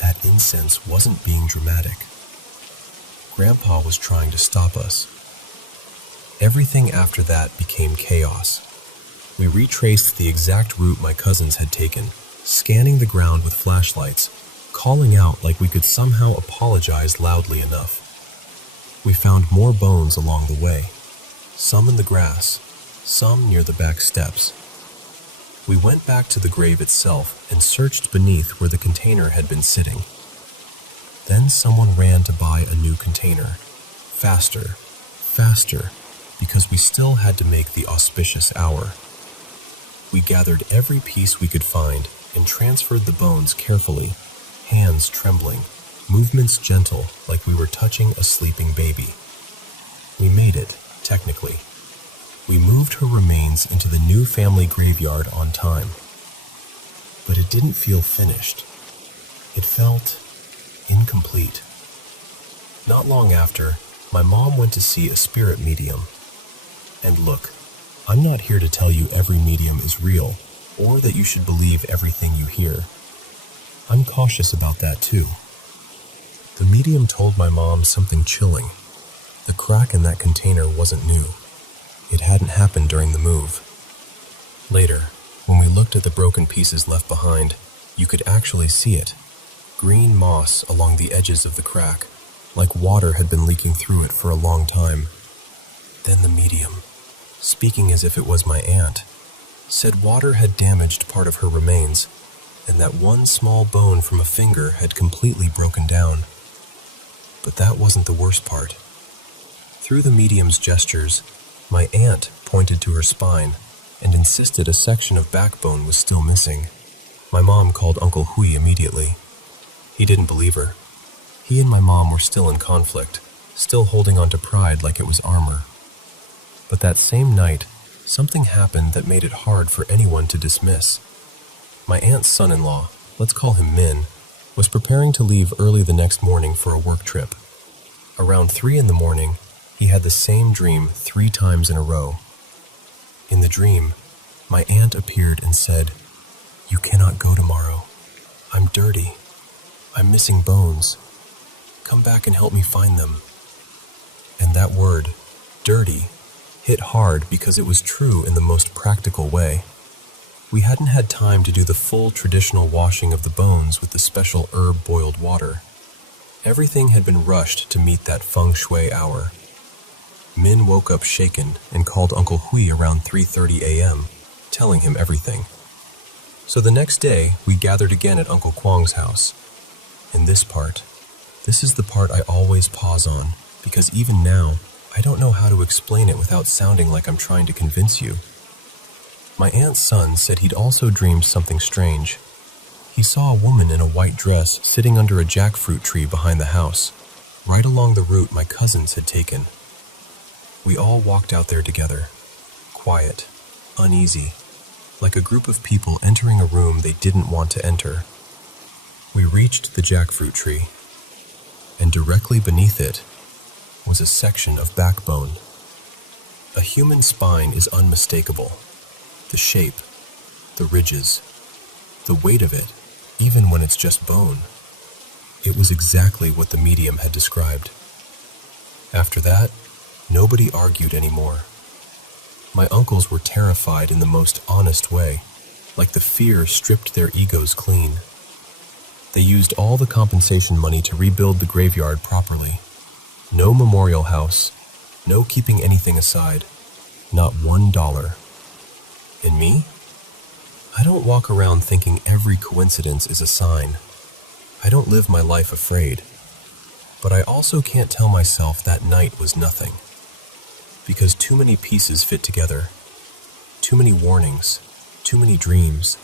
that incense wasn't being dramatic. Grandpa was trying to stop us. Everything after that became chaos. We retraced the exact route my cousins had taken, scanning the ground with flashlights, calling out like we could somehow apologize loudly enough. We found more bones along the way, some in the grass, some near the back steps. We went back to the grave itself and searched beneath where the container had been sitting. Then someone ran to buy a new container. Faster, faster, because we still had to make the auspicious hour. We gathered every piece we could find and transferred the bones carefully, hands trembling, movements gentle like we were touching a sleeping baby. We made it, technically. We moved her remains into the new family graveyard on time. But it didn't feel finished. It felt incomplete. Not long after, my mom went to see a spirit medium. And look, I'm not here to tell you every medium is real, or that you should believe everything you hear. I'm cautious about that too. The medium told my mom something chilling. The crack in that container wasn't new. It hadn't happened during the move. Later, when we looked at the broken pieces left behind, you could actually see it. Green moss along the edges of the crack, like water had been leaking through it for a long time. Then the medium, speaking as if it was my aunt, said water had damaged part of her remains, and that one small bone from a finger had completely broken down. But that wasn't the worst part. Through the medium's gestures, my aunt pointed to her spine and insisted a section of backbone was still missing. My mom called Uncle Hui immediately. He didn't believe her. He and my mom were still in conflict, still holding on to pride like it was armor. But that same night, something happened that made it hard for anyone to dismiss. My aunt's son-in-law, let's call him Min, was preparing to leave early the next morning for a work trip. Around 3 a.m, he had the same dream 3 times in a row. In the dream, my aunt appeared and said, "You cannot go tomorrow. I'm dirty. I'm missing bones. Come back and help me find them." And that word, dirty, hit hard because it was true in the most practical way. We hadn't had time to do the full traditional washing of the bones with the special herb-boiled water. Everything had been rushed to meet that feng shui hour. Min woke up shaken and called Uncle Hui around 3:30 a.m., telling him everything. So the next day, we gathered again at Uncle Kwong's house. In this is the part I always pause on, because even now, I don't know how to explain it without sounding like I'm trying to convince you. My aunt's son said he'd also dreamed something strange, He saw a woman in a white dress sitting under a jackfruit tree behind the house, right along the route my cousins had taken. We all walked out there together, quiet, uneasy, like a group of people entering a room they didn't want to enter. We reached the jackfruit tree, and directly beneath it was a section of backbone. A human spine is unmistakable. The shape, the ridges, the weight of it, even when it's just bone. It was exactly what the medium had described. After that, nobody argued anymore. My uncles were terrified in the most honest way, like the fear stripped their egos clean. They used all the compensation money to rebuild the graveyard properly. No memorial house, no keeping anything aside, not $1. And me? I don't walk around thinking every coincidence is a sign. I don't live my life afraid. But I also can't tell myself that night was nothing. Because too many pieces fit together. Too many warnings, too many dreams,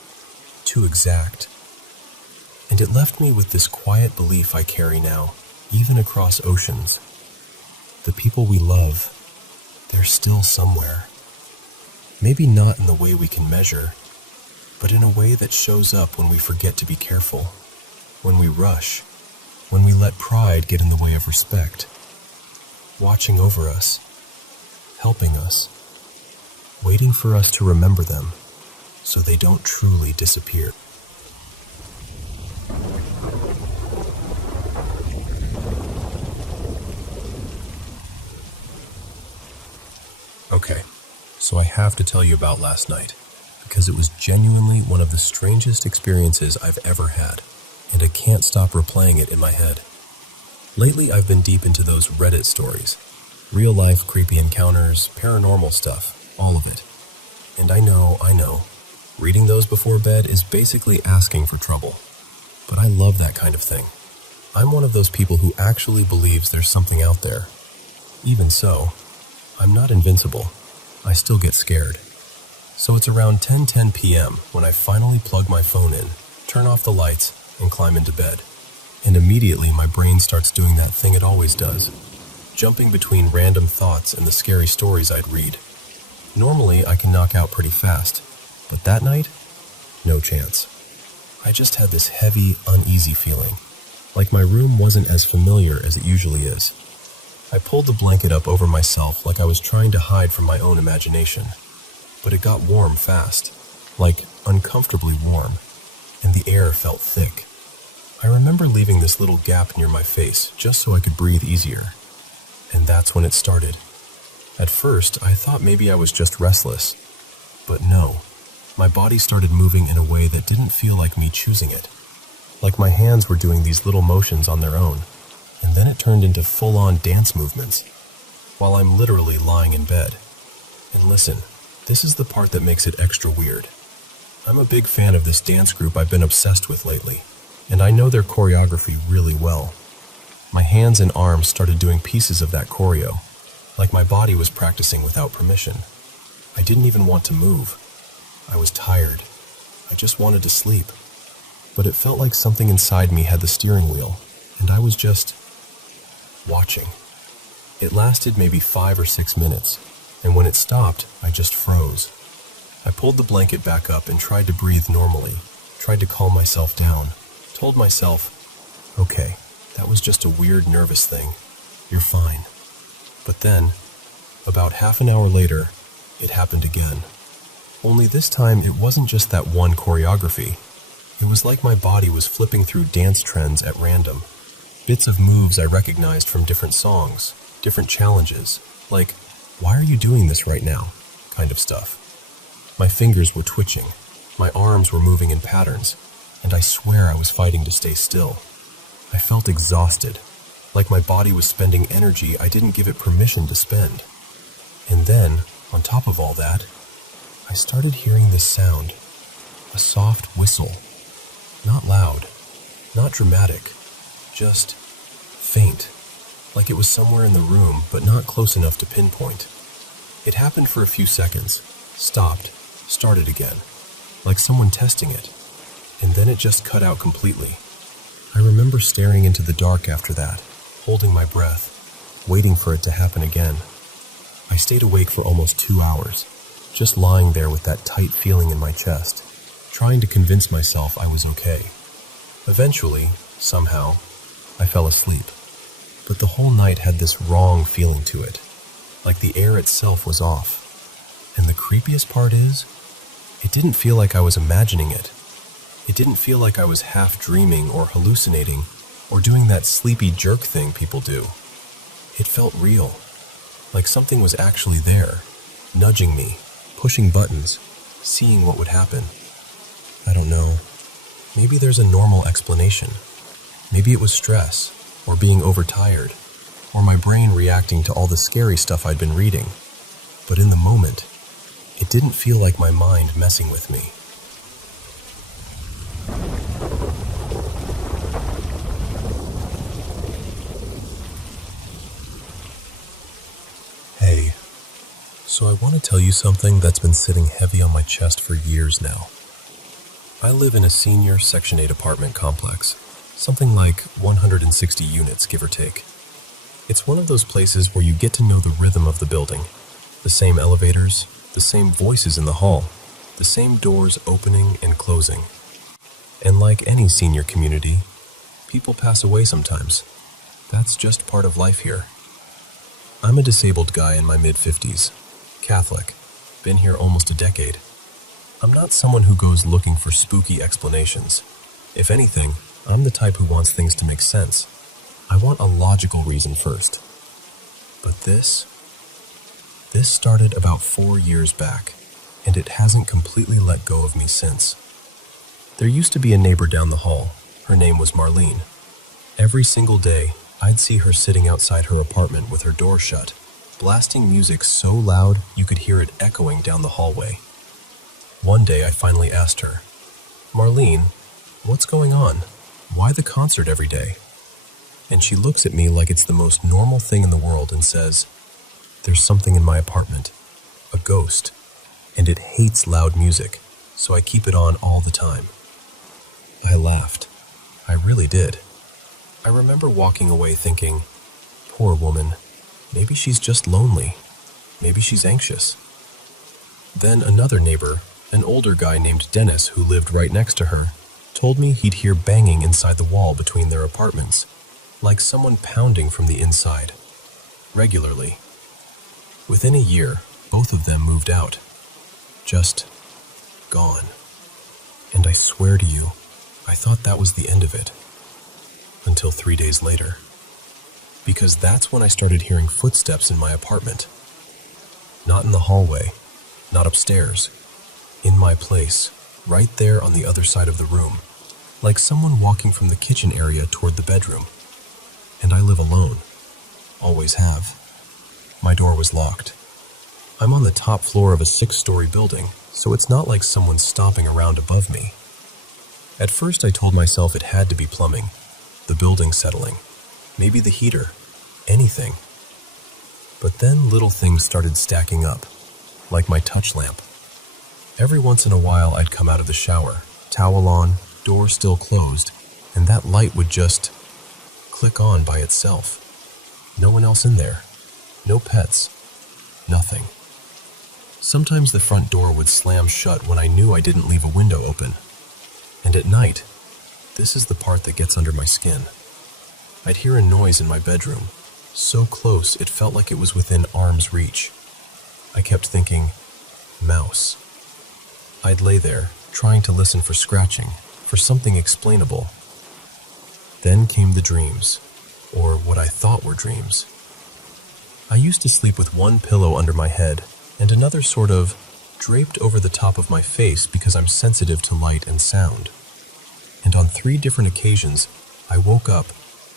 too exact. And it left me with this quiet belief I carry now, even across oceans. The people we love, they're still somewhere. Maybe not in the way we can measure, but in a way that shows up when we forget to be careful, when we rush, when we let pride get in the way of respect, watching over us, helping us, waiting for us to remember them so they don't truly disappear. Okay, so I have to tell you about last night, because it was genuinely one of the strangest experiences I've ever had, and I can't stop replaying it in my head. Lately, I've been deep into those Reddit stories. Real-life creepy encounters, paranormal stuff, all of it. And I know, reading those before bed is basically asking for trouble. But I love that kind of thing. I'm one of those people who actually believes there's something out there. Even so, I'm not invincible. I still get scared. So it's around 10:10 p.m. when I finally plug my phone in, turn off the lights, and climb into bed. And immediately my brain starts doing that thing it always does, jumping between random thoughts and the scary stories I'd read. Normally, I can knock out pretty fast, but that night, no chance. I just had this heavy, uneasy feeling, like my room wasn't as familiar as it usually is. I pulled the blanket up over myself like I was trying to hide from my own imagination, but it got warm fast, like uncomfortably warm, and the air felt thick. I remember leaving this little gap near my face just so I could breathe easier. And that's when it started. At first, I thought maybe I was just restless. But no, my body started moving in a way that didn't feel like me choosing it. Like my hands were doing these little motions on their own. And then it turned into full-on dance movements, while I'm literally lying in bed. And listen, this is the part that makes it extra weird. I'm a big fan of this dance group I've been obsessed with lately, and I know their choreography really well. My hands and arms started doing pieces of that choreo, like my body was practicing without permission. I didn't even want to move. I was tired. I just wanted to sleep. But it felt like something inside me had the steering wheel, and I was just watching. It lasted maybe 5 or 6 minutes, and when it stopped, I just froze. I pulled the blanket back up and tried to breathe normally, tried to calm myself down, told myself, okay, that was just a weird nervous thing. You're fine. But then, about half an hour later, it happened again. Only this time, it wasn't just that one choreography. It was like my body was flipping through dance trends at random. Bits of moves I recognized from different songs, different challenges, like, why are you doing this right now? Kind of stuff. My fingers were twitching, my arms were moving in patterns, and I swear I was fighting to stay still. I felt exhausted, like my body was spending energy I didn't give it permission to spend. And then, on top of all that, I started hearing this sound, a soft whistle. Not loud, not dramatic, just faint, like it was somewhere in the room but not close enough to pinpoint. It happened for a few seconds, stopped, started again, like someone testing it. and then it just cut out completely. I remember staring into the dark after that, holding my breath, waiting for it to happen again. I stayed awake for almost 2 hours, just lying there with that tight feeling in my chest, trying to convince myself I was okay. Eventually, somehow, I fell asleep, but the whole night had this wrong feeling to it, like the air itself was off. And the creepiest part is, it didn't feel like I was imagining it. It didn't feel like I was half dreaming or hallucinating or doing that sleepy jerk thing people do. It felt real, like something was actually there, nudging me, pushing buttons, seeing what would happen. I don't know. Maybe there's a normal explanation. Maybe it was stress, or being overtired, or my brain reacting to all the scary stuff I'd been reading. But in the moment, it didn't feel like my mind messing with me. Hey, so I want to tell you something that's been sitting heavy on my chest for years now. I live in a senior Section 8 apartment complex, something like 160 units, give or take. It's one of those places where you get to know the rhythm of the building, the same elevators, the same voices in the hall, the same doors opening and closing. And like any senior community, people pass away sometimes. That's just part of life here. I'm a disabled guy in my mid-50s, Catholic, been here almost a decade. I'm not someone who goes looking for spooky explanations. If anything, I'm the type who wants things to make sense. I want a logical reason first. But this started about 4 years back, and it hasn't completely let go of me since. There used to be a neighbor down the hall. Her name was Marlene. Every single day, I'd see her sitting outside her apartment with her door shut, blasting music so loud you could hear it echoing down the hallway. One day I finally asked her, "Marlene, what's going on? Why the concert every day?" And she looks at me like it's the most normal thing in the world and says, "There's something in my apartment, a ghost, and it hates loud music, so I keep it on all the time." I laughed. I really did. I remember walking away thinking, poor woman, maybe she's just lonely. Maybe she's anxious. Then another neighbor, an older guy named Dennis who lived right next to her, told me he'd hear banging inside the wall between their apartments, like someone pounding from the inside, regularly. Within a year, both of them moved out. Just gone. And I swear to you, I thought that was the end of it. Until 3 days later. Because that's when I started hearing footsteps in my apartment. Not in the hallway, not upstairs. In my place, right there on the other side of the room, like someone walking from the kitchen area toward the bedroom. And I live alone. Always have. My door was locked. I'm on the top floor of a 6-story building, so it's not like someone's stomping around above me. At first I told myself it had to be plumbing, the building settling, maybe the heater, anything. But then little things started stacking up, like my touch lamp. Every once in a while I'd come out of the shower, towel on, door still closed, and that light would just click on by itself. No one else in there. No pets. Nothing. Sometimes the front door would slam shut when I knew I didn't leave a window open. And at night, this is the part that gets under my skin. I'd hear a noise in my bedroom, so close it felt like it was within arm's reach. I kept thinking, mouse. I'd lay there, trying to listen for scratching, for something explainable. Then came the dreams, or what I thought were dreams. I used to sleep with one pillow under my head and another sort of draped over the top of my face because I'm sensitive to light and sound. And on 3 different occasions, I woke up,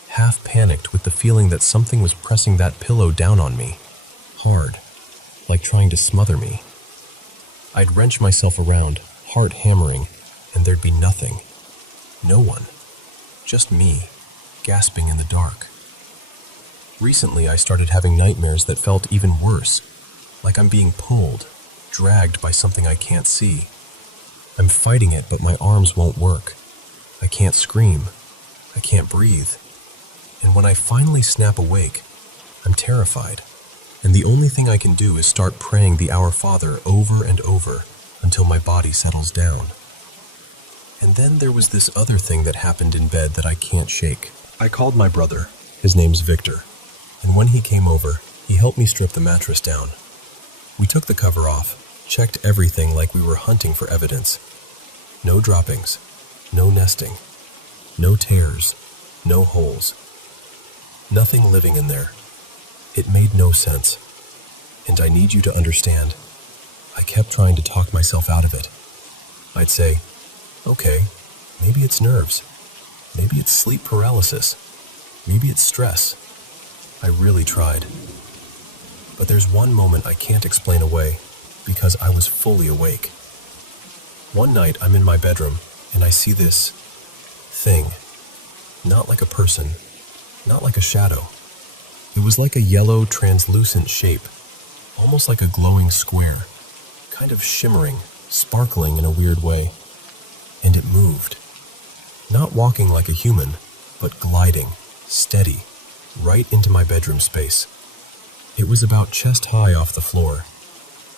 half panicked with the feeling that something was pressing that pillow down on me, hard, like trying to smother me. I'd wrench myself around, heart hammering, and there'd be nothing. No one. Just me, gasping in the dark. Recently, I started having nightmares that felt even worse, like I'm being pulled, dragged by something I can't see. I'm fighting it, but my arms won't work. I can't scream. I can't breathe. And when I finally snap awake, I'm terrified. And the only thing I can do is start praying the Our Father over and over until my body settles down. And then there was this other thing that happened in bed that I can't shake. I called my brother. His name's Victor. And when he came over, he helped me strip the mattress down. We took the cover off, checked everything like we were hunting for evidence. No droppings, no nesting, no tears, no holes. Nothing living in there. It made no sense. And I need you to understand, I kept trying to talk myself out of it. I'd say, okay, maybe it's nerves. Maybe it's sleep paralysis. Maybe it's stress. I really tried. But there's one moment I can't explain away because I was fully awake. One night I'm in my bedroom and I see this thing. Not like a person, not like a shadow. It was like a yellow, translucent shape, almost like a glowing square, kind of shimmering, sparkling in a weird way. And it moved. Not walking like a human, but gliding, steady, right into my bedroom space. It was about chest high off the floor.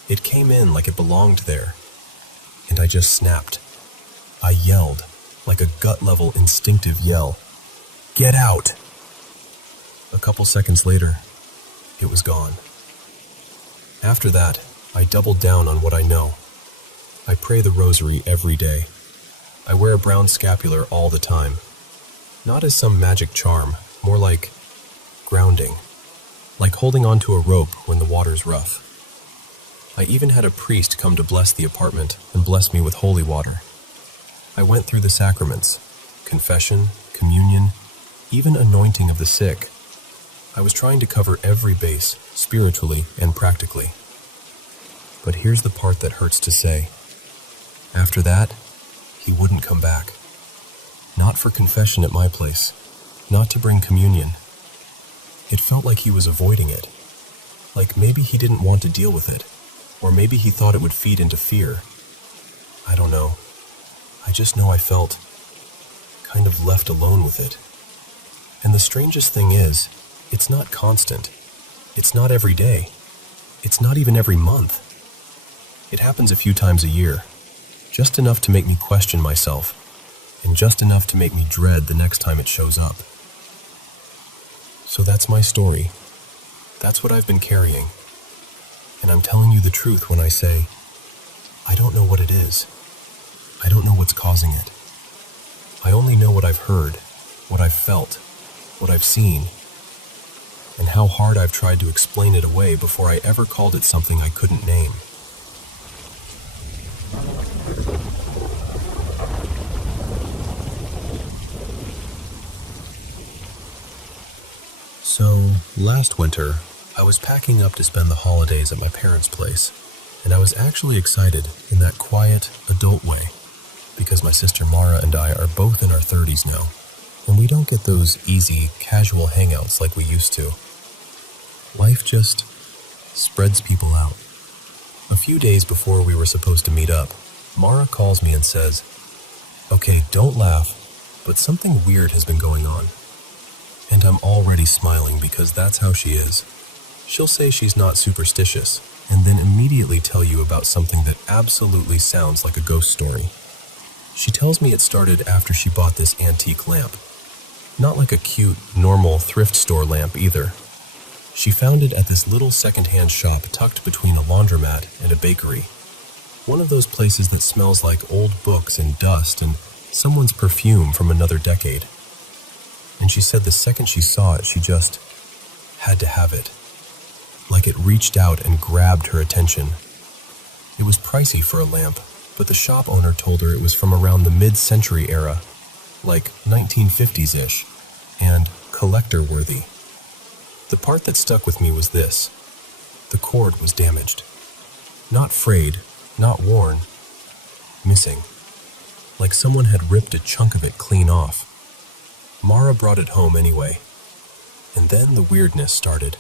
It came in like it belonged there. And I just snapped. I yelled, like a gut-level instinctive yell. Get out! A couple seconds later, it was gone. After that, I doubled down on what I know. I pray the rosary every day. I wear a brown scapular all the time. Not as some magic charm, more like grounding. Like holding onto a rope when the water's rough. I even had a priest come to bless the apartment and bless me with holy water. I went through the sacraments, confession, communion, even anointing of the sick. I was trying to cover every base, spiritually and practically. But here's the part that hurts to say. After that, he wouldn't come back. Not for confession at my place, not to bring communion. It felt like he was avoiding it. Like maybe he didn't want to deal with it, or maybe he thought it would feed into fear. I don't know. I just know I felt kind of left alone with it. And the strangest thing is, it's not constant. It's not every day. It's not even every month. It happens a few times a year, just enough to make me question myself, and just enough to make me dread the next time it shows up. So that's my story. That's what I've been carrying. And I'm telling you the truth when I say, I don't know what it is. I don't know what's causing it. I only know what I've heard, what I've felt, what I've seen, and how hard I've tried to explain it away before I ever called it something I couldn't name. So, last winter, I was packing up to spend the holidays at my parents' place, and I was actually excited in that quiet, adult way, because my sister Mara and I are both in our 30s now, and we don't get those easy, casual hangouts like we used to. Life just spreads people out. A few days before we were supposed to meet up, Mara calls me and says, "Okay, don't laugh, but something weird has been going on." And I'm already smiling because that's how she is. She'll say she's not superstitious, and then immediately tell you about something that absolutely sounds like a ghost story. She tells me it started after she bought this antique lamp. Not like a cute, normal thrift store lamp either. She found it at this little secondhand shop tucked between a laundromat and a bakery. One of those places that smells like old books and dust and someone's perfume from another decade. And she said the second she saw it, she just had to have it. Like it reached out and grabbed her attention. It was pricey for a lamp, but the shop owner told her it was from around the mid-century era, like 1950s-ish, and collector-worthy. The part that stuck with me was this. The cord was damaged. Not frayed, not worn. Missing. Like someone had ripped a chunk of it clean off. Mara brought it home anyway. And then the weirdness started.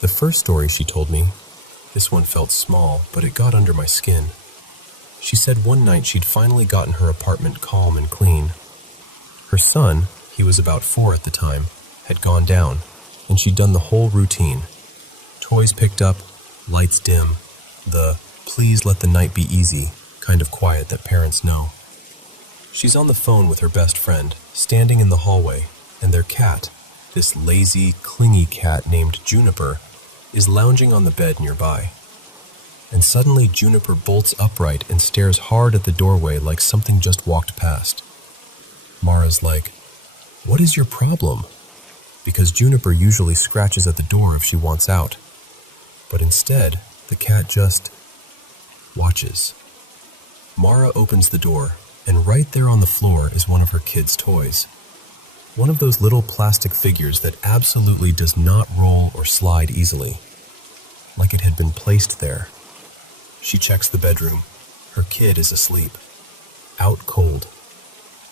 The first story she told me, this one felt small, but it got under my skin. She said one night she'd finally gotten her apartment calm and clean. Her son, he was about 4 at the time, had gone down, and she'd done the whole routine. Toys picked up, lights dim, the "please let the night be easy" kind of quiet that parents know. She's on the phone with her best friend, standing in the hallway, and their cat, this lazy, clingy cat named Juniper, is lounging on the bed nearby. And suddenly Juniper bolts upright and stares hard at the doorway like something just walked past. Mara's like, "What is your problem?" Because Juniper usually scratches at the door if she wants out. But instead, the cat just watches. Mara opens the door, and right there on the floor is one of her kids' toys. One of those little plastic figures that absolutely does not roll or slide easily, like it had been placed there. She checks the bedroom. Her kid is asleep, out cold.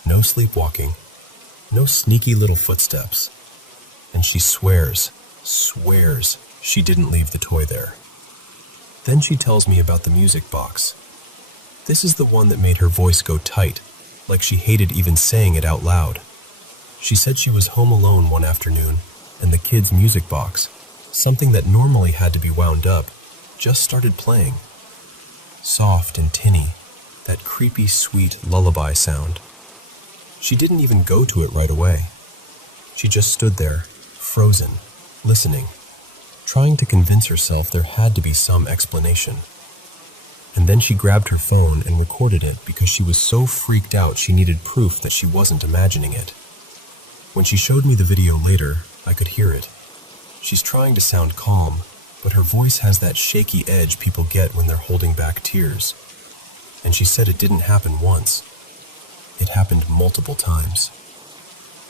No sleepwalking, no sneaky little footsteps. And she swears she didn't leave the toy there. Then she tells me about the music box. This is the one that made her voice go tight, like she hated even saying it out loud. She said she was home alone one afternoon, and the kid's music box, something that normally had to be wound up, just started playing. Soft and tinny, that creepy, sweet lullaby sound. She didn't even go to it right away. She just stood there, frozen, listening, trying to convince herself there had to be some explanation. And then she grabbed her phone and recorded it because she was so freaked out she needed proof that she wasn't imagining it. When she showed me the video later, I could hear it. She's trying to sound calm, but her voice has that shaky edge people get when they're holding back tears. And she said it didn't happen once. It happened multiple times.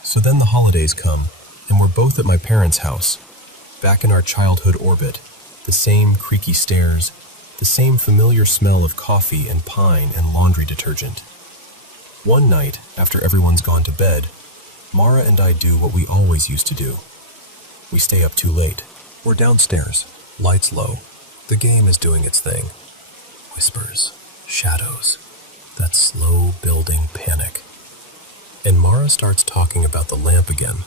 So then the holidays come, and we're both at my parents' house, back in our childhood orbit, the same creaky stairs, the same familiar smell of coffee and pine and laundry detergent. One night, after everyone's gone to bed, Mara and I do what we always used to do. We stay up too late. We're downstairs, lights low. The game is doing its thing. Whispers, shadows, that slow building panic. And Mara starts talking about the lamp again.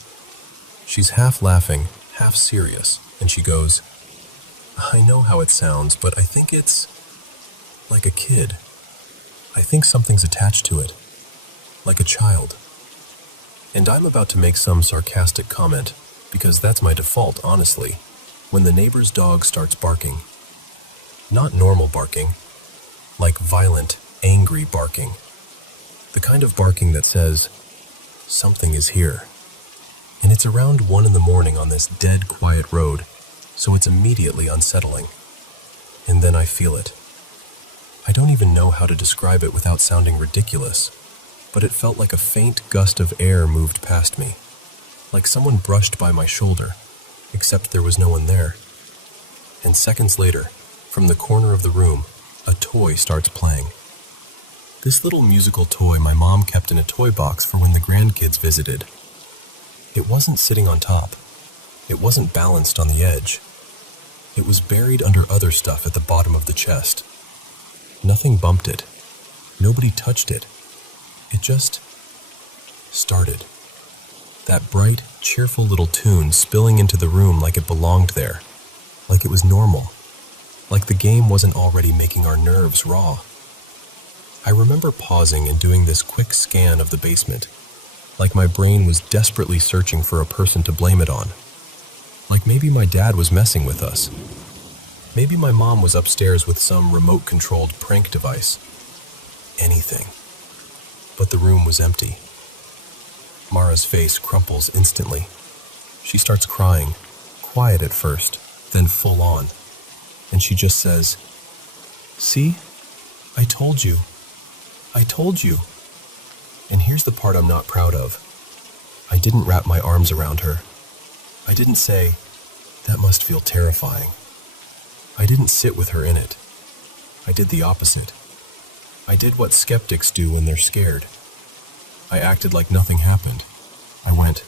She's half laughing, half serious, and she goes, "I know how it sounds, but I think it's like a kid. I think something's attached to it, like a child." And I'm about to make some sarcastic comment, because that's my default, honestly, when the neighbor's dog starts barking. Not normal barking, like violent, angry barking. The kind of barking that says, "Something is here." And it's around 1 in the morning on this dead quiet road, so it's immediately unsettling. And then I feel it. I don't even know how to describe it without sounding ridiculous, but it felt like a faint gust of air moved past me, like someone brushed by my shoulder, except there was no one there. And seconds later, from the corner of the room, a toy starts playing. This little musical toy my mom kept in a toy box for when the grandkids visited. It wasn't sitting on top. It wasn't balanced on the edge. It was buried under other stuff at the bottom of the chest. Nothing bumped it. Nobody touched it. It just started. That bright, cheerful little tune spilling into the room like it belonged there, like it was normal, like the game wasn't already making our nerves raw. I remember pausing and doing this quick scan of the basement, like my brain was desperately searching for a person to blame it on. Like maybe my dad was messing with us. Maybe my mom was upstairs with some remote-controlled prank device. Anything. But the room was empty. Mara's face crumples instantly. She starts crying, quiet at first, then full on. And she just says, "See? I told you. I told you." And here's the part I'm not proud of. I didn't wrap my arms around her. I didn't say, "That must feel terrifying." I didn't sit with her in it. I did the opposite. I did what skeptics do when they're scared. I acted like nothing happened. I went,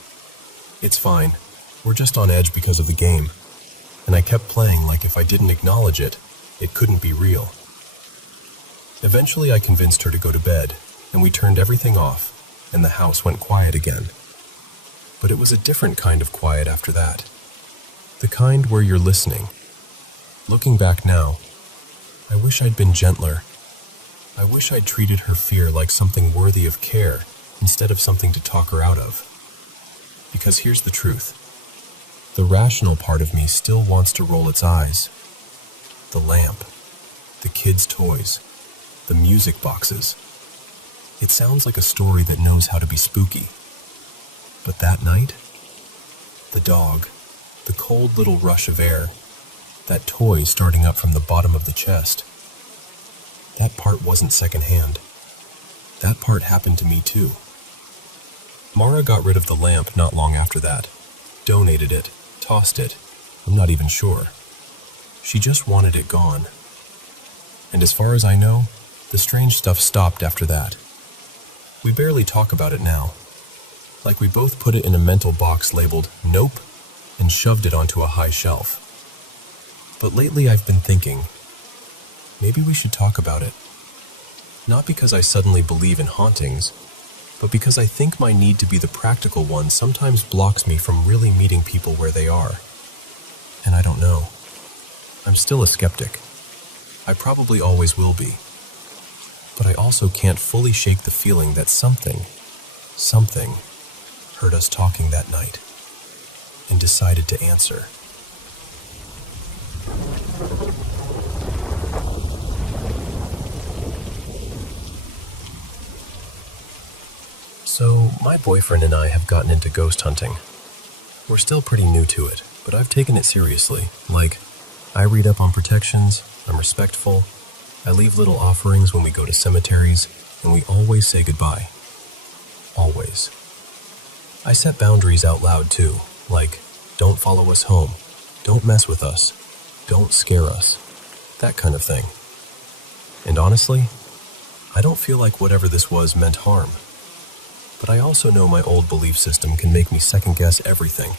"It's fine. We're just on edge because of the game." And I kept playing like if I didn't acknowledge it, it couldn't be real. Eventually, I convinced her to go to bed, and we turned everything off, and the house went quiet again. But it was a different kind of quiet after that. The kind where you're listening. Looking back now, I wish I'd been gentler. I wish I'd treated her fear like something worthy of care instead of something to talk her out of. Because here's the truth. The rational part of me still wants to roll its eyes. The lamp, the kids' toys, the music boxes. It sounds like a story that knows how to be spooky. But that night, the dog, the cold little rush of air, that toy starting up from the bottom of the chest, that part wasn't secondhand. That part happened to me too. Mara got rid of the lamp not long after that. Donated it, tossed it. I'm not even sure. She just wanted it gone. And as far as I know, the strange stuff stopped after that. We barely talk about it now. Like we both put it in a mental box labeled "Nope" and shoved it onto a high shelf. But lately I've been thinking, maybe we should talk about it. Not because I suddenly believe in hauntings, but because I think my need to be the practical one sometimes blocks me from really meeting people where they are. And I don't know. I'm still a skeptic. I probably always will be. But I also can't fully shake the feeling that something heard us talking that night and decided to answer. So, my boyfriend and I have gotten into ghost hunting. We're still pretty new to it, but I've taken it seriously. Like, I read up on protections, I'm respectful, I leave little offerings when we go to cemeteries, and we always say goodbye. Always. I set boundaries out loud too, like, don't follow us home, don't mess with us, don't scare us, that kind of thing. And honestly, I don't feel like whatever this was meant harm. But I also know my old belief system can make me second-guess everything.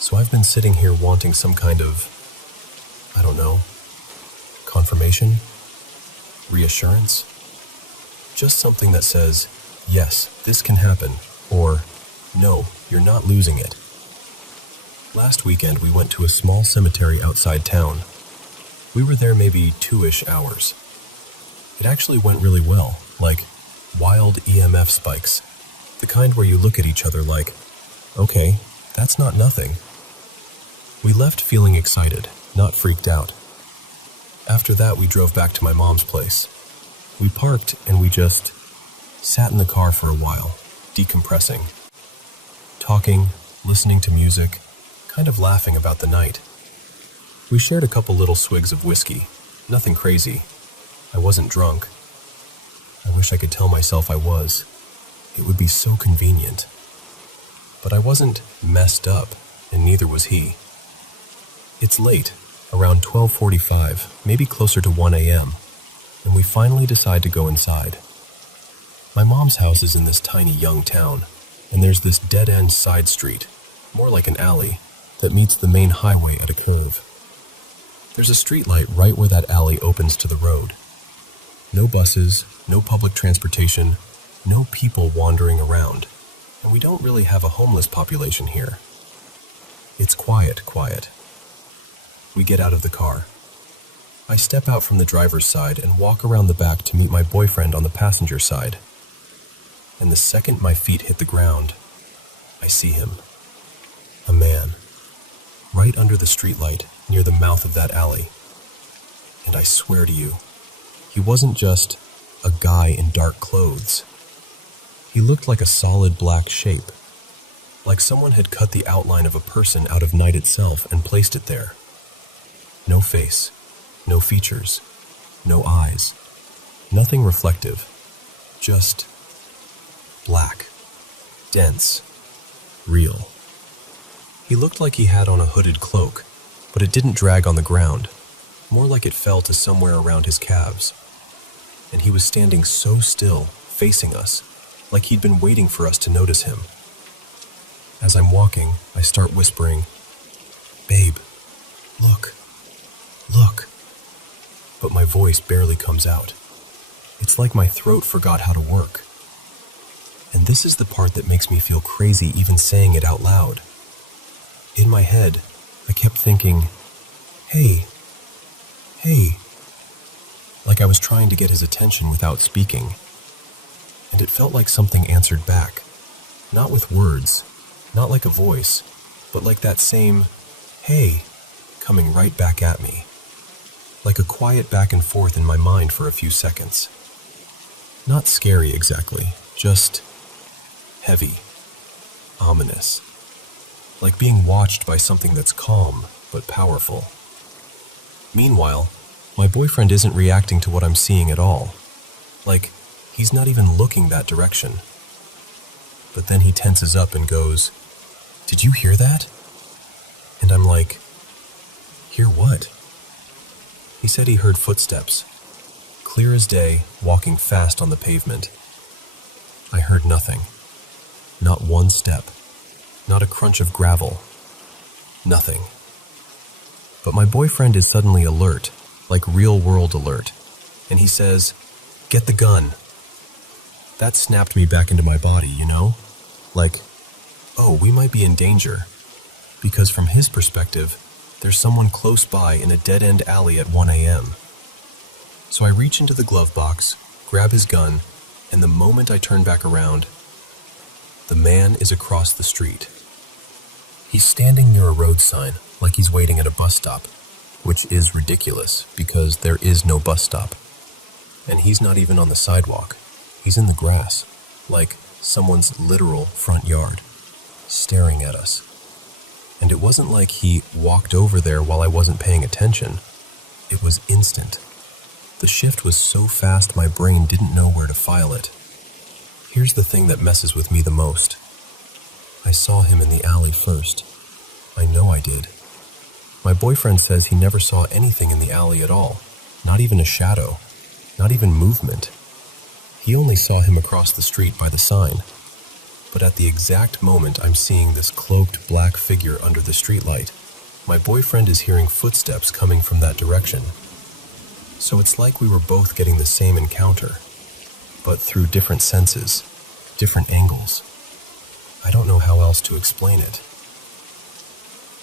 So I've been sitting here wanting some kind of, I don't know, confirmation? Reassurance? Just something that says, yes, this can happen, or no, you're not losing it. Last weekend we went to a small cemetery outside town. We were there maybe 2-ish hours. It actually went really well, like wild EMF spikes. The kind where you look at each other like, okay, that's not nothing. We left feeling excited, not freaked out. After that, we drove back to my mom's place. We parked and we just sat in the car for a while, decompressing. Talking, listening to music, kind of laughing about the night. We shared a couple little swigs of whiskey, nothing crazy. I wasn't drunk. I wish I could tell myself I was. It would be so convenient. But I wasn't messed up, and neither was he. It's late, around 12:45, maybe closer to 1 a.m., and we finally decide to go inside. My mom's house is in this tiny young town, and there's this dead-end side street, more like an alley, that meets the main highway at a curve. There's a streetlight right where that alley opens to the road. No buses, no public transportation, no people wandering around, and we don't really have a homeless population here. It's quiet. We get out of the car. I step out from the driver's side and walk around the back to meet my boyfriend on the passenger side. And the second my feet hit the ground, I see him. A man. Right under the streetlight, near the mouth of that alley. And I swear to you, he wasn't just a guy in dark clothes. He looked like a solid black shape, like someone had cut the outline of a person out of night itself and placed it there. No face, no features, no eyes, nothing reflective, just black, dense, real. He looked like he had on a hooded cloak, but it didn't drag on the ground, more like it fell to somewhere around his calves. And he was standing so still, facing us, like he'd been waiting for us to notice him. As I'm walking, I start whispering, "Babe, look, look." But my voice barely comes out. It's like my throat forgot how to work. And this is the part that makes me feel crazy even saying it out loud. In my head, I kept thinking, hey, hey, like I was trying to get his attention without speaking. And it felt like something answered back, not with words, not like a voice, but like that same, hey, coming right back at me. Like a quiet back and forth in my mind for a few seconds. Not scary exactly, just heavy, ominous. Like being watched by something that's calm but powerful. Meanwhile, my boyfriend isn't reacting to what I'm seeing at all. Like, he's not even looking that direction. But then he tenses up and goes, "Did you hear that?" And I'm like, "Hear what?" He said he heard footsteps, clear as day, walking fast on the pavement. I heard nothing. Not one step. Not a crunch of gravel. Nothing. But my boyfriend is suddenly alert, like real-world alert, and he says, "Get the gun." That snapped me back into my body, you know? Like, oh, we might be in danger. Because from his perspective, there's someone close by in a dead-end alley at 1 a.m. So I reach into the glove box, grab his gun, and the moment I turn back around, the man is across the street. He's standing near a road sign, like he's waiting at a bus stop, which is ridiculous because there is no bus stop. And he's not even on the sidewalk. He's in the grass, like someone's literal front yard, staring at us. And it wasn't like he walked over there while I wasn't paying attention. It was instant. The shift was so fast my brain didn't know where to file it. Here's the thing that messes with me the most. I saw him in the alley first. I know I did. My boyfriend says he never saw anything in the alley at all. Not even a shadow. Not even movement. He only saw him across the street by the sign. But at the exact moment I'm seeing this cloaked black figure under the streetlight, my boyfriend is hearing footsteps coming from that direction. So it's like we were both getting the same encounter, but through different senses, different angles. I don't know how else to explain it.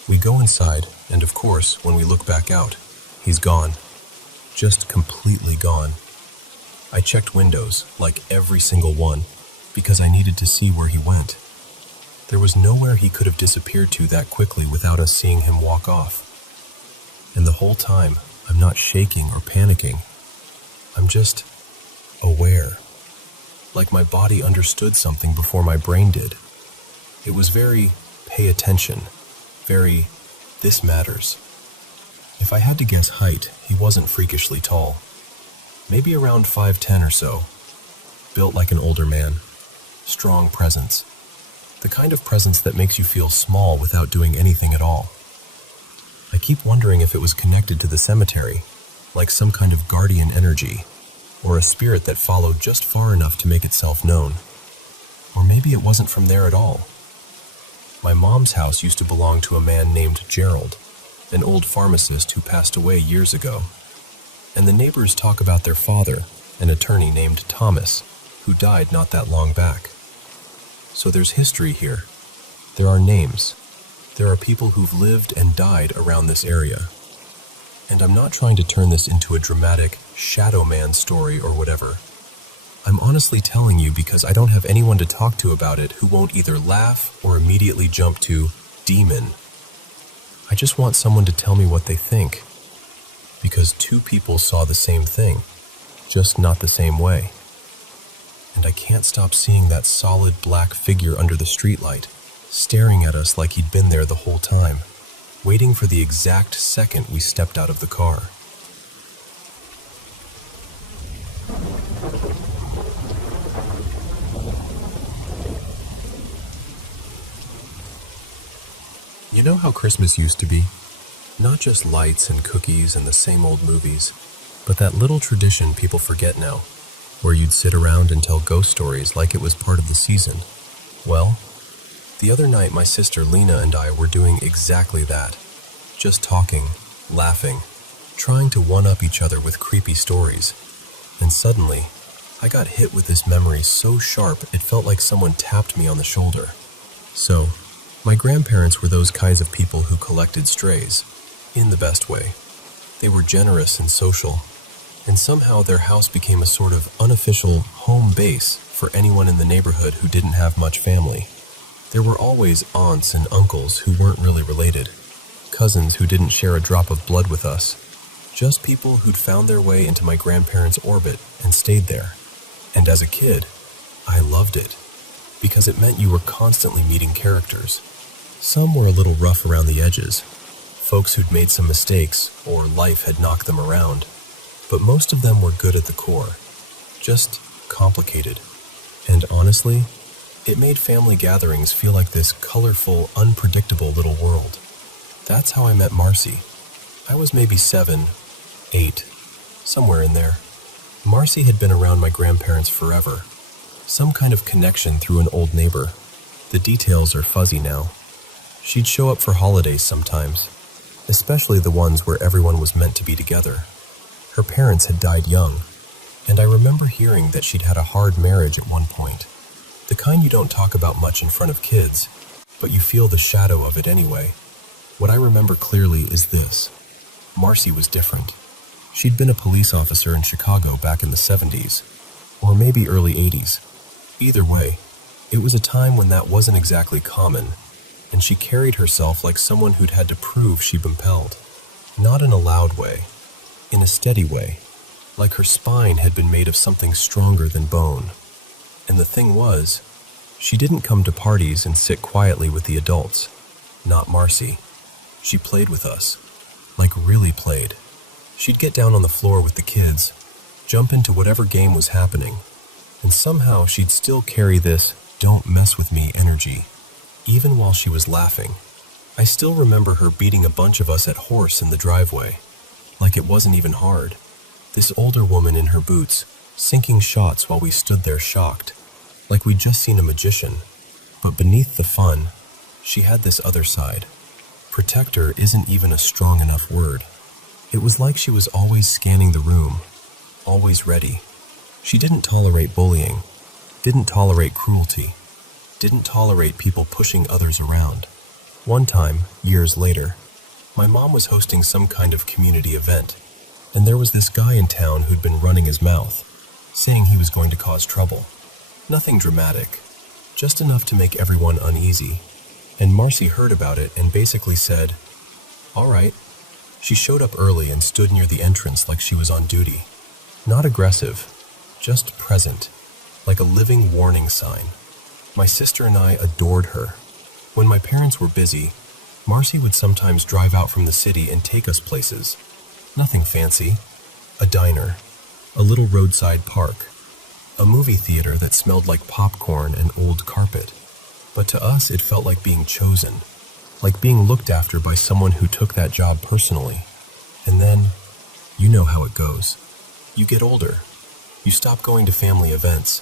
We go inside, and of course, when we look back out, he's gone. Just completely gone. I checked windows, like every single one, because I needed to see where he went. There was nowhere he could have disappeared to that quickly without us seeing him walk off. And the whole time, I'm not shaking or panicking. I'm just aware. Like my body understood something before my brain did. It was very pay attention, very this matters. If I had to guess height, he wasn't freakishly tall. Maybe around 5'10" or so. Built like an older man. Strong presence. The kind of presence that makes you feel small without doing anything at all. I keep wondering if it was connected to the cemetery, like some kind of guardian energy, or a spirit that followed just far enough to make itself known. Or maybe it wasn't from there at all. My mom's house used to belong to a man named Gerald, an old pharmacist who passed away years ago. And the neighbors talk about their father, an attorney named Thomas, who died not that long back. So there's history here. There are names. There are people who've lived and died around this area. And I'm not trying to turn this into a dramatic shadow man story or whatever. I'm honestly telling you because I don't have anyone to talk to about it who won't either laugh or immediately jump to demon. I just want someone to tell me what they think. Because two people saw the same thing, just not the same way. And I can't stop seeing that solid black figure under the streetlight, staring at us like he'd been there the whole time, waiting for the exact second we stepped out of the car. You know how Christmas used to be? Not just lights and cookies and the same old movies, but that little tradition people forget now, where you'd sit around and tell ghost stories like it was part of the season. Well, the other night my sister Lena and I were doing exactly that. Just talking, laughing, trying to one-up each other with creepy stories. And suddenly, I got hit with this memory so sharp it felt like someone tapped me on the shoulder. So, my grandparents were those kinds of people who collected strays, in the best way. They were generous and social, and somehow their house became a sort of unofficial home base for anyone in the neighborhood who didn't have much family. There were always aunts and uncles who weren't really related, cousins who didn't share a drop of blood with us, just people who'd found their way into my grandparents' orbit and stayed there. And as a kid, I loved it, because it meant you were constantly meeting characters. Some were a little rough around the edges, folks who'd made some mistakes or life had knocked them around, but most of them were good at the core, just complicated. And honestly, it made family gatherings feel like this colorful, unpredictable little world. That's how I met Marcy. I was maybe 7, 8, somewhere in there. Marcy had been around my grandparents forever. Some kind of connection through an old neighbor. The details are fuzzy now. She'd show up for holidays sometimes, especially the ones where everyone was meant to be together. Her parents had died young, and I remember hearing that she'd had a hard marriage at one point. The kind you don't talk about much in front of kids, but you feel the shadow of it anyway. What I remember clearly is this. Marcy was different. She'd been a police officer in Chicago back in the 70s, or maybe early 80s. Either way, it was a time when that wasn't exactly common, and she carried herself like someone who'd had to prove she'd been impelled. Not in a loud way, in a steady way, like her spine had been made of something stronger than bone. And the thing was, she didn't come to parties and sit quietly with the adults. Not Marcy. She played with us, like really played. She'd get down on the floor with the kids, jump into whatever game was happening, and somehow she'd still carry this "don't mess with me" energy, even while she was laughing. I still remember her beating a bunch of us at horse in the driveway, like it wasn't even hard. This older woman in her boots, sinking shots while we stood there shocked, like we'd just seen a magician. But beneath the fun, she had this other side. Protector isn't even a strong enough word. It was like she was always scanning the room, always ready. She didn't tolerate bullying, didn't tolerate cruelty, didn't tolerate people pushing others around. One time, years later, my mom was hosting some kind of community event, and there was this guy in town who'd been running his mouth, saying he was going to cause trouble. Nothing dramatic, just enough to make everyone uneasy. And Marcy heard about it and basically said, "All right." She showed up early and stood near the entrance like she was on duty. Not aggressive, just present, like a living warning sign. My sister and I adored her. When my parents were busy, Marcy would sometimes drive out from the city and take us places. Nothing fancy. A diner, a little roadside park, a movie theater that smelled like popcorn and old carpet. But to us, it felt like being chosen, like being looked after by someone who took that job personally. And then, you know how it goes. You get older. You stop going to family events.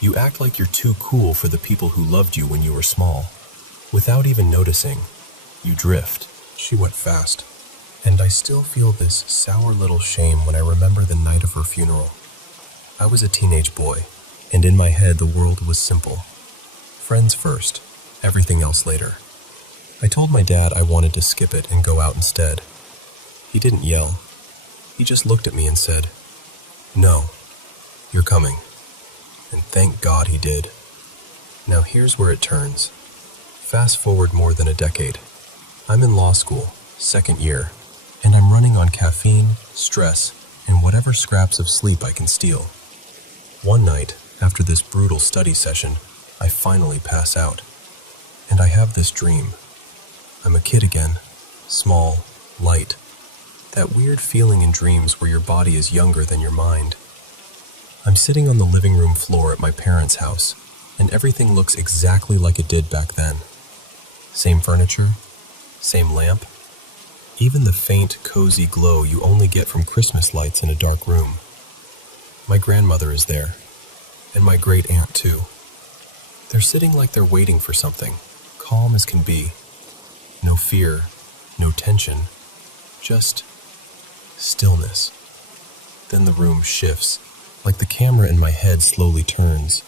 You act like you're too cool for the people who loved you when you were small. Without even noticing, you drift. She went fast. And I still feel this sour little shame when I remember the night of her funeral. I was a teenage boy, and in my head the world was simple. Friends first, everything else later. I told my dad I wanted to skip it and go out instead. He didn't yell. He just looked at me and said, "No, you're coming." And thank God he did. Now here's where it turns. Fast forward more than a decade. I'm in law school, second year, and I'm running on caffeine, stress, and whatever scraps of sleep I can steal. One night, after this brutal study session, I finally pass out. And I have this dream. I'm a kid again, small, light. That weird feeling in dreams where your body is younger than your mind. I'm sitting on the living room floor at my parents' house, and everything looks exactly like it did back then. Same furniture, same lamp, even the faint, cozy glow you only get from Christmas lights in a dark room. My grandmother is there, and my great-aunt too. They're sitting like they're waiting for something, calm as can be. No fear, no tension, just stillness. Then the room shifts, like the camera in my head slowly turns,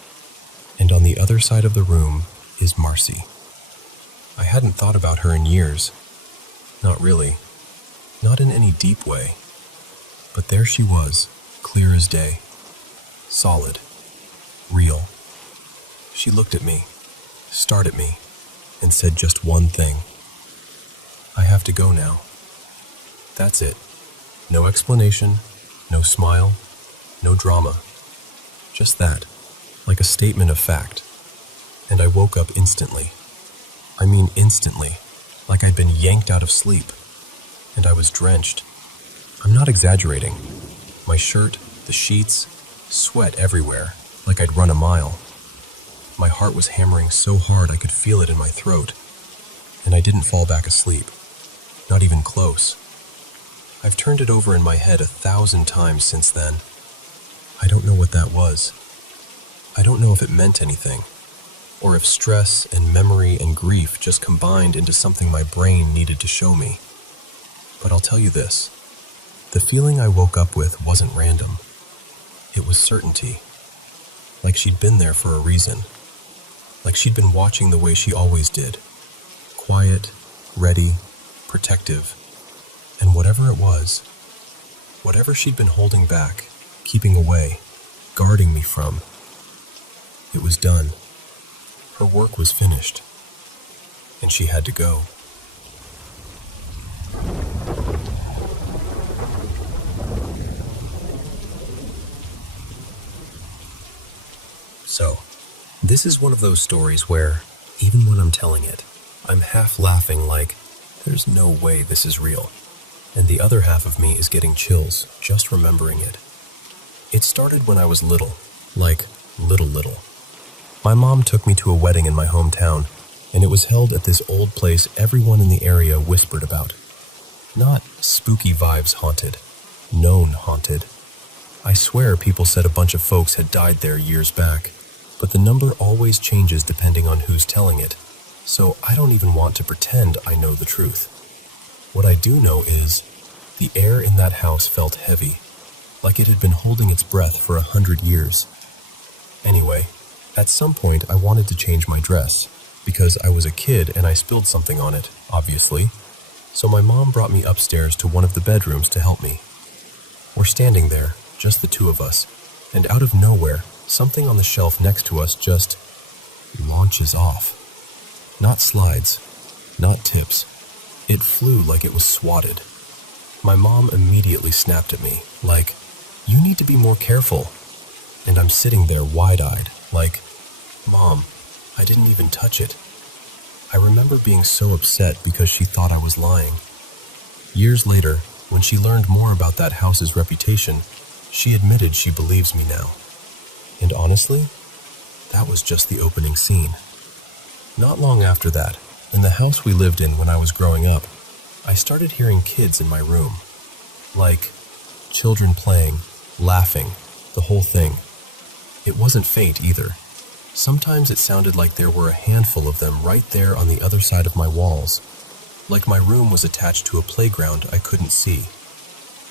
and on the other side of the room is Marcy. I hadn't thought about her in years. Not really. Not in any deep way. But there she was, clear as day. Solid. Real. She looked at me, stared at me, and said just one thing. I have to go now. That's it. No explanation, no smile, no drama. Just that, like a statement of fact. And I woke up instantly. I mean instantly, like I'd been yanked out of sleep. And I was drenched. I'm not exaggerating. My shirt, the sheets, sweat everywhere, like I'd run a mile. My heart was hammering so hard I could feel it in my throat. And I didn't fall back asleep. Not even close. I've turned it over in my head 1,000 times since then. I don't know what that was. I don't know if it meant anything, or if stress and memory and grief just combined into something my brain needed to show me. But I'll tell you this. The feeling I woke up with wasn't random. It was certainty. Like she'd been there for a reason. Like she'd been watching the way she always did. Quiet, ready, protective. And whatever it was, whatever she'd been holding back, keeping away, guarding me from, it was done. Her work was finished. And she had to go. So, this is one of those stories where, even when I'm telling it, I'm half laughing like, there's no way this is real. And the other half of me is getting chills just remembering it. It started when I was little, like little. My mom took me to a wedding in my hometown, and it was held at this old place everyone in the area whispered about. Not spooky vibes haunted, known haunted. I swear people said a bunch of folks had died there years back, but the number always changes depending on who's telling it, so I don't even want to pretend I know the truth. What I do know is, the air in that house felt heavy, like it had been holding its breath for 100 years. Anyway, at some point I wanted to change my dress, because I was a kid and I spilled something on it, obviously, so my mom brought me upstairs to one of the bedrooms to help me. We're standing there, just the two of us, and out of nowhere, something on the shelf next to us just launches off. Not slides, not tips. It flew like it was swatted. My mom immediately snapped at me, like, "You need to be more careful." And I'm sitting there wide-eyed, like, "Mom, I didn't even touch it." I remember being so upset because she thought I was lying. Years later, when she learned more about that house's reputation, she admitted she believes me now. And honestly, that was just the opening scene. Not long after that, in the house we lived in when I was growing up, I started hearing kids in my room. Like, children playing, laughing, the whole thing. It wasn't faint either. Sometimes it sounded like there were a handful of them right there on the other side of my walls. Like my room was attached to a playground I couldn't see.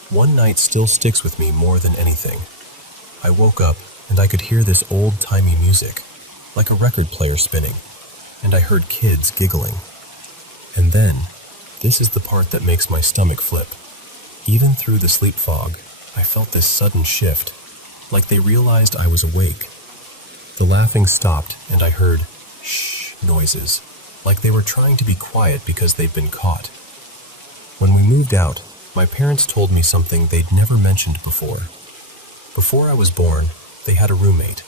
One night still sticks with me more than anything. I woke up and I could hear this old-timey music, like a record player spinning, and I heard kids giggling. And then, this is the part that makes my stomach flip. Even through the sleep fog, I felt this sudden shift, like they realized I was awake. The laughing stopped and I heard shh noises, like they were trying to be quiet because they'd been caught. When we moved out, my parents told me something they'd never mentioned before. Before I was born, they had a roommate.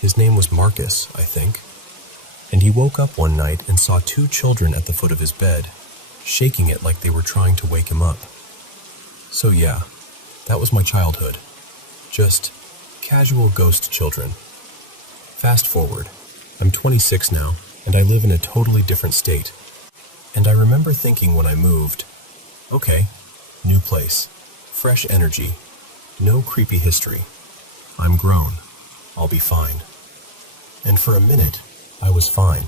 His name was Marcus, I think. And he woke up one night and saw 2 children at the foot of his bed, shaking it like they were trying to wake him up. So yeah, that was my childhood. Just casual ghost children. Fast forward, I'm 26 now, and I live in a totally different state. And I remember thinking when I moved, okay, new place, fresh energy, no creepy history. I'm grown. I'll be fine. And for a minute, I was fine.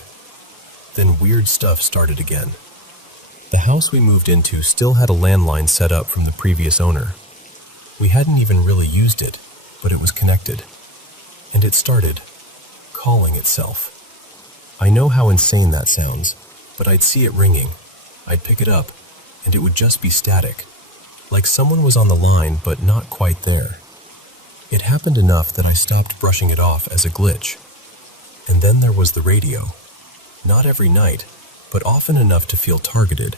Then weird stuff started again. The house we moved into still had a landline set up from the previous owner. We hadn't even really used it, but it was connected. And it started calling itself. I know how insane that sounds, but I'd see it ringing. I'd pick it up, and it would just be static, like someone was on the line but not quite there. It happened enough that I stopped brushing it off as a glitch. And then there was the radio. Not every night, but often enough to feel targeted.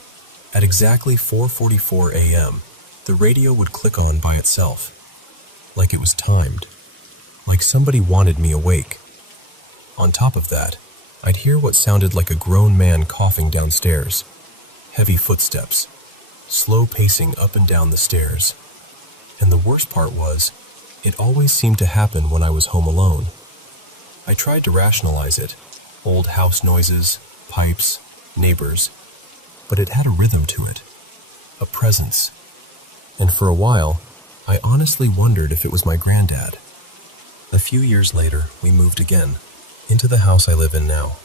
At exactly 4:44 a.m., the radio would click on by itself, like it was timed, like somebody wanted me awake. On top of that, I'd hear what sounded like a grown man coughing downstairs, heavy footsteps, slow pacing up and down the stairs. And the worst part was, it always seemed to happen when I was home alone. I tried to rationalize it, old house noises, pipes, neighbors, but it had a rhythm to it, a presence. And for a while, I honestly wondered if it was my granddad. A few years later, we moved again, into the house I live in now.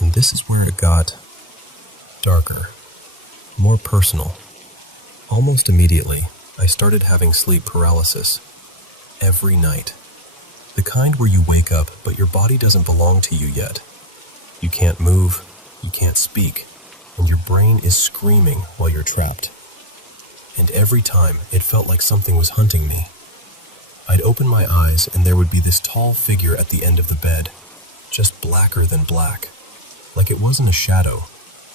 And this is where it got darker, more personal. Almost immediately, I started having sleep paralysis. Every night. The kind where you wake up, but your body doesn't belong to you yet. You can't move, you can't speak, and your brain is screaming while you're trapped. And every time, it felt like something was hunting me. I'd open my eyes, and there would be this tall figure at the end of the bed, just blacker than black. Like it wasn't a shadow,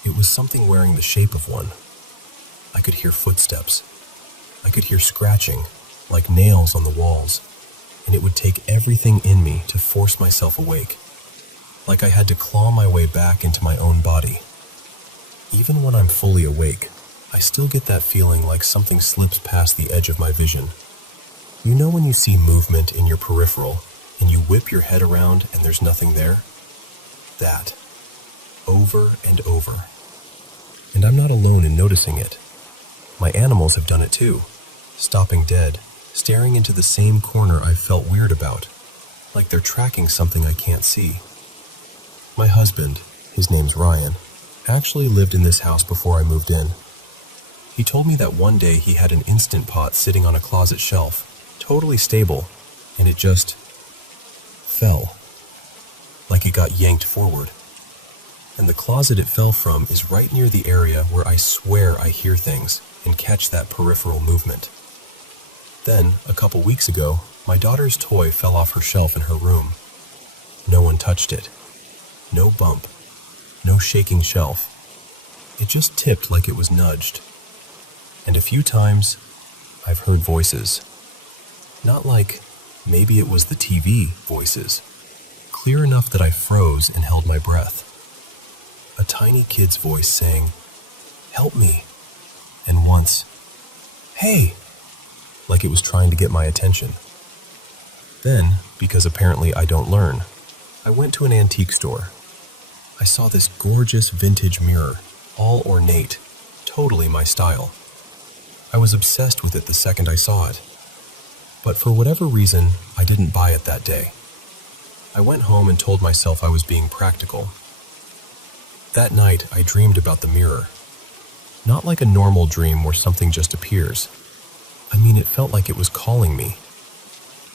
it was something wearing the shape of one. I could hear footsteps. I could hear scratching, like nails on the walls, and it would take everything in me to force myself awake, like I had to claw my way back into my own body. Even when I'm fully awake, I still get that feeling like something slips past the edge of my vision. You know when you see movement in your peripheral, and you whip your head around and there's nothing there? That. Over and over. And I'm not alone in noticing it. My animals have done it too, stopping dead, staring into the same corner I've felt weird about, like they're tracking something I can't see. My husband, his name's Ryan, actually lived in this house before I moved in. He told me that one day he had an Instant Pot sitting on a closet shelf, totally stable, and it just fell, like it got yanked forward. And the closet it fell from is right near the area where I swear I hear things and catch that peripheral movement. Then, a couple weeks ago, my daughter's toy fell off her shelf in her room. No one touched it. No bump. No shaking shelf. It just tipped like it was nudged. And a few times, I've heard voices. Not like, maybe it was the TV voices. Clear enough that I froze and held my breath. A tiny kid's voice saying, "Help me." And once, "Hey," like it was trying to get my attention. Then, because apparently I don't learn, I went to an antique store. I saw this gorgeous vintage mirror, all ornate, totally my style. I was obsessed with it the second I saw it. But for whatever reason, I didn't buy it that day. I went home and told myself I was being practical. That night, I dreamed about the mirror. Not like a normal dream where something just appears. I mean, it felt like it was calling me,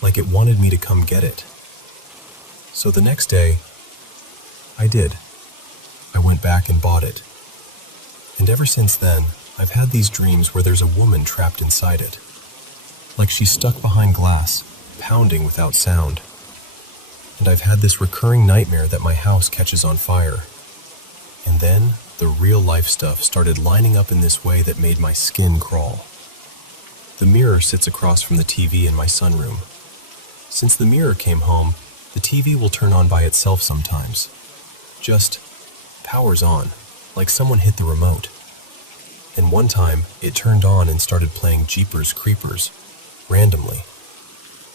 like it wanted me to come get it. So the next day, I did. I went back and bought it. And ever since then, I've had these dreams where there's a woman trapped inside it. Like she's stuck behind glass, pounding without sound. And I've had this recurring nightmare that my house catches on fire. And then, the real-life stuff started lining up in this way that made my skin crawl. The mirror sits across from the TV in my sunroom. Since the mirror came home, the TV will turn on by itself sometimes. Just powers on, like someone hit the remote. And one time, it turned on and started playing Jeepers Creepers, randomly.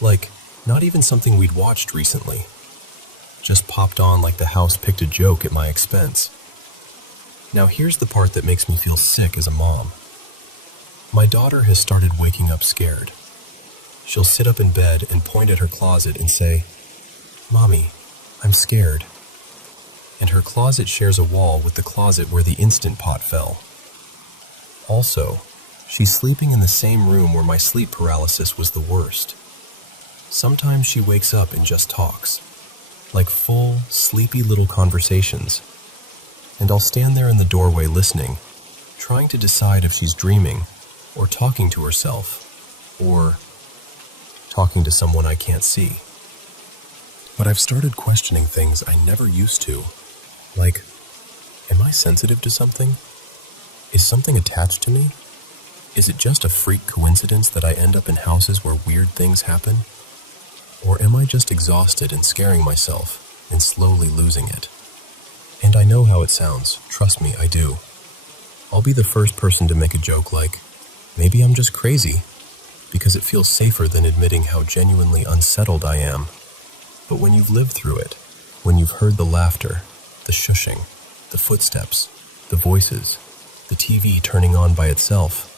Like, not even something we'd watched recently. Just popped on like the house picked a joke at my expense. Now here's the part that makes me feel sick as a mom. My daughter has started waking up scared. She'll sit up in bed and point at her closet and say, "Mommy, I'm scared." And her closet shares a wall with the closet where the Instant Pot fell. Also, she's sleeping in the same room where my sleep paralysis was the worst. Sometimes she wakes up and just talks, like full, sleepy little conversations. And I'll stand there in the doorway listening, trying to decide if she's dreaming, or talking to herself, or talking to someone I can't see. But I've started questioning things I never used to, like, am I sensitive to something? Is something attached to me? Is it just a freak coincidence that I end up in houses where weird things happen? Or am I just exhausted and scaring myself and slowly losing it? And I know how it sounds, trust me, I do. I'll be the first person to make a joke like, maybe I'm just crazy, because it feels safer than admitting how genuinely unsettled I am. But when you've lived through it, when you've heard the laughter, the shushing, the footsteps, the voices, the TV turning on by itself,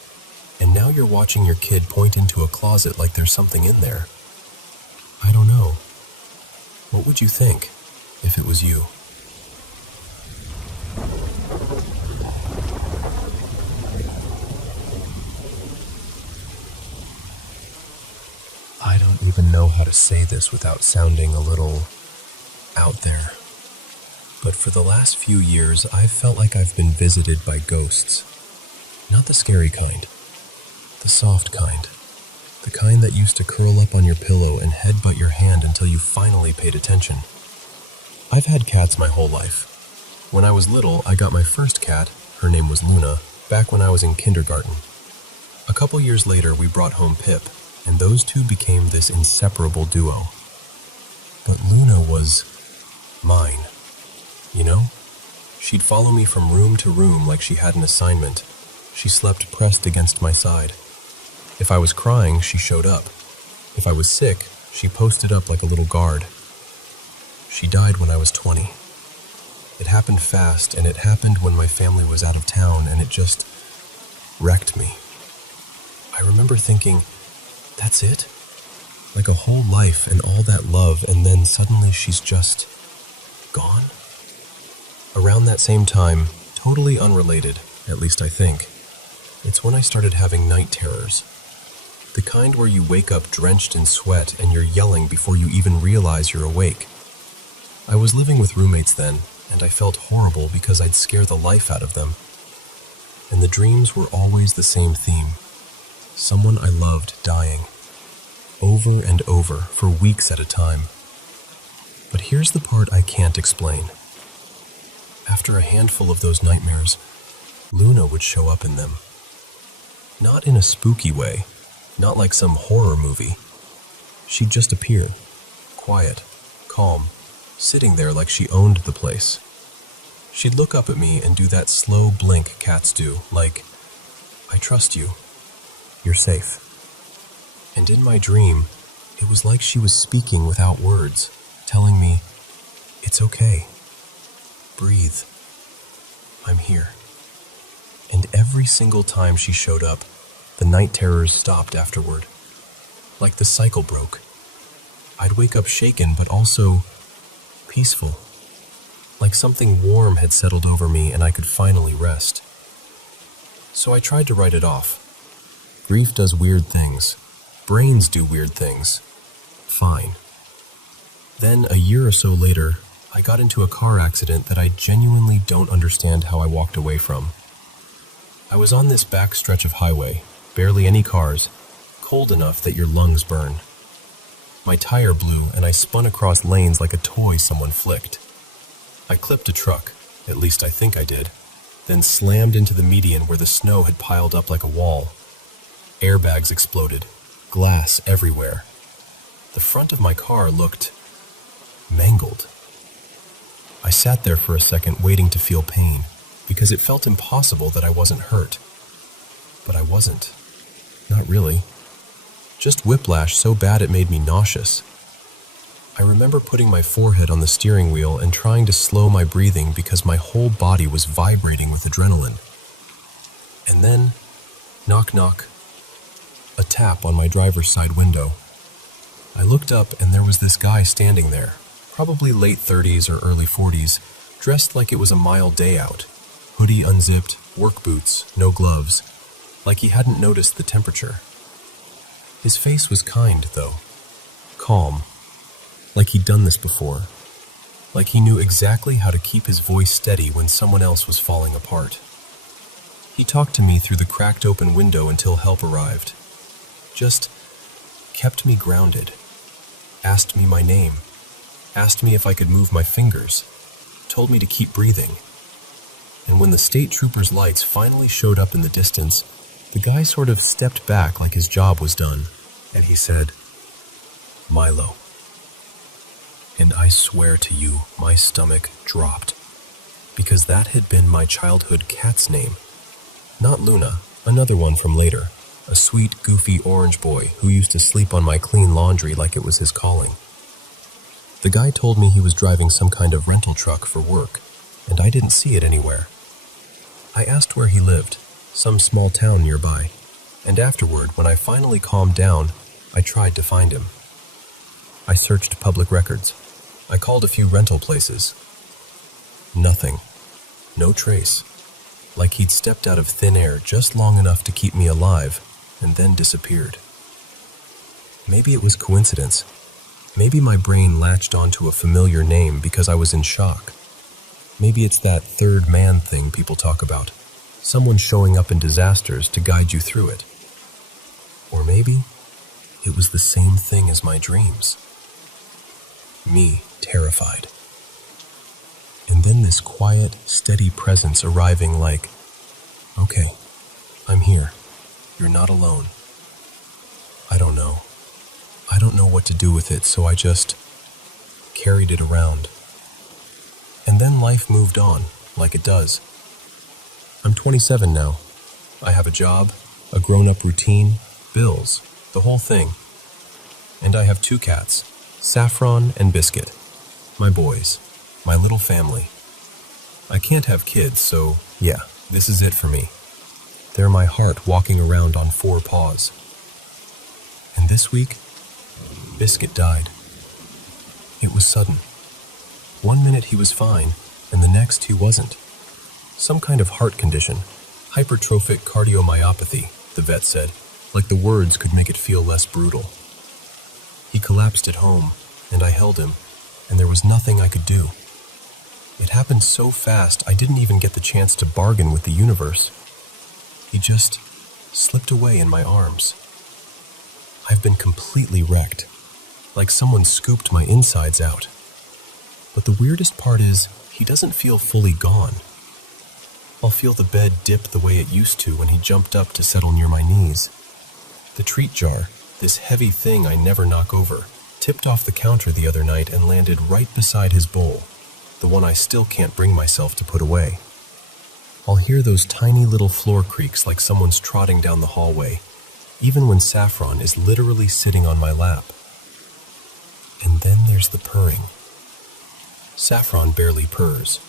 and now you're watching your kid point into a closet like there's something in there, I don't know. What would you think if it was you? I don't even know how to say this without sounding a little out there. But for the last few years, I've felt like I've been visited by ghosts. Not the scary kind. The soft kind. The kind that used to curl up on your pillow and headbutt your hand until you finally paid attention. I've had cats my whole life. When I was little, I got my first cat, her name was Luna, back when I was in kindergarten. A couple years later, we brought home Pip, and those two became this inseparable duo. But Luna was mine, you know? She'd follow me from room to room like she had an assignment. She slept pressed against my side. If I was crying, she showed up. If I was sick, she posted up like a little guard. She died when I was 20. It happened fast, and it happened when my family was out of town, and it just wrecked me. I remember thinking, that's it? Like a whole life and all that love, and then suddenly she's just gone? Around that same time, totally unrelated, at least I think, it's when I started having night terrors. The kind where you wake up drenched in sweat and you're yelling before you even realize you're awake. I was living with roommates then, and I felt horrible because I'd scare the life out of them. And the dreams were always the same theme. Someone I loved dying. Over and over, for weeks at a time. But here's the part I can't explain. After a handful of those nightmares, Luna would show up in them. Not in a spooky way, not like some horror movie. She'd just appear, quiet, calm, sitting there like she owned the place. She'd look up at me and do that slow blink cats do, like, I trust you. You're safe. And in my dream, it was like she was speaking without words, telling me, it's okay. Breathe. I'm here. And every single time she showed up, the night terrors stopped afterward. Like the cycle broke. I'd wake up shaken, but also peaceful. Like something warm had settled over me and I could finally rest. So I tried to write it off. Grief does weird things. Brains do weird things. Fine. Then, a year or so later, I got into a car accident that I genuinely don't understand how I walked away from. I was on this back stretch of highway, barely any cars, cold enough that your lungs burn. My tire blew and I spun across lanes like a toy someone flicked. I clipped a truck, at least I think I did, then slammed into the median where the snow had piled up like a wall. Airbags exploded, glass everywhere. The front of my car looked mangled. I sat there for a second waiting to feel pain, because it felt impossible that I wasn't hurt. But I wasn't. Not really. Just whiplash so bad it made me nauseous. I remember putting my forehead on the steering wheel and trying to slow my breathing because my whole body was vibrating with adrenaline. And then, knock knock, a tap on my driver's side window. I looked up and there was this guy standing there, probably late 30s or early 40s, dressed like it was a mild day out. Hoodie unzipped, work boots, no gloves, like he hadn't noticed the temperature. His face was kind, though. calm, like he'd done this before, like he knew exactly how to keep his voice steady when someone else was falling apart. He talked to me through the cracked open window until help arrived. Just kept me grounded, asked me my name, asked me if I could move my fingers, told me to keep breathing. And when the state trooper's lights finally showed up in the distance, the guy sort of stepped back like his job was done, and he said, "Milo." And I swear to you, my stomach dropped, because that had been my childhood cat's name. Not Luna, another one from later, a sweet, goofy orange boy who used to sleep on my clean laundry like it was his calling. The guy told me he was driving some kind of rental truck for work, and I didn't see it anywhere. I asked where he lived, some small town nearby, and afterward, when I finally calmed down, I tried to find him. I searched public records. I called a few rental places. Nothing. No trace. Like he'd stepped out of thin air just long enough to keep me alive, and then disappeared. Maybe it was coincidence. Maybe my brain latched onto a familiar name because I was in shock. Maybe it's that third man thing people talk about. Someone showing up in disasters to guide you through it. Or maybe it was the same thing as my dreams. Me, terrified. And then this quiet, steady presence arriving like, "Okay, I'm here. You're not alone." I don't know. I don't know what to do with it, so I just carried it around. And then life moved on, like it does. I'm 27 now. I have a job, a grown-up routine, bills, the whole thing. And I have 2 cats, Saffron and Biscuit, my boys, my little family. I can't have kids, so yeah, this is it for me. They're my heart walking around on 4 paws. And this week, Biscuit died. It was sudden. One minute he was fine, and the next he wasn't. Some kind of heart condition, hypertrophic cardiomyopathy, the vet said, like the words could make it feel less brutal. He collapsed at home, and I held him, and there was nothing I could do. It happened so fast I didn't even get the chance to bargain with the universe. He just slipped away in my arms. I've been completely wrecked, like someone scooped my insides out. But the weirdest part is, he doesn't feel fully gone. I'll feel the bed dip the way it used to when he jumped up to settle near my knees. The treat jar, this heavy thing I never knock over, tipped off the counter the other night and landed right beside his bowl, the one I still can't bring myself to put away. I'll hear those tiny little floor creaks like someone's trotting down the hallway, even when Saffron is literally sitting on my lap. And then there's the purring. Saffron barely purrs.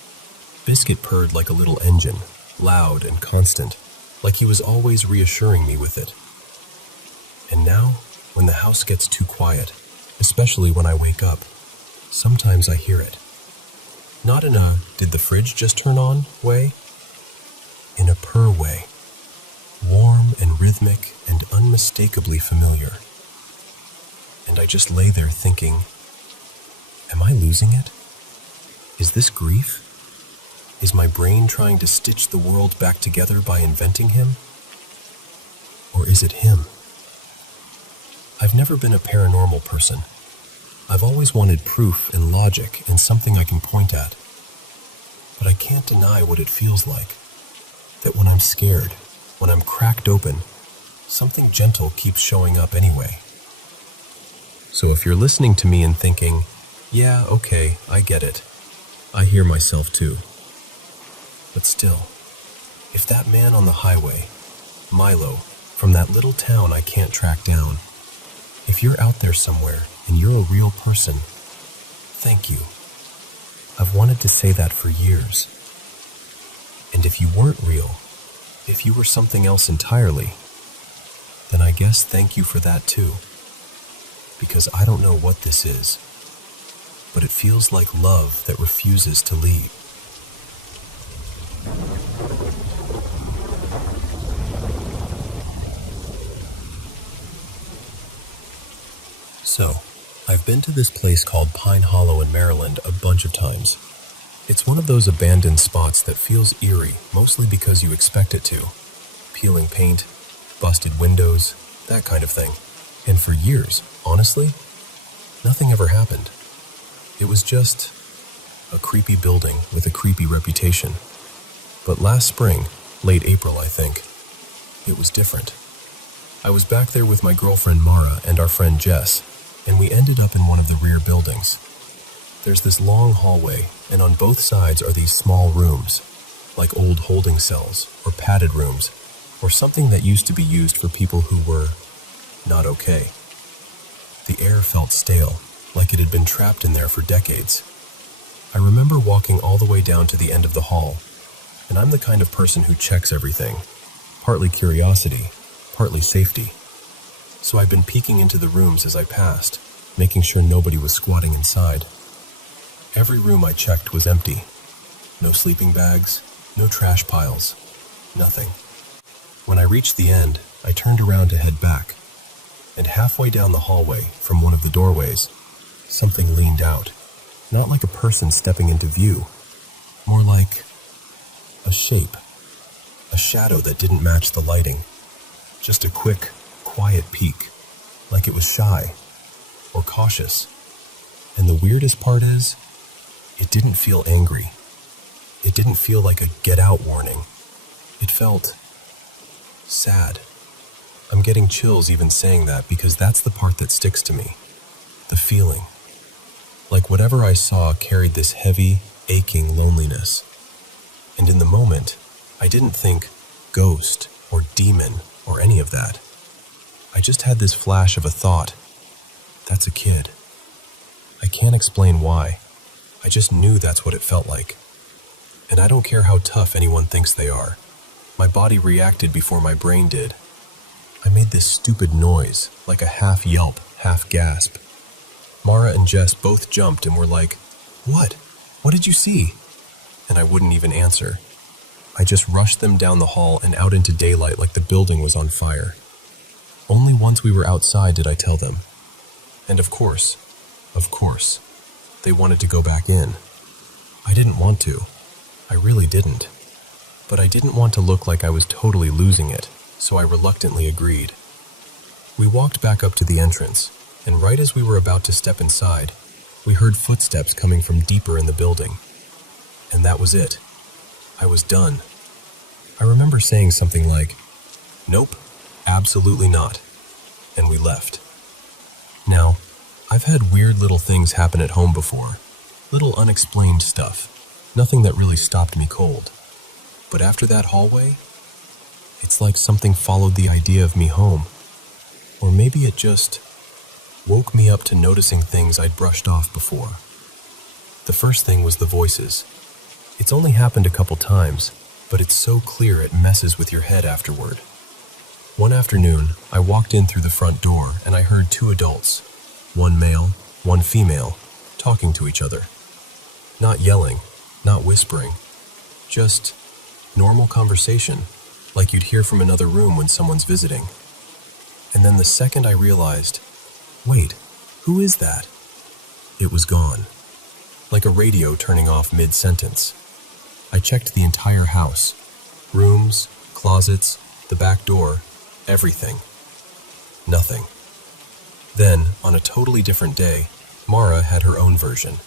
Biscuit purred like a little engine, loud and constant, like he was always reassuring me with it. And now, when the house gets too quiet, especially when I wake up, sometimes I hear it. Not in a "did the fridge just turn on" way, in a purr way, warm and rhythmic and unmistakably familiar. And I just lay there thinking, am I losing it? Is this grief? Is my brain trying to stitch the world back together by inventing him? Or is it him? I've never been a paranormal person. I've always wanted proof and logic and something I can point at. But I can't deny what it feels like. That when I'm scared, when I'm cracked open, something gentle keeps showing up anyway. So if you're listening to me and thinking, yeah, okay, I get it. I hear myself too. But still, if that man on the highway, Milo, from that little town I can't track down, if you're out there somewhere and you're a real person, thank you. I've wanted to say that for years. And if you weren't real, if you were something else entirely, then I guess thank you for that too. Because I don't know what this is, but it feels like love that refuses to leave. So, I've been to this place called Pine Hollow in Maryland a bunch of times. It's one of those abandoned spots that feels eerie, mostly because you expect it to. Peeling paint, busted windows, that kind of thing. And for years, honestly, nothing ever happened. It was just a creepy building with a creepy reputation. But last spring, late April I think, it was different. I was back there with my girlfriend Mara and our friend Jess, and we ended up in one of the rear buildings. There's this long hallway, and on both sides are these small rooms, like old holding cells or padded rooms, or something that used to be used for people who were not okay. The air felt stale, like it had been trapped in there for decades. I remember walking all the way down to the end of the hall, and I'm the kind of person who checks everything, partly curiosity, partly safety. So I'd been peeking into the rooms as I passed, making sure nobody was squatting inside. Every room I checked was empty. No sleeping bags, no trash piles, nothing. When I reached the end, I turned around to head back, and halfway down the hallway, from one of the doorways, something leaned out. Not like a person stepping into view, more like a shape, a shadow that didn't match the lighting. Just a quick, quiet peek, like it was shy or cautious. And the weirdest part is, it didn't feel angry. It didn't feel like a get out warning. It felt sad. I'm getting chills even saying that because that's the part that sticks to me. The feeling. Like whatever I saw carried this heavy, aching loneliness. And in the moment, I didn't think ghost or demon or any of that. I just had this flash of a thought. That's a kid. I can't explain why. I just knew that's what it felt like. And I don't care how tough anyone thinks they are. My body reacted before my brain did. I made this stupid noise, like a half yelp, half gasp. Mara and Jess both jumped and were like, "What? What did you see?" And I wouldn't even answer. I just rushed them down the hall and out into daylight like the building was on fire. Only once we were outside did I tell them. And of course, they wanted to go back in. I didn't want to. I really didn't. But I didn't want to look like I was totally losing it, so I reluctantly agreed. We walked back up to the entrance, and right as we were about to step inside, we heard footsteps coming from deeper in the building. And that was it. I was done. I remember saying something like, "Nope, absolutely not," and we left. Now, I've had weird little things happen at home before, little unexplained stuff, nothing that really stopped me cold. But after that hallway, it's like something followed the idea of me home. Or maybe it just woke me up to noticing things I'd brushed off before. The first thing was the voices. It's only happened a couple times, but it's so clear it messes with your head afterward. One afternoon, I walked in through the front door and I heard two adults, one male, one female, talking to each other. Not yelling, not whispering, just normal conversation, like you'd hear from another room when someone's visiting. And then the second I realized, wait, who is that? It was gone, like a radio turning off mid-sentence. I checked the entire house, rooms, closets, the back door, everything. Nothing. Then, on a totally different day, Mara had her own version.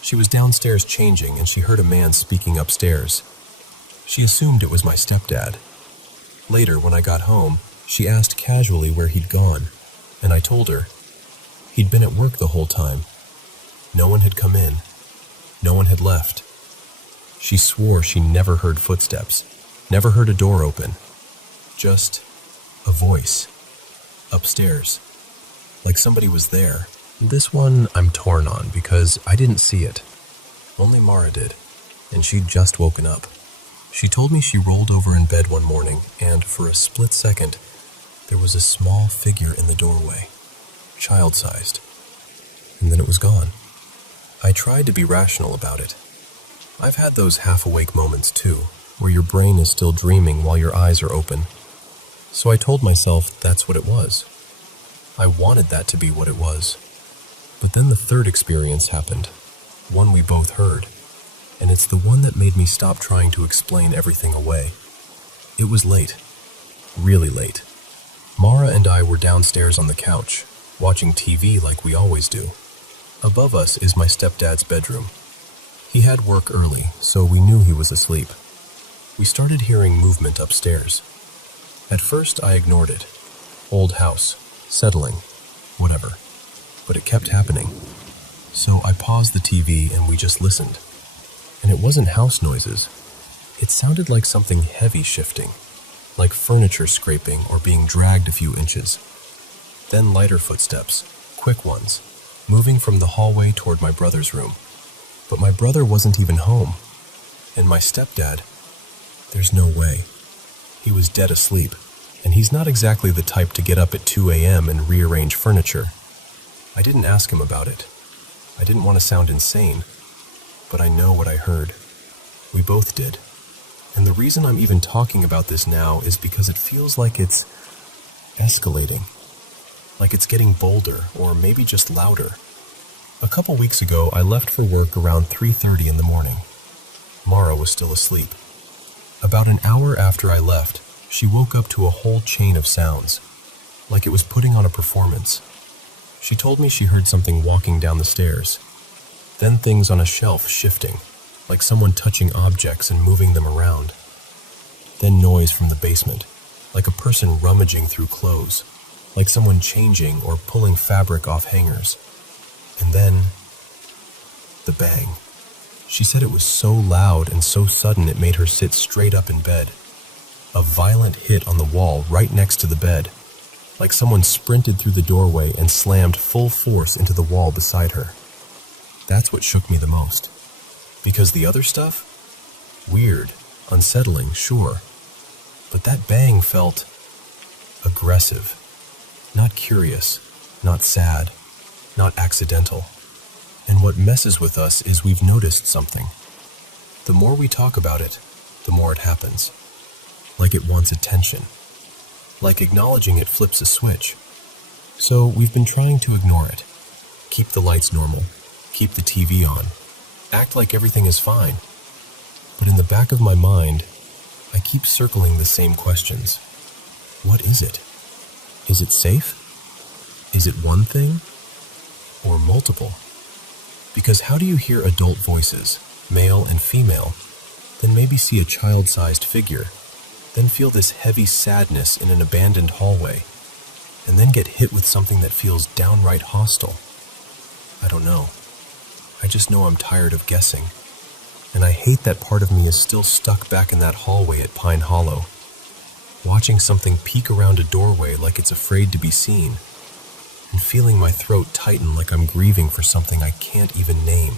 She was downstairs changing and she heard a man speaking upstairs. She assumed it was my stepdad. Later, when I got home, she asked casually where he'd gone, and I told her. He'd been at work the whole time. No one had come in. No one had left. She swore she never heard footsteps, never heard a door open. Just a voice. Upstairs. Like somebody was there. This one I'm torn on because I didn't see it. Only Mara did, and she'd just woken up. She told me she rolled over in bed one morning, and for a split second, there was a small figure in the doorway, child-sized, and then it was gone. I tried to be rational about it. I've had those half-awake moments too, where your brain is still dreaming while your eyes are open. So I told myself that's what it was. I wanted that to be what it was. But then the third experience happened, one we both heard, and it's the one that made me stop trying to explain everything away. It was late, really late. Mara and I were downstairs on the couch, watching TV like we always do. Above us is my stepdad's bedroom. He had work early, so we knew he was asleep. We started hearing movement upstairs. At first, I ignored it. Old house, settling, whatever. But it kept happening. So I paused the TV and we just listened. And it wasn't house noises. It sounded like something heavy shifting, like furniture scraping or being dragged a few inches. Then lighter footsteps, quick ones, moving from the hallway toward my brother's room. But my brother wasn't even home. And my stepdad, there's no way. He was dead asleep, and he's not exactly the type to get up at 2 a.m. and rearrange furniture. I didn't ask him about it. I didn't want to sound insane, but I know what I heard. We both did. And the reason I'm even talking about this now is because it feels like it's escalating. Like it's getting bolder, or maybe just louder. A couple weeks ago, I left for work around 3:30 in the morning. Mara was still asleep. About an hour after I left, she woke up to a whole chain of sounds, like it was putting on a performance. She told me she heard something walking down the stairs, then things on a shelf shifting, like someone touching objects and moving them around. Then noise from the basement, like a person rummaging through clothes, like someone changing or pulling fabric off hangers. And then, the bang. She said it was so loud and so sudden it made her sit straight up in bed. A violent hit on the wall right next to the bed, like someone sprinted through the doorway and slammed full force into the wall beside her. That's what shook me the most. Because the other stuff? Weird, unsettling, sure. But that bang felt aggressive. Not curious, not sad, not accidental. And what messes with us is we've noticed something. The more we talk about it, the more it happens. Like it wants attention. Like acknowledging it flips a switch. So we've been trying to ignore it. Keep the lights normal. Keep the TV on. Act like everything is fine. But in the back of my mind, I keep circling the same questions. What is it? Is it safe? Is it one thing? Or multiple? Because how do you hear adult voices, male and female, then maybe see a child-sized figure, then feel this heavy sadness in an abandoned hallway, and then get hit with something that feels downright hostile? I don't know. I just know I'm tired of guessing. And I hate that part of me is still stuck back in that hallway at Pine Hollow, watching something peek around a doorway like it's afraid to be seen, and feeling my throat tighten like I'm grieving for something I can't even name.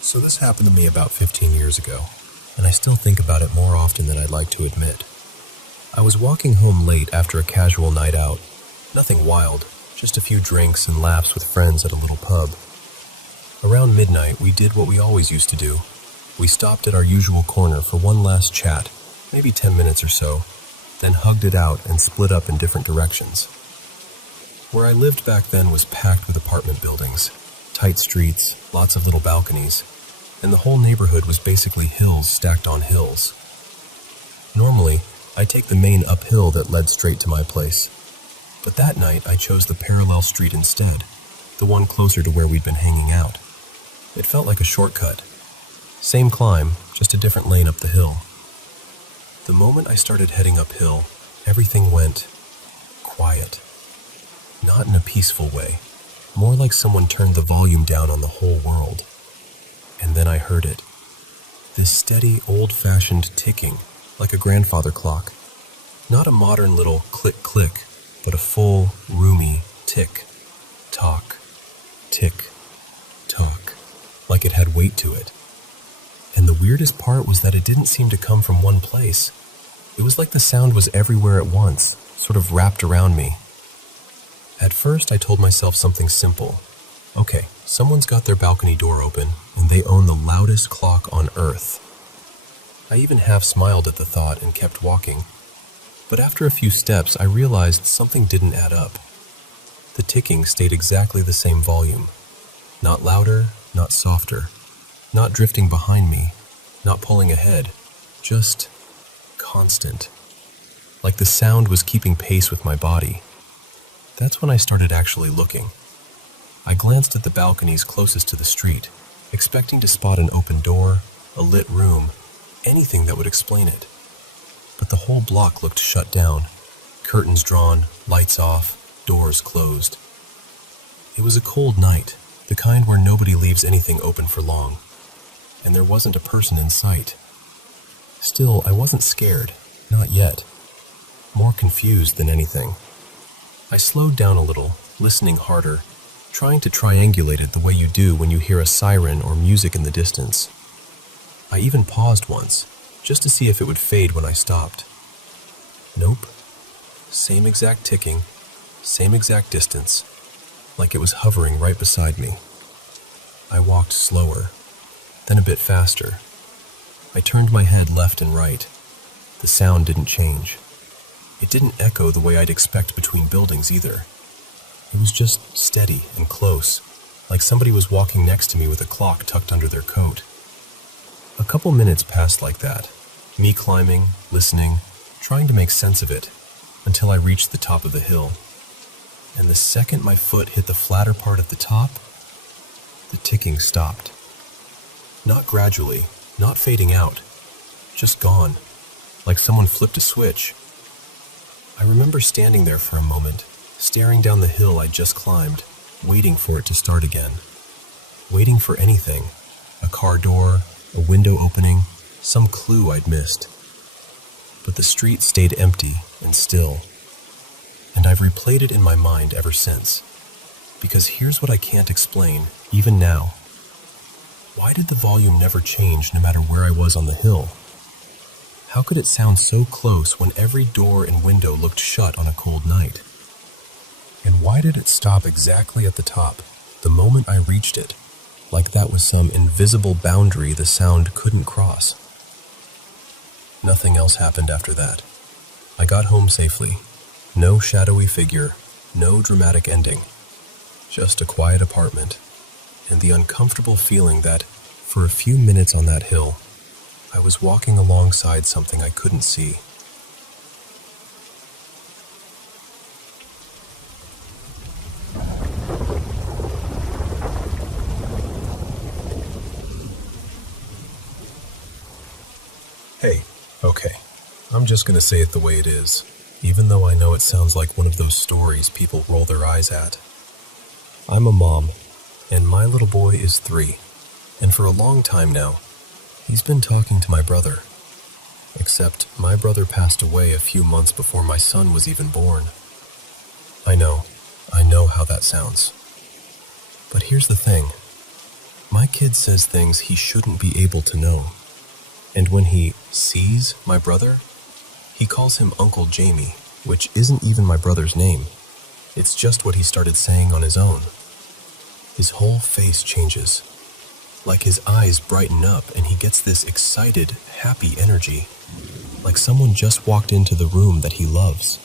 So this happened to me about 15 years ago, and I still think about it more often than I'd like to admit. I was walking home late after a casual night out. Nothing wild, just a few drinks and laughs with friends at a little pub. Around midnight, we did what we always used to do. We stopped at our usual corner for one last chat, maybe 10 minutes or so, then hugged it out and split up in different directions. Where I lived back then was packed with apartment buildings, tight streets, lots of little balconies, and the whole neighborhood was basically hills stacked on hills. Normally, I take the main uphill that led straight to my place. But that night, I chose the parallel street instead, the one closer to where we'd been hanging out. It felt like a shortcut. Same climb, just a different lane up the hill. The moment I started heading uphill, everything went quiet. Not in a peaceful way, more like someone turned the volume down on the whole world. And then I heard it. This steady, old-fashioned ticking, like a grandfather clock. Not a modern little click-click, but a full, roomy tick-tock, tick-tock, like it had weight to it. And the weirdest part was that it didn't seem to come from one place. It was like the sound was everywhere at once, sort of wrapped around me. At first, I told myself something simple. Okay, someone's got their balcony door open, and they own the loudest clock on Earth. I even half smiled at the thought and kept walking. But after a few steps, I realized something didn't add up. The ticking stayed exactly the same volume. Not louder, not softer, not drifting behind me, not pulling ahead, just constant. Like the sound was keeping pace with my body. That's when I started actually looking. I glanced at the balconies closest to the street, expecting to spot an open door, a lit room, anything that would explain it. But the whole block looked shut down, curtains drawn, lights off, doors closed. It was a cold night, the kind where nobody leaves anything open for long, and there wasn't a person in sight. Still, I wasn't scared, not yet. More confused than anything. I slowed down a little, listening harder, trying to triangulate it the way you do when you hear a siren or music in the distance. I even paused once, just to see if it would fade when I stopped. Nope. Same exact ticking, same exact distance, like it was hovering right beside me. I walked slower, then a bit faster. I turned my head left and right. The sound didn't change. It didn't echo the way I'd expect between buildings either. It was just steady and close, like somebody was walking next to me with a clock tucked under their coat. A couple minutes passed like that, me climbing, listening, trying to make sense of it, until I reached the top of the hill. And the second my foot hit the flatter part at the top, the ticking stopped. Not gradually, not fading out, just gone, like someone flipped a switch. I remember standing there for a moment, staring down the hill I'd just climbed, waiting for it to start again. Waiting for anything, a car door, a window opening, some clue I'd missed. But the street stayed empty and still, and I've replayed it in my mind ever since. Because here's what I can't explain, even now. Why did the volume never change no matter where I was on the hill? How could it sound so close when every door and window looked shut on a cold night? And why did it stop exactly at the top, the moment I reached it, like that was some invisible boundary the sound couldn't cross? Nothing else happened after that. I got home safely. No shadowy figure, no dramatic ending. Just a quiet apartment, and the uncomfortable feeling that, for a few minutes on that hill, I was walking alongside something I couldn't see. Hey, okay, I'm just gonna say it the way it is, even though I know it sounds like one of those stories people roll their eyes at. I'm a mom, and my little boy is 3, and for a long time now, he's been talking to my brother. Except my brother passed away a few months before my son was even born. I know how that sounds. But here's the thing. My kid says things he shouldn't be able to know. And when he sees my brother, he calls him Uncle Jamie, which isn't even my brother's name. It's just what he started saying on his own. His whole face changes. Like his eyes brighten up and he gets this excited, happy energy. Like someone just walked into the room that he loves.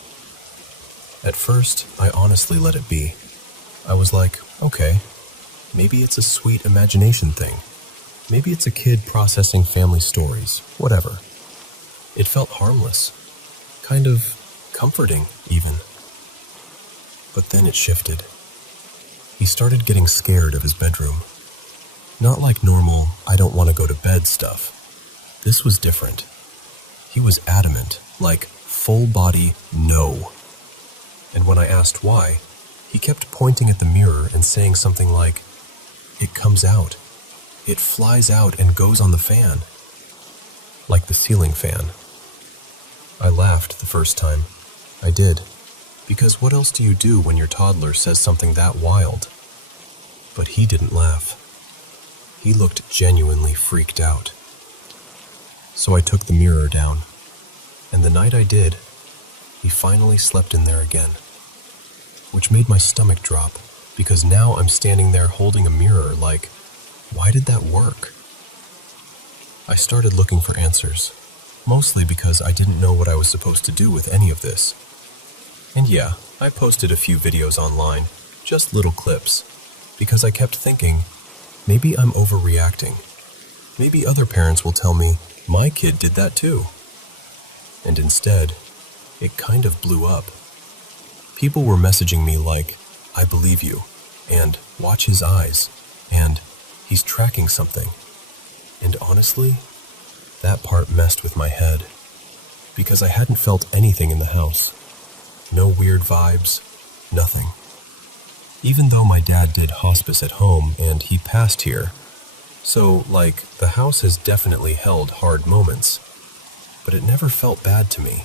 At first, I honestly let it be. I was like, okay, maybe it's a sweet imagination thing. Maybe it's a kid processing family stories, whatever. It felt harmless. Kind of comforting, even. But then it shifted. He started getting scared of his bedroom. Not like normal, I don't want to go to bed stuff. This was different. He was adamant, like full body no. And when I asked why, he kept pointing at the mirror and saying something like, "It comes out. It flies out and goes on the fan." Like the ceiling fan. I laughed the first time. I did. Because what else do you do when your toddler says something that wild? But he didn't laugh. He looked genuinely freaked out. So I took the mirror down. And the night I did, he finally slept in there again. Which made my stomach drop, because now I'm standing there holding a mirror like, why did that work? I started looking for answers, mostly because I didn't know what I was supposed to do with any of this. And yeah, I posted a few videos online, just little clips, because I kept thinking, maybe I'm overreacting. Maybe other parents will tell me, my kid did that too. And instead, it kind of blew up. People were messaging me like, I believe you, and watch his eyes, and he's tracking something. And honestly, that part messed with my head, because I hadn't felt anything in the house. No weird vibes, nothing. Even though my dad did hospice at home and he passed here, so, the house has definitely held hard moments, but it never felt bad to me.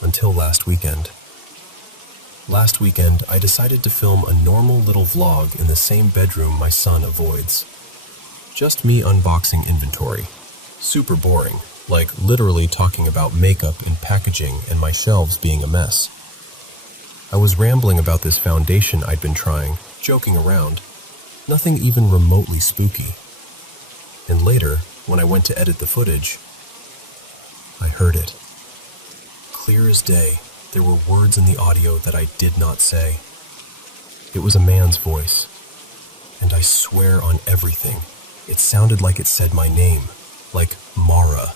Until last weekend. Last weekend, I decided to film a normal little vlog in the same bedroom my son avoids. Just me unboxing inventory. Super boring, literally talking about makeup and packaging and my shelves being a mess. I was rambling about this foundation I'd been trying, joking around. Nothing even remotely spooky. And later, when I went to edit the footage, I heard it. Clear as day, there were words in the audio that I did not say. It was a man's voice, and I swear on everything, it sounded like it said my name, like Mara,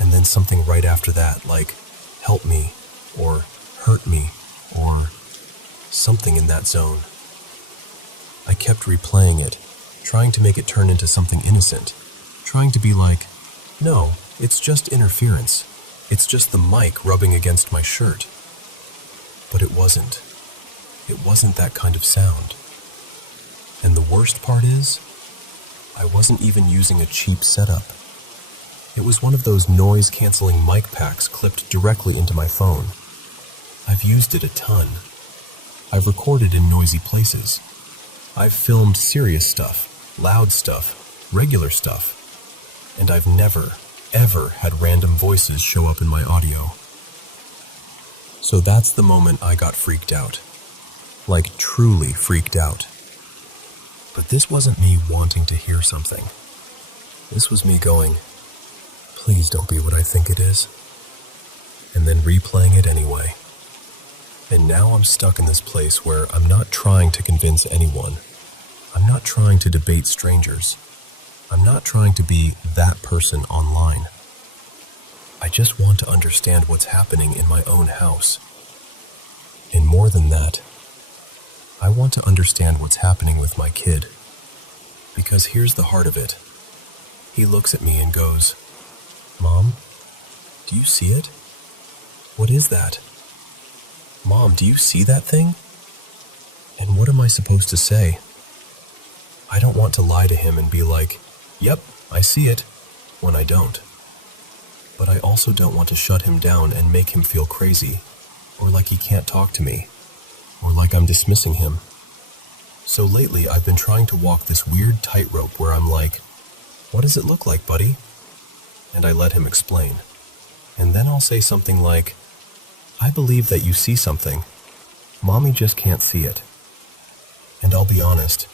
and then something right after that, like help me, or hurt me, or something in that zone. I kept replaying it, trying to make it turn into something innocent, trying to be like, no, it's just interference. It's just the mic rubbing against my shirt. But it wasn't. It wasn't that kind of sound. And the worst part is, I wasn't even using a cheap setup. It was one of those noise-canceling mic packs clipped directly into my phone. I've used it a ton. I've recorded in noisy places. I've filmed serious stuff, loud stuff, regular stuff, and I've never, ever had random voices show up in my audio. So that's the moment I got freaked out. Truly freaked out. But this wasn't me wanting to hear something. This was me going, please don't be what I think it is. And then replaying it anyway. And now I'm stuck in this place where I'm not trying to convince anyone. I'm not trying to debate strangers. I'm not trying to be that person online. I just want to understand what's happening in my own house. And more than that, I want to understand what's happening with my kid. Because here's the heart of it. He looks at me and goes, Mom, do you see it? What is that? Mom, do you see that thing? And what am I supposed to say? I don't want to lie to him and be like, yep, I see it, when I don't. But I also don't want to shut him down and make him feel crazy, or like he can't talk to me, or like I'm dismissing him. So lately I've been trying to walk this weird tightrope where I'm like, what does it look like, buddy? And I let him explain. And then I'll say something like, I believe that you see something. Mommy just can't see it. And I'll be honest,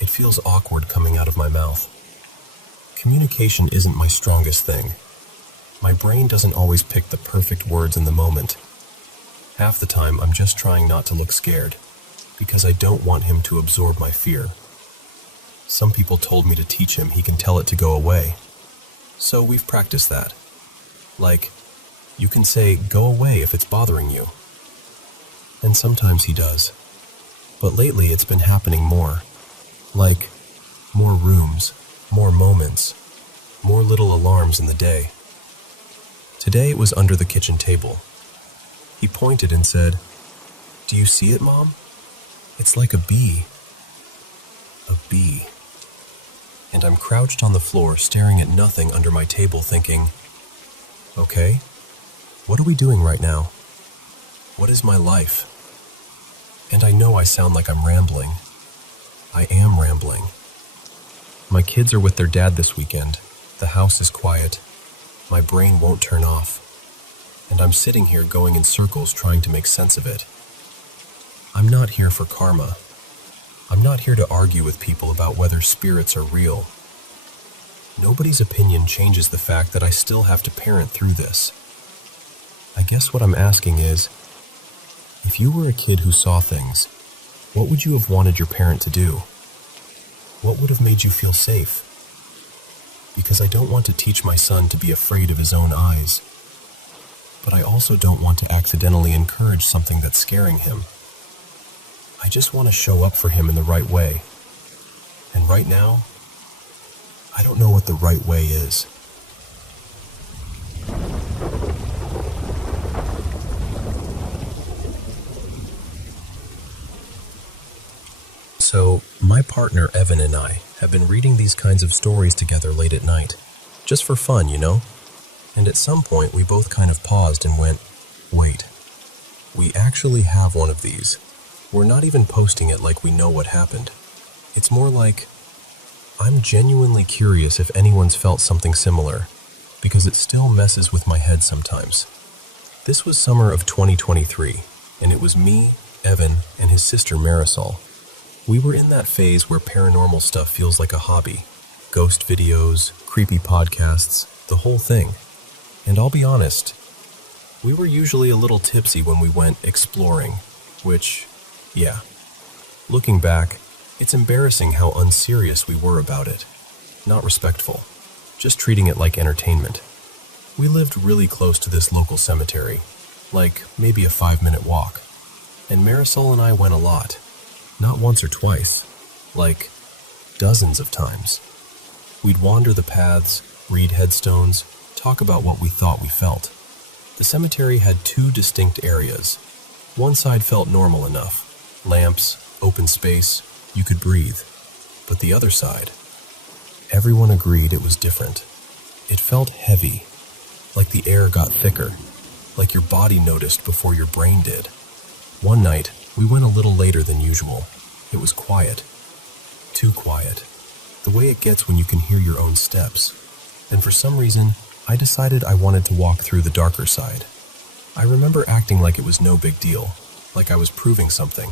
it feels awkward coming out of my mouth. Communication isn't my strongest thing. My brain doesn't always pick the perfect words in the moment. Half the time I'm just trying not to look scared, because I don't want him to absorb my fear. Some people told me to teach him he can tell it to go away. So we've practiced that. You can say, go away if it's bothering you. And sometimes he does. But lately it's been happening more. More rooms, more moments, more little alarms in the day. Today it was under the kitchen table. He pointed and said, do you see it, Mom? It's like a bee. A bee. And I'm crouched on the floor staring at nothing under my table thinking, okay, what are we doing right now? What is my life? And I know I sound like I'm rambling. I am rambling. My kids are with their dad this weekend. The house is quiet. My brain won't turn off. And I'm sitting here going in circles trying to make sense of it. I'm not here for karma. I'm not here to argue with people about whether spirits are real. nobody's opinion changes the fact that I still have to parent through this. I guess what I'm asking is, if you were a kid who saw things, what would you have wanted your parent to do? What would have made you feel safe? Because I don't want to teach my son to be afraid of his own eyes, but I also don't want to accidentally encourage something that's scaring him. I just want to show up for him in the right way. And right now, I don't know what the right way is. So, my partner Evan and I have been reading these kinds of stories together late at night. Just for fun, you know? And at some point, we both kind of paused and went, wait, we actually have one of these. We're not even posting it like we know what happened. It's more like, I'm genuinely curious if anyone's felt something similar, because it still messes with my head sometimes. This was summer of 2023, and it was me, Evan, and his sister Marisol. We were in that phase where paranormal stuff feels like a hobby. Ghost videos, creepy podcasts, the whole thing. And I'll be honest, we were usually a little tipsy when we went exploring, which, yeah. Looking back, it's embarrassing how unserious we were about it. Not respectful, just treating it like entertainment. We lived really close to this local cemetery, like maybe a 5-minute walk. And Marisol and I went a lot. Not once or twice, like dozens of times. We'd wander the paths, read headstones, talk about what we thought we felt. The cemetery had 2 distinct areas. One side felt normal enough. Lamps, open space, you could breathe. But the other side, everyone agreed it was different. It felt heavy, like the air got thicker, like your body noticed before your brain did. One night, we went a little later than usual. It was quiet. Too quiet. The way it gets when you can hear your own steps. And for some reason, I decided I wanted to walk through the darker side. I remember acting like it was no big deal, like I was proving something.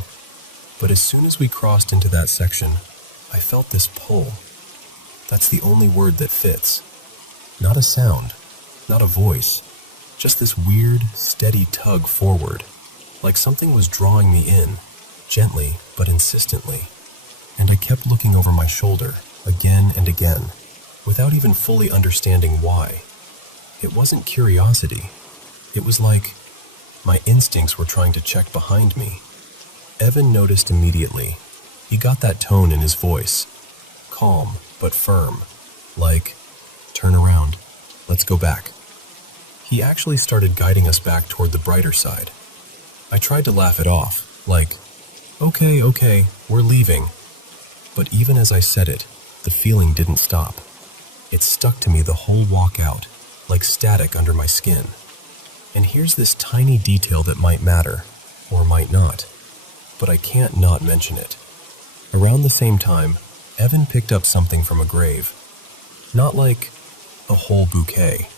But as soon as we crossed into that section, I felt this pull. That's the only word that fits. Not a sound, not a voice, just this weird, steady tug forward. Like something was drawing me in, gently but insistently. And I kept looking over my shoulder, again and again, without even fully understanding why. It wasn't curiosity. It was like my instincts were trying to check behind me. Evan noticed immediately. He got that tone in his voice. Calm, but firm. Like, turn around. Let's go back. He actually started guiding us back toward the brighter side. I tried to laugh it off, like, okay, we're leaving. But even as I said it, the feeling didn't stop. It stuck to me the whole walk out, like static under my skin. And here's this tiny detail that might matter, or might not, but I can't not mention it. Around the same time, Evan picked up something from a grave. Not like a whole bouquet,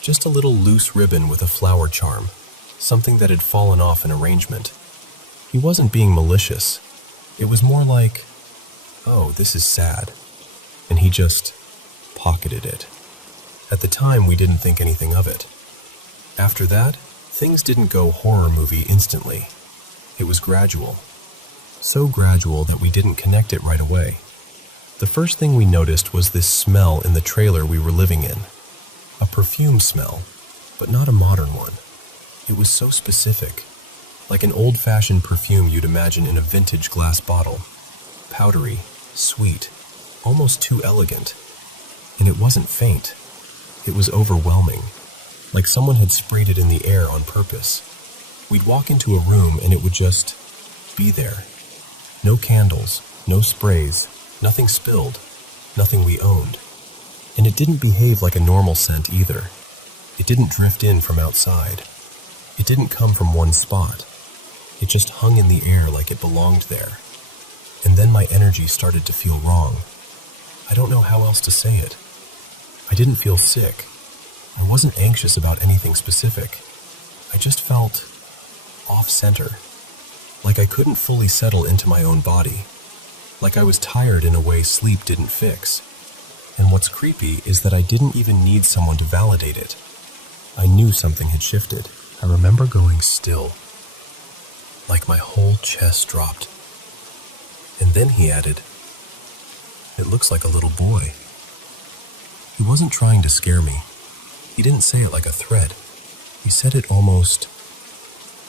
just a little loose ribbon with a flower charm. Something that had fallen off an arrangement. He wasn't being malicious. It was more like, oh, this is sad. And he just pocketed it. At the time, we didn't think anything of it. After that, things didn't go horror movie instantly. It was gradual. So gradual that we didn't connect it right away. The first thing we noticed was this smell in the trailer we were living in. A perfume smell, but not a modern one. It was so specific, like an old-fashioned perfume you'd imagine in a vintage glass bottle. Powdery, sweet, almost too elegant. And it wasn't faint. It was overwhelming, like someone had sprayed it in the air on purpose. We'd walk into a room and it would just be there. No candles, no sprays, nothing spilled, nothing we owned. And it didn't behave like a normal scent either. It didn't drift in from outside. It didn't come from one spot. It just hung in the air like it belonged there. And then my energy started to feel wrong. I don't know how else to say it. I didn't feel sick. I wasn't anxious about anything specific. I just felt off-center. Like I couldn't fully settle into my own body. Like I was tired in a way sleep didn't fix. And what's creepy is that I didn't even need someone to validate it. I knew something had shifted. I remember going still, like my whole chest dropped. And then he added, "It looks like a little boy." He wasn't trying to scare me. He didn't say it like a threat. He said it almost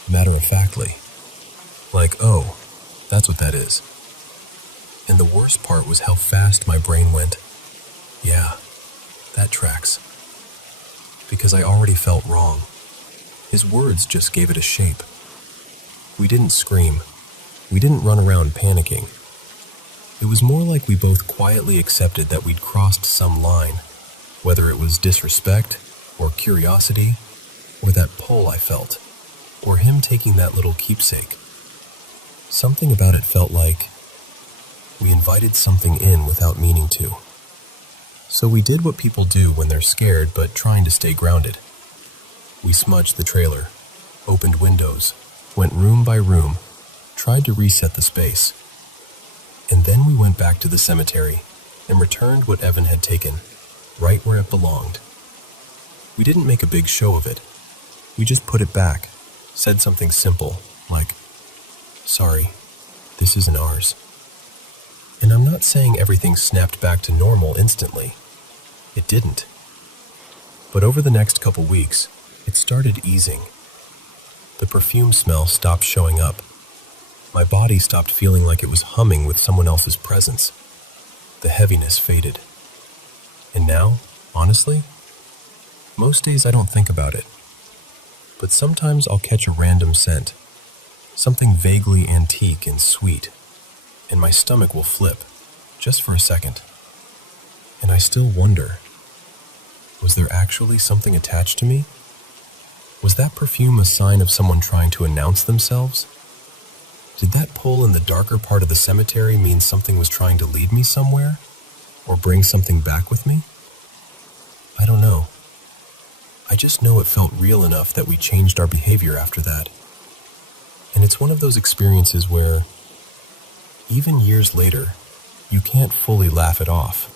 matter-of-factly. Like, "Oh, that's what that is." And the worst part was how fast my brain went. Yeah, that tracks. Because I already felt wrong. His words just gave it a shape. We didn't scream. We didn't run around panicking. It was more like we both quietly accepted that we'd crossed some line, whether it was disrespect, or curiosity, or that pull I felt, or him taking that little keepsake. Something about it felt like we invited something in without meaning to. So we did what people do when they're scared but trying to stay grounded. We smudged the trailer, opened windows, went room by room, tried to reset the space. And then we went back to the cemetery and returned what Evan had taken, right where it belonged. We didn't make a big show of it. We just put it back, said something simple, like, "Sorry, this isn't ours." And I'm not saying everything snapped back to normal instantly. It didn't. But over the next couple weeks, it started easing. The perfume smell stopped showing up. My body stopped feeling like it was humming with someone else's presence. The heaviness faded. And now, honestly, most days I don't think about it. But sometimes I'll catch a random scent, something vaguely antique and sweet, and my stomach will flip, just for a second. And I still wonder, was there actually something attached to me? Was that perfume a sign of someone trying to announce themselves? Did that pull in the darker part of the cemetery mean something was trying to lead me somewhere? Or bring something back with me? I don't know. I just know it felt real enough that we changed our behavior after that. And it's one of those experiences where, even years later, you can't fully laugh it off.